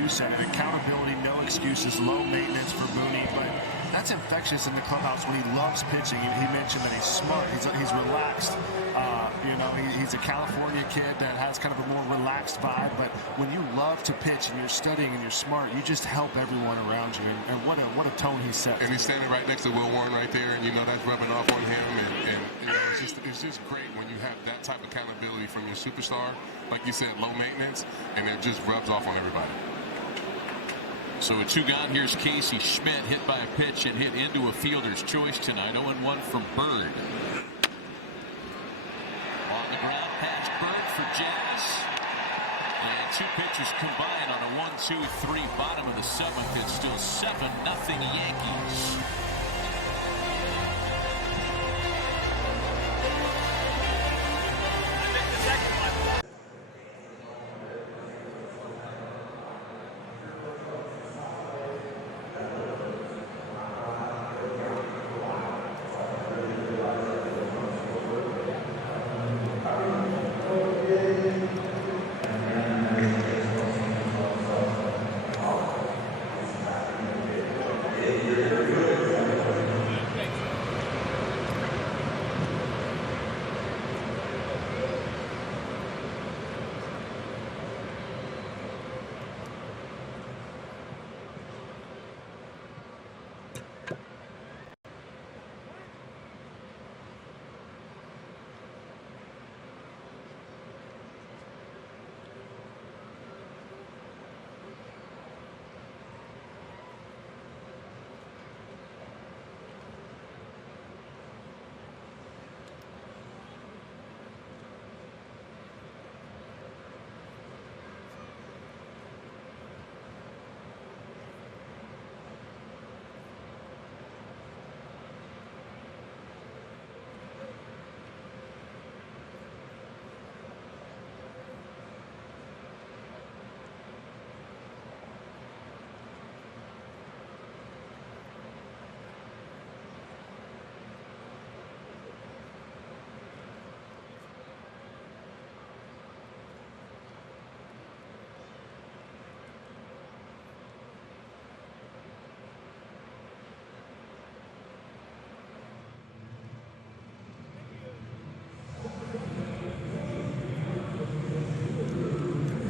You said it, accountability, no excuses, low maintenance for Booney, but that's infectious in the clubhouse when he loves pitching. He mentioned that he's smart, he's relaxed. He's a California kid that has kind of a more relaxed vibe, but when you love to pitch and you're studying and you're smart, you just help everyone around you, and what a tone he sets. And he's standing right next to Will Warren right there, and that's rubbing off on him, and it's just great when you have that type of accountability from your superstar. Like you said, low maintenance, and it just rubs off on everybody. So a 2 gone. Here's Casey Schmidt, hit by a pitch and hit into a fielder's choice tonight. 0-1 from Bird. On the ground past Bird for Jazz. And 2 pitches combined on a 1-2-3 bottom of the 7th. It's still 7-0 Yankees.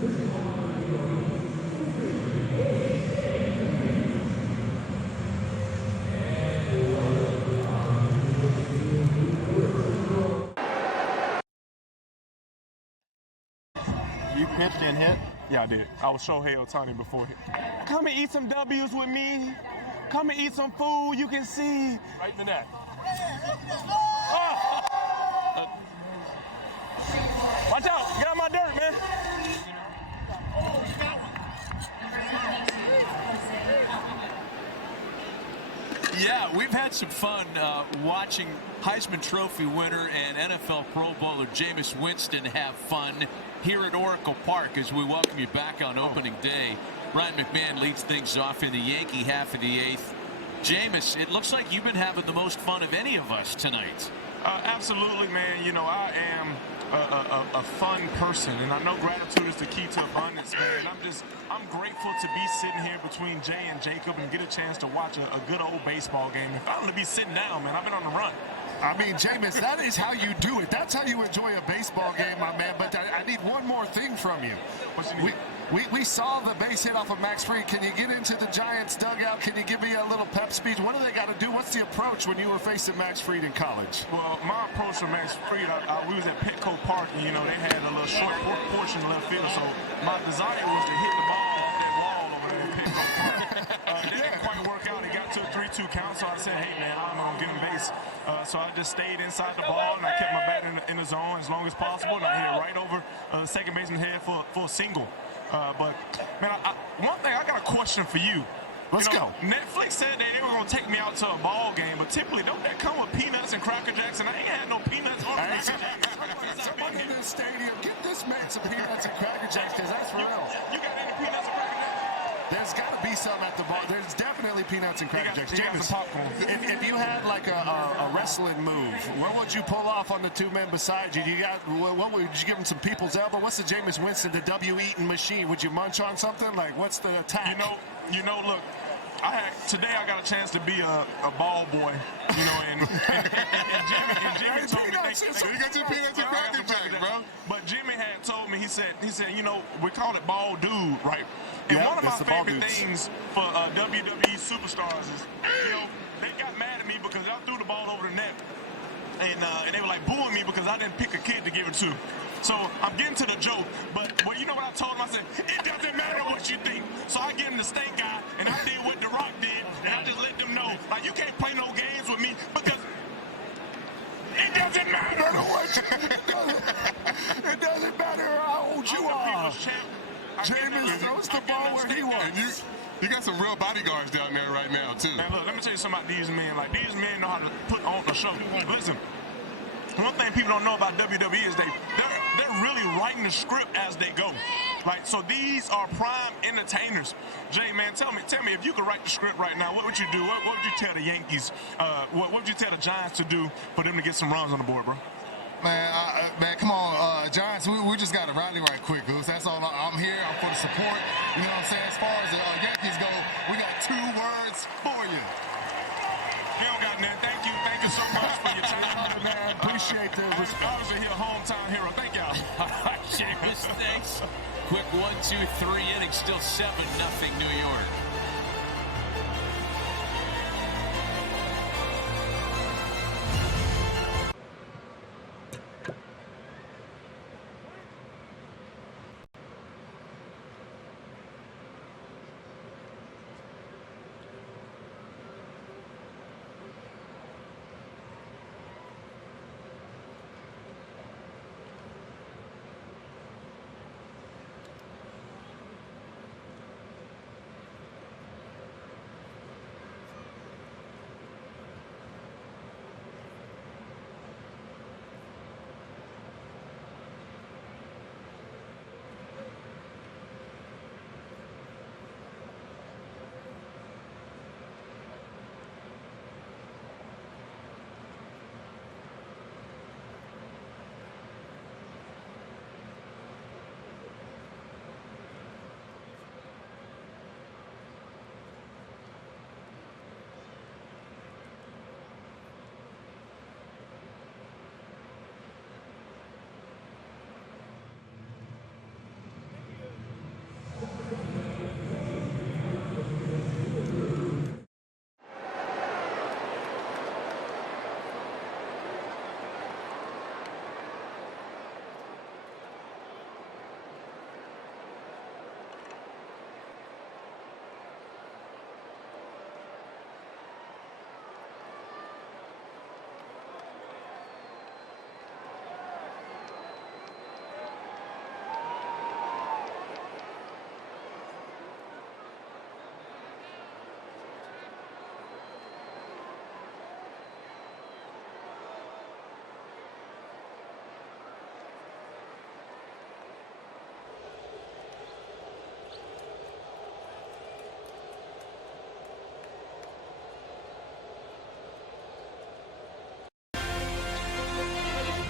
You pitched and hit? Yeah, I did. I was Shohei Ohtani before hit. Come and eat some W's with me. Come and eat some food. You can see. Right in the net. Watch out. Get out my dirt, man. Yeah, we've had some fun watching Heisman Trophy winner and NFL Pro Bowler Jameis Winston have fun here at Oracle Park as we welcome you back on opening day. Ryan McMahon leads things off in the Yankee half of the eighth. Jameis, it looks like you've been having the most fun of any of us tonight. Absolutely, man. You know, I am a fun person, and I know gratitude is the key to abundance, man. I'm grateful to be sitting here between Jay and Jacob and get a chance to watch a good old baseball game. If I'm going to be sitting down, man, I've been on the run. I mean, Jameis, that is how you do it. That's how you enjoy a baseball game, my man. But I need one more thing from you. What you need? We saw the base hit off of Max Fried. Can you get into the Giants dugout? Can you give me a little pep speech? What do they got to do? What's the approach when you were facing Max Fried in college? Well, my approach for Max Fried, we was at Petco Park, and, you know, they had a little short portion of left field. So my desire was to hit the ball off that wall over there at Petco Park. That didn't quite work out. It got to a 3-2 count, so I said, hey, man, I'm going to get him base. So I just stayed inside the ball, and I kept my bat in the zone as long as possible, and I hit it right over the second baseman's head for a single. But, man, one thing, I got a question for you. Let's go. Netflix said they were going to take me out to a ball game, but typically, don't that come with peanuts and Cracker Jacks? And I ain't had no peanuts or Cracker Jacks. Somebody in this stadium, get this man some peanuts and Cracker Jacks, because that's real. You got any peanuts and Cracker Jacks? There's got to be some at the bar. There's definitely peanuts and Cracker Jacks. James, if you had like a wrestling move, what would you pull off on the two men beside you? What would you give them, some people's elbow? What's the Jameis Winston, the W-eating machine? Would you munch on something? Like, what's the attack? You know, look, today I got a chance to be a ball boy, you know, and Jimmy told me. You got your peanuts and Cracker Jacks, bro. But Jimmy had told me, he said, you know, we call it ball dude, right? And one of my favorite things for WWE superstars is, you know, they got mad at me because I threw the ball over the net. And they were like booing me because I didn't pick a kid to give it to. So I'm getting to the joke, but you know what I told him? I said, it doesn't matter what you think. So I get him the stank guy, and I did what The Rock did, and I just let them know, like, you can't play no games with me because it doesn't matter what you think. It doesn't matter how old you are. Jameis throws the ball where he wants. You got some real bodyguards down there right now, too. Man, look, let me tell you something about these men. Like, these men know how to put on a show. Listen, one thing people don't know about WWE is they're really writing the script as they go. Like, so these are prime entertainers. Jay, man, tell me, if you could write the script right now, what would you do? What would you tell the Yankees? What would you tell the Giants to do for them to get some runs on the board, bro? Man, come on, Giants, we just got to rally right quick, Goose. That's all. I'm here. I'm for the support. You know what I'm saying? As far as the Yankees go, we got 2 words for you. You don't got nothing. Thank you so much for your time, man. Appreciate the respect. Obviously, here, hometown hero. Thank y'all. Jameis, thanks. Quick 1, 2, 3 innings, still 7-0 New York.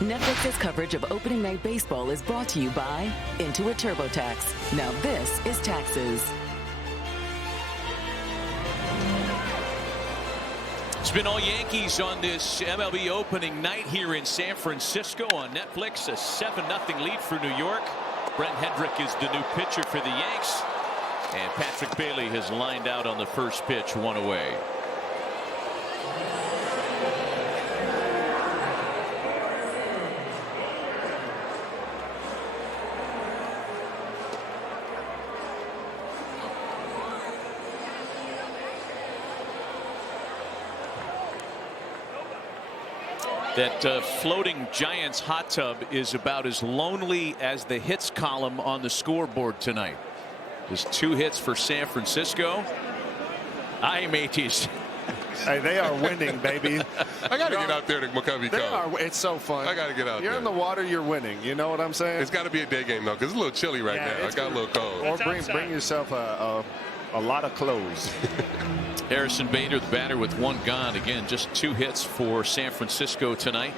Netflix's coverage of opening night baseball is brought to you by Intuit TurboTax. Now this is taxes. It's been all Yankees on this MLB opening night here in San Francisco on Netflix. A 7-0 lead for New York. Brent Hendrick is the new pitcher for the Yanks. And Patrick Bailey has lined out on the first pitch, 1 away. That floating Giants hot tub is about as lonely as the hits column on the scoreboard tonight. There's 2 hits for San Francisco. Aye, mateys. Hey, they are winning, baby. I got to get out there to McCovey Cove. It's so fun. I got to get out there. You're in the water, you're winning. You know what I'm saying? It's got to be a day game, though, because it's a little chilly right now. I got a little cold. Or bring yourself a lot of clothes. Harrison Bader, the batter, with 1 gone. Again, just 2 hits for San Francisco tonight.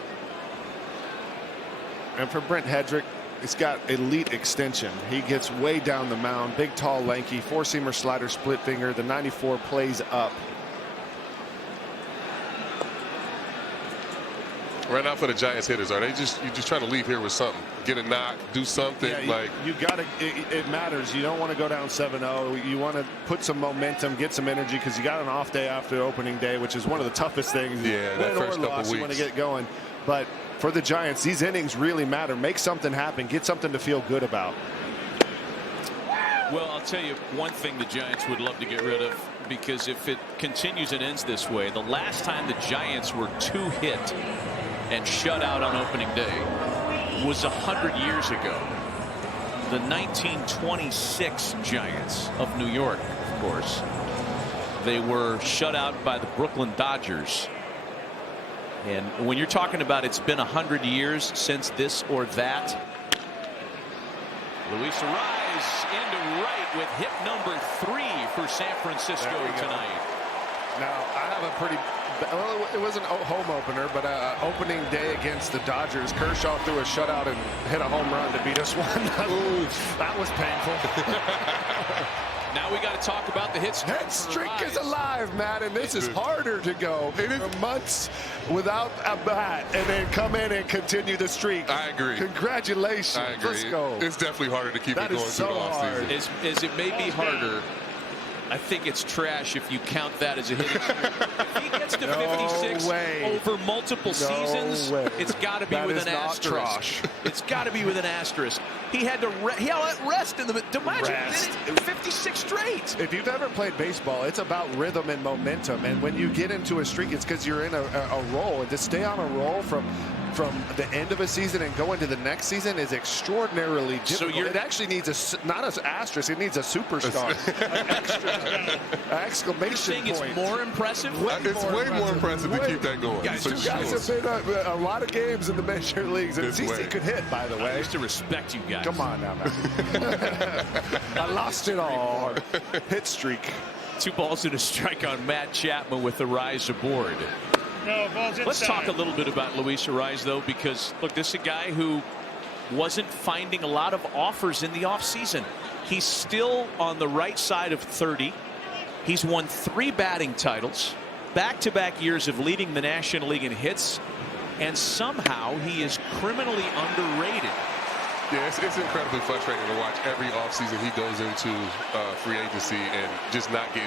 And for Brent Hendrick, he's got elite extension. He gets way down the mound. Big, tall, lanky, 4-seamer slider, split finger. The 94 plays up. Right now for the Giants hitters, are they you're just trying to leave here with something? Get a knock, do something. Yeah, you got to. It matters. You don't want to go down 7-0. You want to put some momentum, get some energy, because you got an off day after opening day, which is one of the toughest things. Yeah, that first couple weeks. You want to get going, but for the Giants, these innings really matter. Make something happen. Get something to feel good about. Well, I'll tell you one thing the Giants would love to get rid of, because if it continues and ends this way, the last time the Giants were 2-hit and shut out on opening day was 100 years ago. The 1926 Giants of New York, of course. They were shut out by the Brooklyn Dodgers. And when you're talking about it's been 100 years since this or that, Luis Arraez into right with hit number 3 for San Francisco tonight. Now, I have a pretty, well, it wasn't a home opener, but opening day against the Dodgers. Kershaw threw a shutout and hit a home run to beat us 1-0. That was painful. Now we got to talk about the hit streak. Hit streak is alive, man, and this is harder to go. For months without a bat, and then come in and continue the streak. I agree. Congratulations. I agree. Let's go. It's definitely harder to keep it going through the offseason. As it may be harder, I think it's trash if you count that as a hitting streak. If he gets to 56 over multiple seasons, it's got to be with an asterisk. It's got to be with an asterisk. He had to rest in the imagine 56 straight. If you've ever played baseball, it's about rhythm and momentum, and when you get into a streak, it's because you're in a roll, and to stay on a roll from the end of a season and go into the next season is extraordinarily difficult. So it actually needs not an asterisk, it needs a superstar. An extra exclamation point. It's more impressive? It's way more impressive to keep that going. Guys, two guys have been a lot of games in the major leagues, and CC could hit, by the way. I used to respect you guys. Come on now, man. I lost it all. Hit streak. 2 balls and a strike on Matt Chapman with Arraez aboard. No, ball's inside. Let's talk a little bit about Luis Arraez, though, because, look, this is a guy who wasn't finding a lot of offers in the offseason. He's still on the right side of 30. He's won 3 batting titles, back-to-back years of leading the National League in hits, and somehow he is criminally underrated. Yeah, it's incredibly frustrating to watch every offseason he goes into free agency and just not get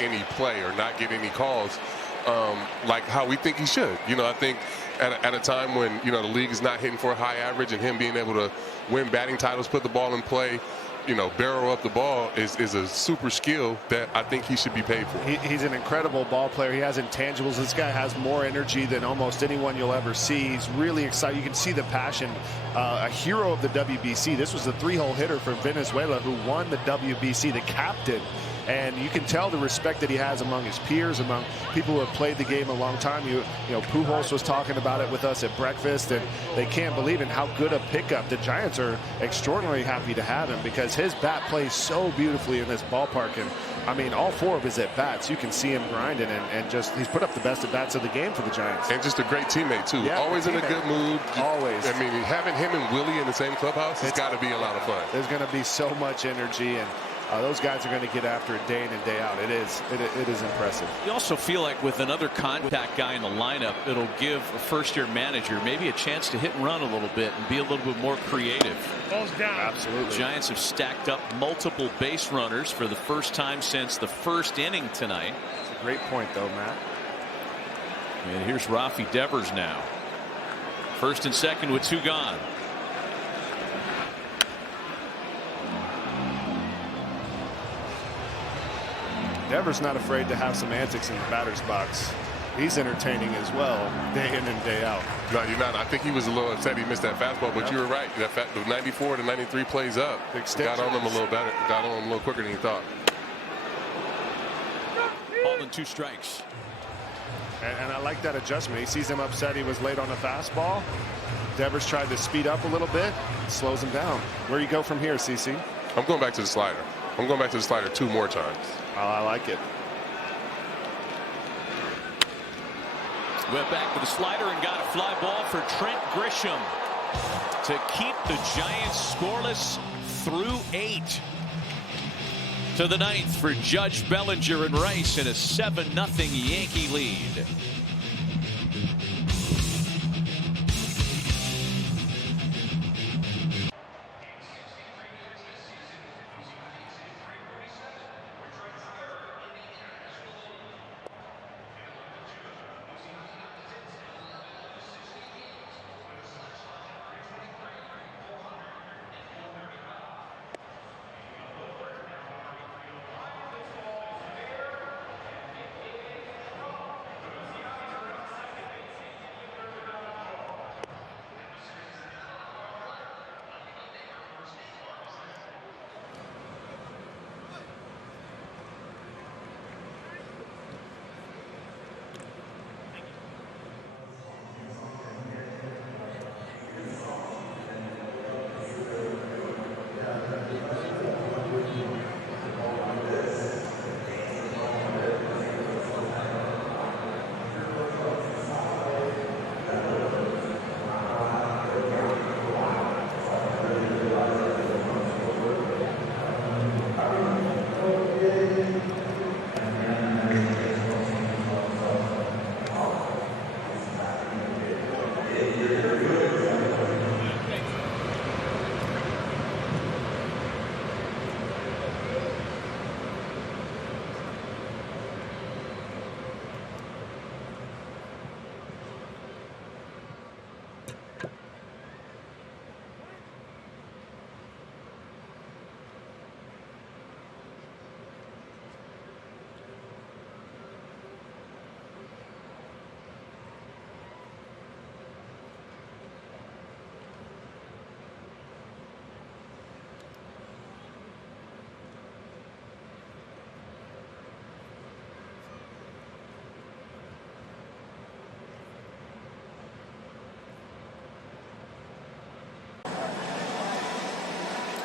any play or not get any calls. Like how we think he should. You know, I think at a time when, you know, the league is not hitting for a high average, and him being able to win batting titles, put the ball in play, you know, barrel up the ball is a super skill that I think he should be paid for. He's an incredible ball player. He has intangibles. This guy has more energy than almost anyone you'll ever see. He's really excited. You can see the passion. A hero of the WBC. This was the 3-hole hitter for Venezuela who won the WBC, the captain. And you can tell the respect that he has among his peers, among people who have played the game a long time. You know, Pujols was talking about it with us at breakfast, and they can't believe in how good a pickup. The Giants are extraordinarily happy to have him because his bat plays so beautifully in this ballpark, and I mean, all 4 of his at-bats, you can see him grinding, and just he's put up the best at-bats of the game for the Giants. And just a great teammate, too. Yeah, always in a good mood. Always. I mean, having him and Willie in the same clubhouse has got to be a lot of fun. There's going to be so much energy, and those guys are going to get after it day in and day out. It is impressive. You also feel like with another contact guy in the lineup, it'll give a first-year manager maybe a chance to hit and run a little bit and be a little bit more creative. Ball's down. Absolutely. Giants have stacked up multiple base runners for the first time since the first inning tonight. That's a great point, though, Matt. And here's Rafi Devers now. First and second with 2 gone. Devers not afraid to have some antics in the batter's box. He's entertaining as well, day in and day out. No, you're not. I think he was a little upset he missed that fastball, but you were right. The 94 to 93 plays up. Got on him a little better. Got on him a little quicker than he thought. Ball and 2 strikes. And I like that adjustment. He sees him upset he was late on the fastball. Devers tried to speed up a little bit. Slows him down. Where do you go from here, CC? I'm going back to the slider. I'm going back to the slider 2 more times. Oh, I like it. Went back to the slider and got a fly ball for Trent Grisham to keep the Giants scoreless through 8. To the 9th for Judge, Bellinger, and Rice in a 7-0 Yankee lead.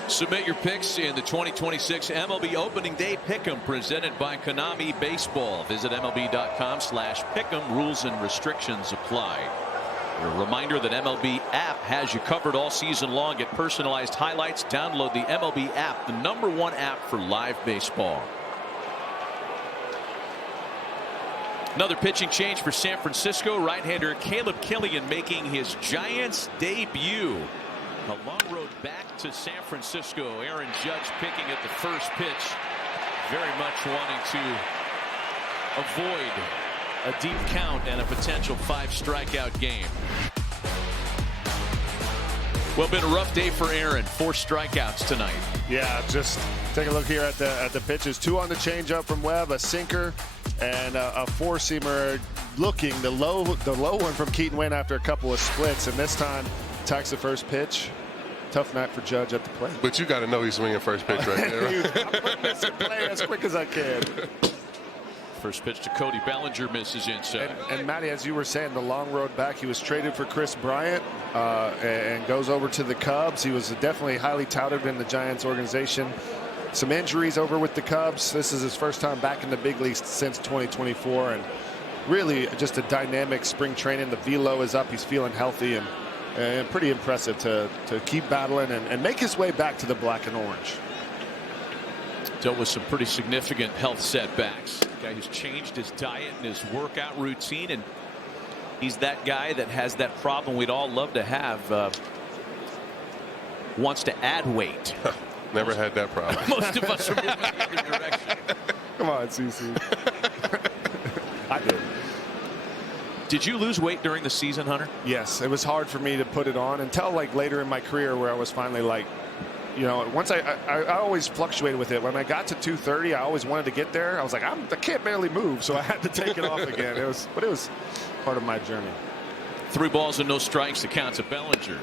Submit your picks in the 2026 MLB Opening Day Pick'em presented by Konami Baseball. Visit MLB.com/pick'em. Rules and restrictions apply. A reminder that MLB app has you covered all season long. Get personalized highlights. Download the MLB app, the #1 app for live baseball. Another pitching change for San Francisco. Right-hander Caleb Killian making his Giants debut. A long road back to San Francisco. Aaron Judge picking at the first pitch. Very much wanting to avoid a deep count and a potential 5-strikeout game. Well, been a rough day for Aaron. 4 strikeouts tonight. Yeah, just take a look here at the pitches. 2 on the changeup from Webb, a sinker, and a 4-seamer looking the low one from Keaton Wayne after a couple of splits, and this time attacks the first pitch. Tough night for Judge at the plate. But you got to know he's swinging first pitch right there. I'm putting this in play as quick as I can. First pitch to Cody Bellinger, misses inside. And Matty, as you were saying, the long road back, he was traded for Chris Bryant and goes over to the Cubs. He was definitely highly touted in the Giants organization. some injuries over with the Cubs. This is his first time back in the big leagues since 2024, and really just a dynamic spring training. The velo is up. He's feeling healthy, and pretty impressive to keep battling and make his way back to the black and orange. Dealt with some pretty significant health setbacks. Guy who's changed his diet and his workout routine, and he's that guy that has that problem we'd all love to have. Wants to add weight. Never had that problem. Most of us are moving in the other direction. Come on, CC. I did. Did you lose weight during the season, Hunter? Yes, it was hard for me to put it on until like later in my career, where I was finally like, you know, once I always fluctuated with it. When I got to 230, I always wanted to get there. I was like, I can't barely move, so I had to take it off again. But it was part of my journey. 3 balls and no strikes. The count to Bellinger.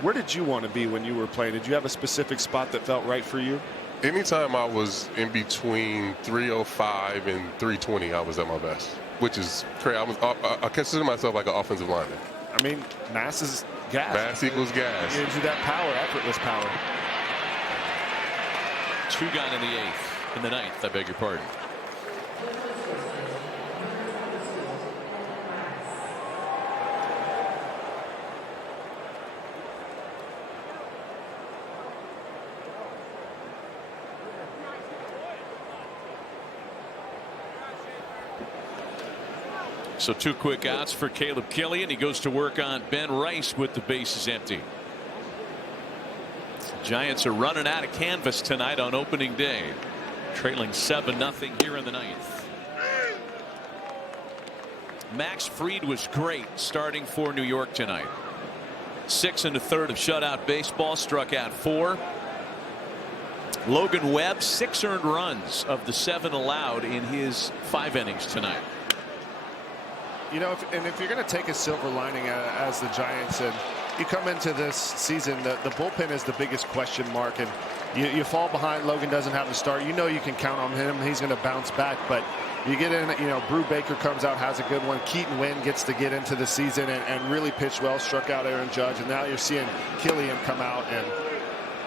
Where did you want to be when you were playing? Did you have a specific spot that felt right for you? Anytime I was in between 305 and 320, I was at my best, which is crazy. I consider myself like an offensive lineman. I mean, mass is gas. Mass equals gas. It gives you that power, effortless power. 2 gone in the 8th. In the 9th, I beg your pardon. So 2 quick outs for Caleb Killian. He goes to work on Ben Rice with the bases empty. Giants are running out of canvas tonight on opening day, trailing 7-0 here in the 9th. Max Fried was great starting for New York tonight. 6 1/3 of shutout baseball, struck out 4. Logan Webb, 6 earned runs of the 7 allowed in his 5 innings tonight. You know, if you're going to take a silver lining as the Giants, and you come into this season, the bullpen is the biggest question mark, and you fall behind. Logan doesn't have to start. You know you can count on him. He's going to bounce back, but you get in, you know, Brew Baker comes out, has a good one. Keaton Wynn gets to get into the season and really pitch well, struck out Aaron Judge, and now you're seeing Killian come out, and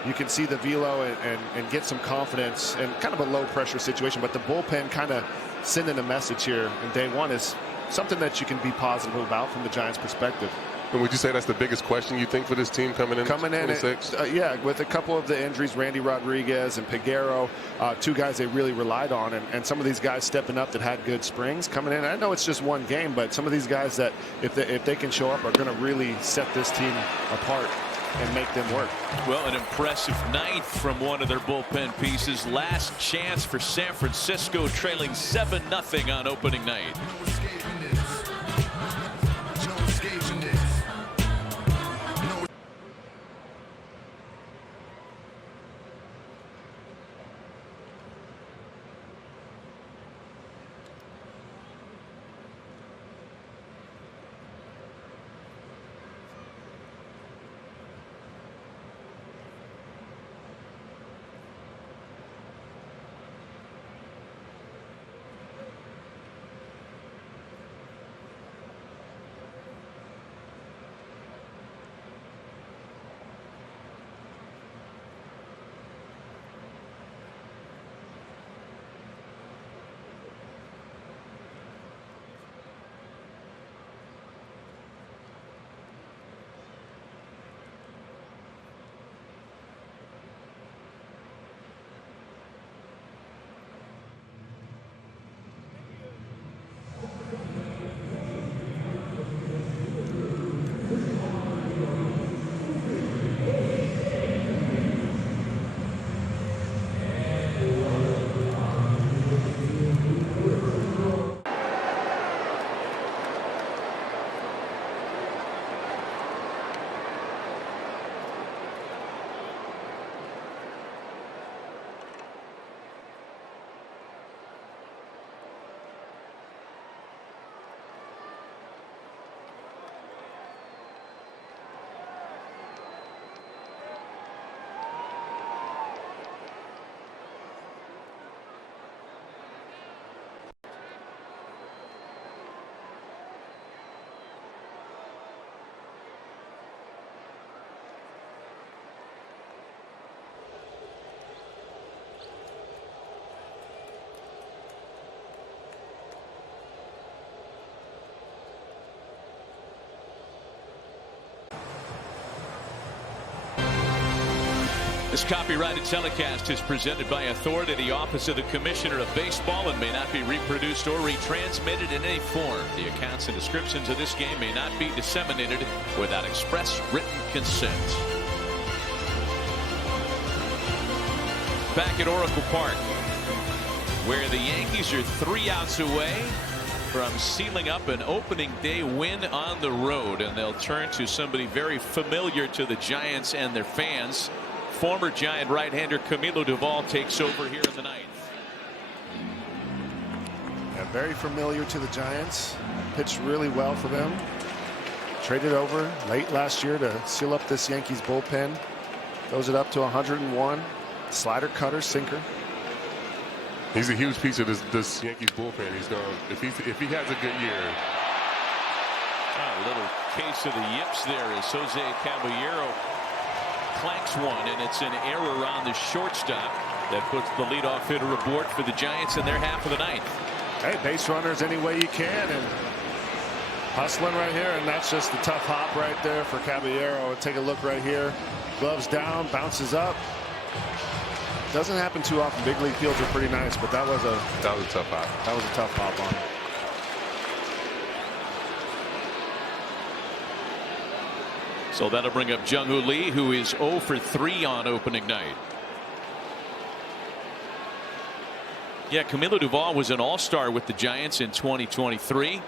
you can see the velo and get some confidence in kind of a low pressure situation. But the bullpen kind of sending a message here in day one is something that you can be positive about from the Giants' perspective. And would you say that's the biggest question you think for this team coming in 26? Yeah, with a couple of the injuries, Randy Rodriguez and Peguero, 2 guys they really relied on, and some of these guys stepping up that had good springs coming in. I know it's just 1 game, but some of these guys that if they can show up are going to really set this team apart and make them work. Well, an impressive 9th from one of their bullpen pieces. Last chance for San Francisco, trailing 7-0 on opening night. This copyrighted telecast is presented by authority of the Office of the Commissioner of Baseball and may not be reproduced or retransmitted in any form. The accounts and descriptions of this game may not be disseminated without express written consent. Back at Oracle Park, where the Yankees are 3 outs away from sealing up an opening day win on the road, and they'll turn to somebody very familiar to the Giants and their fans. Former Giant right-hander Camilo Duvall takes over here in the 9th. Yeah, very familiar to the Giants. Pitched really well for them. Traded over late last year to seal up this Yankees bullpen. Goes it up to 101. Slider, cutter, sinker. He's a huge piece of this Yankees bullpen. He's going if he has a good year. A little case of the yips there as Jose Caballero clanks one, and it's an error on the shortstop that puts the leadoff hitter aboard for the Giants in their half of the 9th. Hey, base runners any way you can, and hustling right here, and that's just the tough hop right there for Caballero. Take a look right here. Gloves down, bounces up. Doesn't happen too often. Big league fields are pretty nice, but that was a tough hop. That was a tough hop on him. So that'll bring up Jung-Hoo Lee, who is 0 for 3 on opening night. Yeah, Camilo Duvall was an all-star with the Giants in 2023.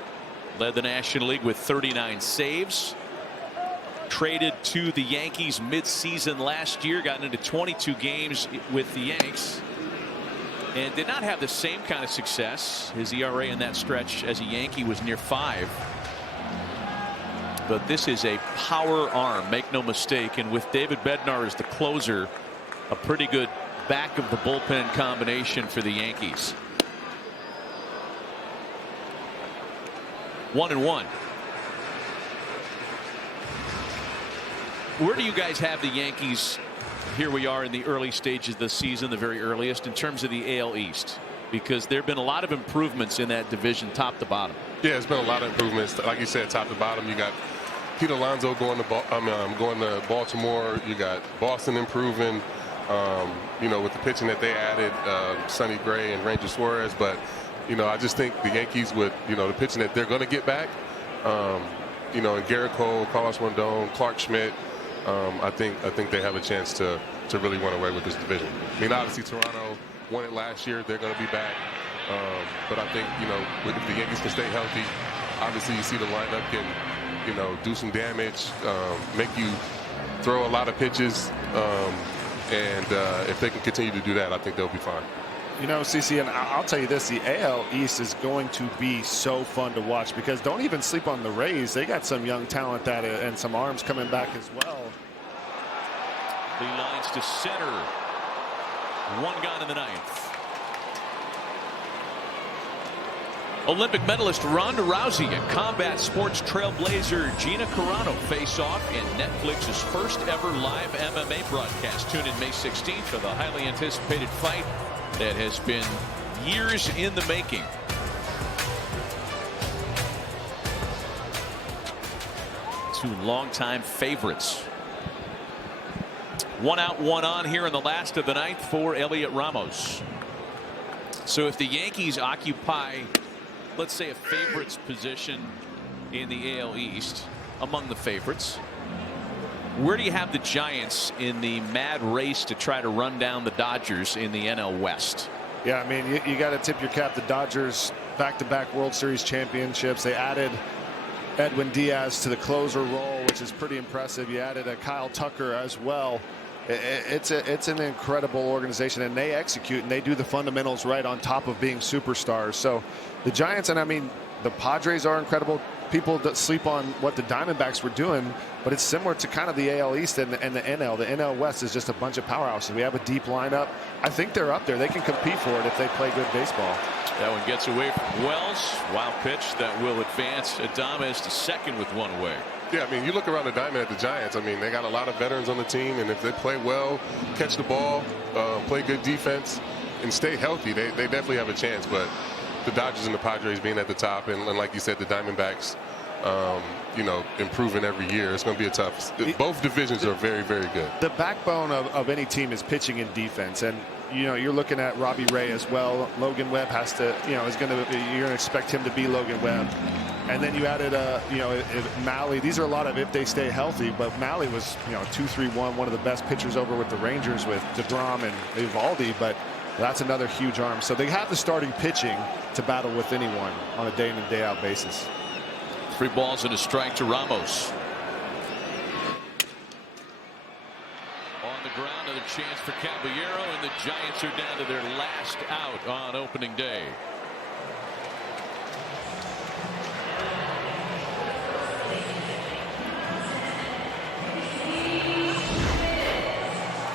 Led the National League with 39 saves. Traded to the Yankees mid-season last year. Got into 22 games with the Yanks. And did not have the same kind of success. His ERA in that stretch as a Yankee was near 5. But this is a power arm, make no mistake. And with David Bednar as the closer, a pretty good back of the bullpen combination for the Yankees. 1-1. Where do you guys have the Yankees? Here we are in the early stages of the season, the very earliest, in terms of the AL East, because there have been a lot of improvements in that division top to bottom. Yeah, it's been a lot of improvements. Like you said, top to bottom. You got Pete Alonso going to Baltimore. You got Boston improving. With the pitching that they added, Sonny Gray and Ranger Suarez. But I just think the Yankees with the pitching that they're going to get back. And Garrett Cole, Carlos Rodon, Clark Schmidt. I think they have a chance to really run away with this division. I mean, obviously Toronto won it last year. They're going to be back. But I think if the Yankees can stay healthy, obviously you see the lineup can do some damage, make you throw a lot of pitches, and if they can continue to do that, I think they'll be fine. CC, and I'll tell you this, the AL East is going to be so fun to watch, because don't even sleep on the Rays. They got some young talent and some arms coming back as well. Lee lines to center. 1 gone in the 9th. Olympic medalist Ronda Rousey and combat sports trailblazer Gina Carano face off in Netflix's first ever live MMA broadcast. Tune in May 16th for the highly anticipated fight that has been years in the making. Two longtime favorites. 1 out, 1 on here in the last of the 9th for Elliot Ramos. So if the Yankees occupy, let's say, a favorites position in the AL East, among the favorites, where do you have the Giants in the mad race to try to run down the Dodgers in the NL West? Yeah, I mean, you got to tip your cap. The Dodgers back-to-back World Series championships. They added Edwin Diaz to the closer role, which is pretty impressive. You added a Kyle Tucker as well. It's an incredible organization, and they execute and they do the fundamentals right on top of being superstars. So the Giants, and I mean, the Padres are incredible. People that sleep on what the Diamondbacks were doing, but it's similar to kind of the AL East and the NL. The NL West is just a bunch of powerhouses. We have a deep lineup. I think they're up there. They can compete for it if they play good baseball. That one gets away from Wells. Wild pitch that will advance Adames to second with 1 away. Yeah, I mean, you look around the diamond at the Giants. I mean, they got a lot of veterans on the team, and if they play well, catch the ball, play good defense, and stay healthy, they definitely have a chance. But the Dodgers and the Padres being at the top, and like you said, the Diamondbacks, you know, improving every year. It's going to be a tough. Both divisions are very, very good. The backbone of any team is pitching and defense, and you know, you're looking at Robbie Ray as well. Logan Webb has to, you know, you're going to expect him to be Logan Webb. And then you added, you know, if Malley. These are a lot of if they stay healthy, but Malley was, you know, 2-3-1, one of the best pitchers over with the Rangers with DeGrom and Eovaldi, but that's another huge arm. So they have the starting pitching to battle with anyone on a day in and day out basis. 3 balls and a strike to Ramos. On the ground, another chance for Caballero, and the Giants are down to their last out on opening day.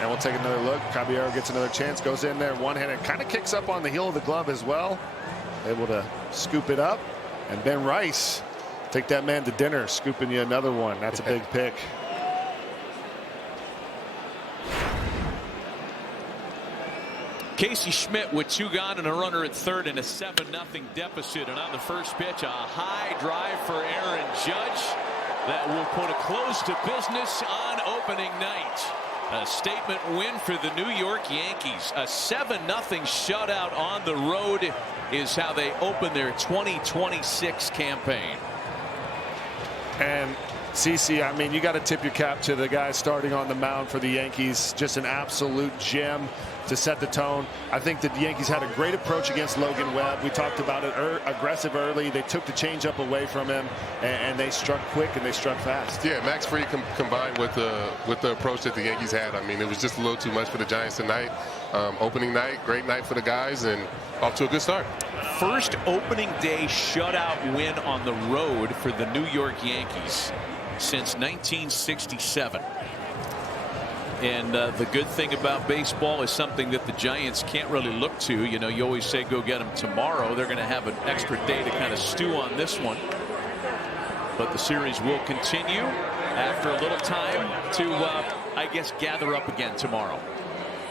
And we'll take another look. Caballero gets another chance, goes in there one-handed, kind of kicks up on the heel of the glove as well. Able to scoop it up. And Ben Rice, take that man to dinner, scooping you another one. That's a big pick. Casey Schmidt with 2 gone and a runner at third and a 7-0 deficit. And on the first pitch, a high drive for Aaron Judge that will put a close to business on opening night. A statement win for the New York Yankees. A 7-0 shutout on the road is how they open their 2026 campaign. And CC, I mean, you got to tip your cap to the guy starting on the mound for the Yankees. Just an absolute gem to set the tone. I think that the Yankees had a great approach against Logan Webb. We talked about it, aggressive early. They took the changeup away from him, and they struck quick and they struck fast. Yeah, Max Fried combined with the approach that the Yankees had. I mean, it was just a little too much for the Giants tonight. Opening night, great night for the guys, and off to a good start. First opening day shutout win on the road for the New York Yankees since 1967. And the good thing about baseball is something that the Giants can't really look to. You know, you always say go get them tomorrow. They're going to have an extra day to kind of stew on this one. But the series will continue after a little time to, I guess, gather up again tomorrow.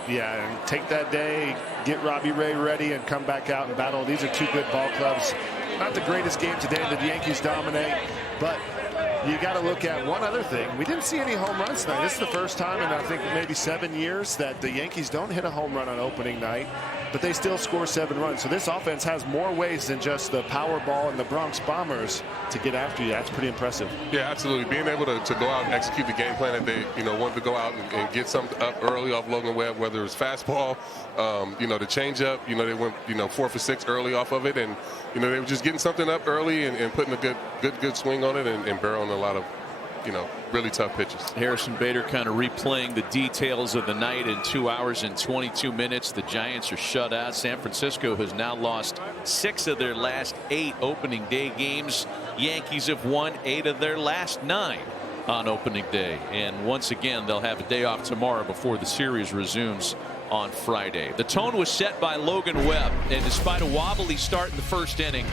Yeah, and take that day, get Robbie Ray ready, and come back out and battle. These are 2 good ball clubs. Not the greatest game today that the Yankees dominate, but you got to look at one other thing. We didn't see any home runs tonight. This is the first time in, I think, maybe 7 years that the Yankees don't hit a home run on opening night, but they still score 7 runs. So this offense has more ways than just the power ball and the Bronx Bombers to get after you. That's pretty impressive. Yeah, absolutely. Being able to go out and execute the game plan that they, you know, wanted to go out and get something up early off Logan Webb, whether it was fastball, you know, the changeup. You know, they went, you know, 4 for 6 early off of it, and you know, they were just getting something up early and putting a good swing on it and barreling a lot of, you know, really tough pitches. Harrison Bader kind of replaying the details of the night in 2 hours and 22 minutes. The Giants are shut out. San Francisco has now lost 6 of their last 8 opening day games. Yankees have won 8 of their last 9 on opening day. And once again, they'll have a day off tomorrow before the series resumes on Friday. The tone was set by Logan Webb, and despite a wobbly start in the first inning,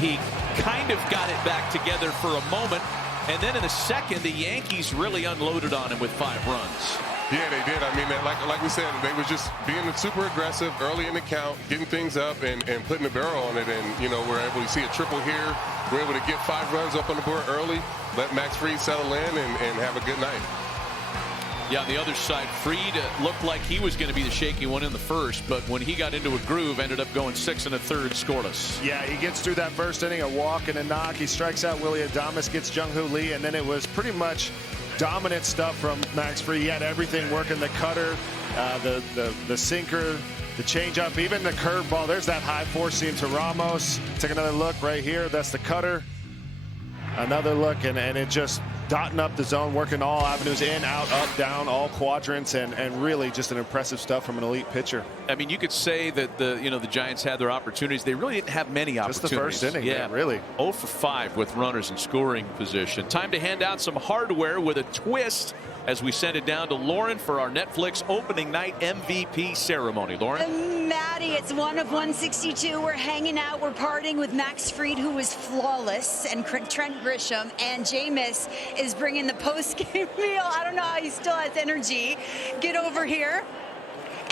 he kind of got it back together for a moment, and then in the second, the Yankees really unloaded on him with 5 runs. Yeah, they did. I mean, like we said, they were just being super aggressive early in the count, getting things up and putting the barrel on it. And, you know, we're able to see a triple here. We're able to get 5 runs up on the board early, let Max Fried settle in and have a good night. Yeah, on the other side, Fried looked like he was going to be the shaky one in the first, but when he got into a groove, ended up going 6 1/3 scoreless. Yeah, he gets through that first inning, a walk and a knock. He strikes out Willie Adames, gets Jung-Hoo Lee, and then it was pretty much dominant stuff from Max Fried. He had everything working, the cutter, the sinker, the changeup, even the curveball. There's that high 4-seam to Ramos. Take another look right here. That's the cutter. Another look, and it just dotting up the zone, working all avenues, in, out, up, down, all quadrants, and really just an impressive stuff from an elite pitcher. I mean, you could say that the Giants had their opportunities. They really didn't have many opportunities. Just the first inning, yeah, really. 0 for 5 with runners in scoring position. Time to hand out some hardware with a twist as we send it down to Lauren for our Netflix opening night MVP ceremony. Lauren? Maddie, it's 1 of 162. We're hanging out. We're partying with Max Fried, who was flawless, and Trent Grisham. And Jameis is bringing the post-game meal. I don't know how he still has energy. Get over here.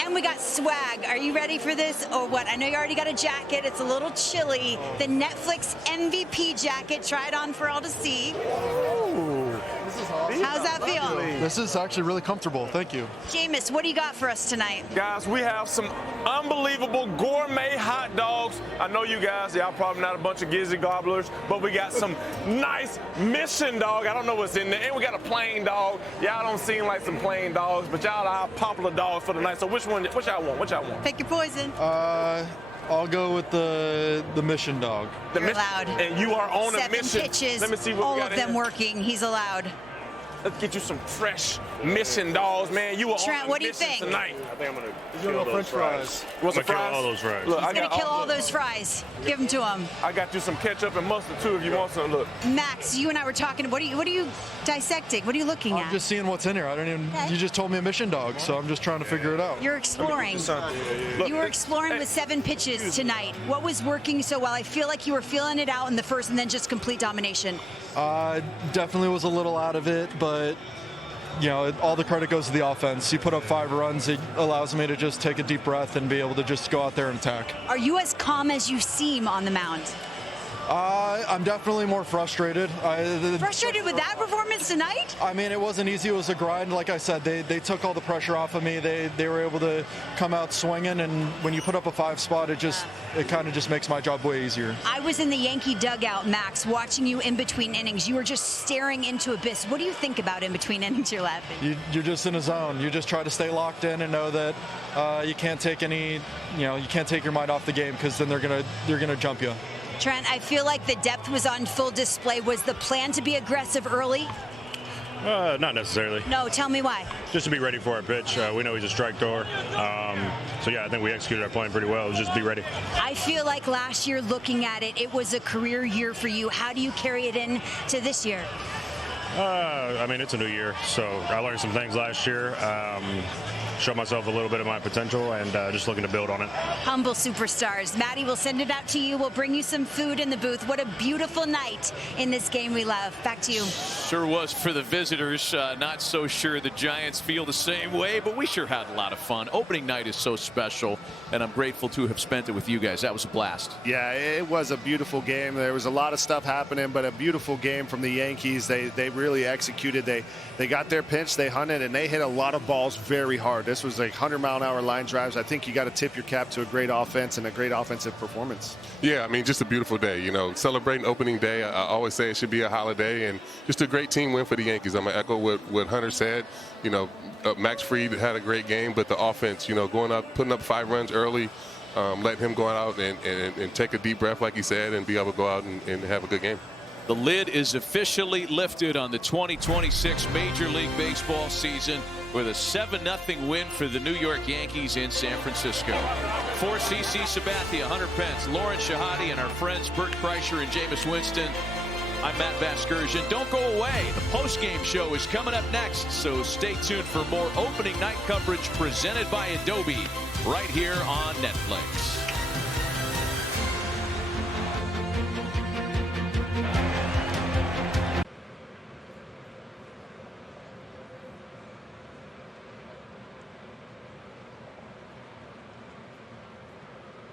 And And we got swag. Are you ready for this or what? I know you already got a jacket. It's a little chilly. The Netflix MVP jacket. Try it on for all to see. How's that feel? This is actually really comfortable. Thank you. Jameis, what do you got for us tonight? Guys, we have some unbelievable gourmet hot dogs. I know you guys, y'all probably not a bunch of gizzy gobblers, but we got some nice mission dog. I don't know what's in there. And we got a plain dog. Y'all don't seem like some plain dogs, but y'all are our popular dogs for the night. So which y'all want? What y'all want? Pick your poison. I'll go with the mission dog. You're allowed. And you are on a mission. 7 pitches, Let me see what all we got of them working. He's allowed. Let's get you some fresh mission dogs, man. You are Trent, on a what do you mission think? tonight. I think I'm gonna kill those fries. You want some kill fries? all those fries. Look, He's going to kill all those fries. Give them to him. I got you some ketchup and mustard too if you want some. Look. Max, you and I were talking. What are you dissecting? What are you looking I'm at? just seeing what's in here. I don't even. Okay. You just told me a mission dog, so I'm just trying to figure it out. You're exploring. You were exploring with 7 pitches tonight. What was working so well? I feel like you were feeling it out in the first and then just complete domination. Definitely was a little out of it, but you know, all the credit goes to the offense. You put up 5 runs, it allows me to just take a deep breath and be able to just go out there and attack. Are you as calm as you seem on the mound? I'm definitely more frustrated. Frustrated with that performance tonight? I mean, it wasn't easy. It was a grind. Like I said, they took all the pressure off of me. They were able to come out swinging, and when you put up a 5 spot, it kind of just makes my job way easier. I was in the Yankee dugout, Max, watching you in between innings. You were just staring into abyss. What do you think about in between innings you're laughing? You're just in a zone. You just try to stay locked in and know that you can't take you can't take your mind off the game, because then they're gonna jump you. Trent, I feel like the depth was on full display. Was the plan to be aggressive early? Not necessarily. No, tell me why. Just to be ready for our pitch. We know he's a strike thrower. So, yeah, I think we executed our plan pretty well. It was just be ready. I feel like last year, looking at it, it was a career year for you. How do you carry it in to this year? I mean, it's a new year, so I learned some things last year. Show myself a little bit of my potential, and just looking to build on it. Humble superstars. Maddie, we'll send it out to you. We'll bring you some food in the booth. What a beautiful night in this game we love. Back to you. Sure was for the visitors. Not so sure the Giants feel the same way, but we sure had a lot of fun. Opening night is so special, and I'm grateful to have spent it with you guys. That was a blast. Yeah, it was a beautiful game. There was a lot of stuff happening, but a beautiful game from the Yankees. They really executed. They got their pinch, they hunted, and they hit a lot of balls very hard. This was like 100-mile-an-hour line drives. I think you got to tip your cap to a great offense and a great offensive performance. Yeah, I mean, just a beautiful day. You know, celebrating opening day. I always say it should be a holiday, and just a great team win for the Yankees. I'm going to echo what Hunter said. You know, Max Fried had a great game, but the offense, you know, going up, putting up 5 runs early, letting him go out and take a deep breath, like he said, and be able to go out and have a good game. The lid is officially lifted on the 2026 Major League Baseball season with a 7-0 win for the New York Yankees in San Francisco. For CC Sabathia, Hunter Pence, Lauren Shahadi, and our friends Bert Kreischer and Jameis Winston, I'm Matt Vasgersian. Don't go away. The post-game show is coming up next, so stay tuned for more opening night coverage presented by Adobe right here on Netflix.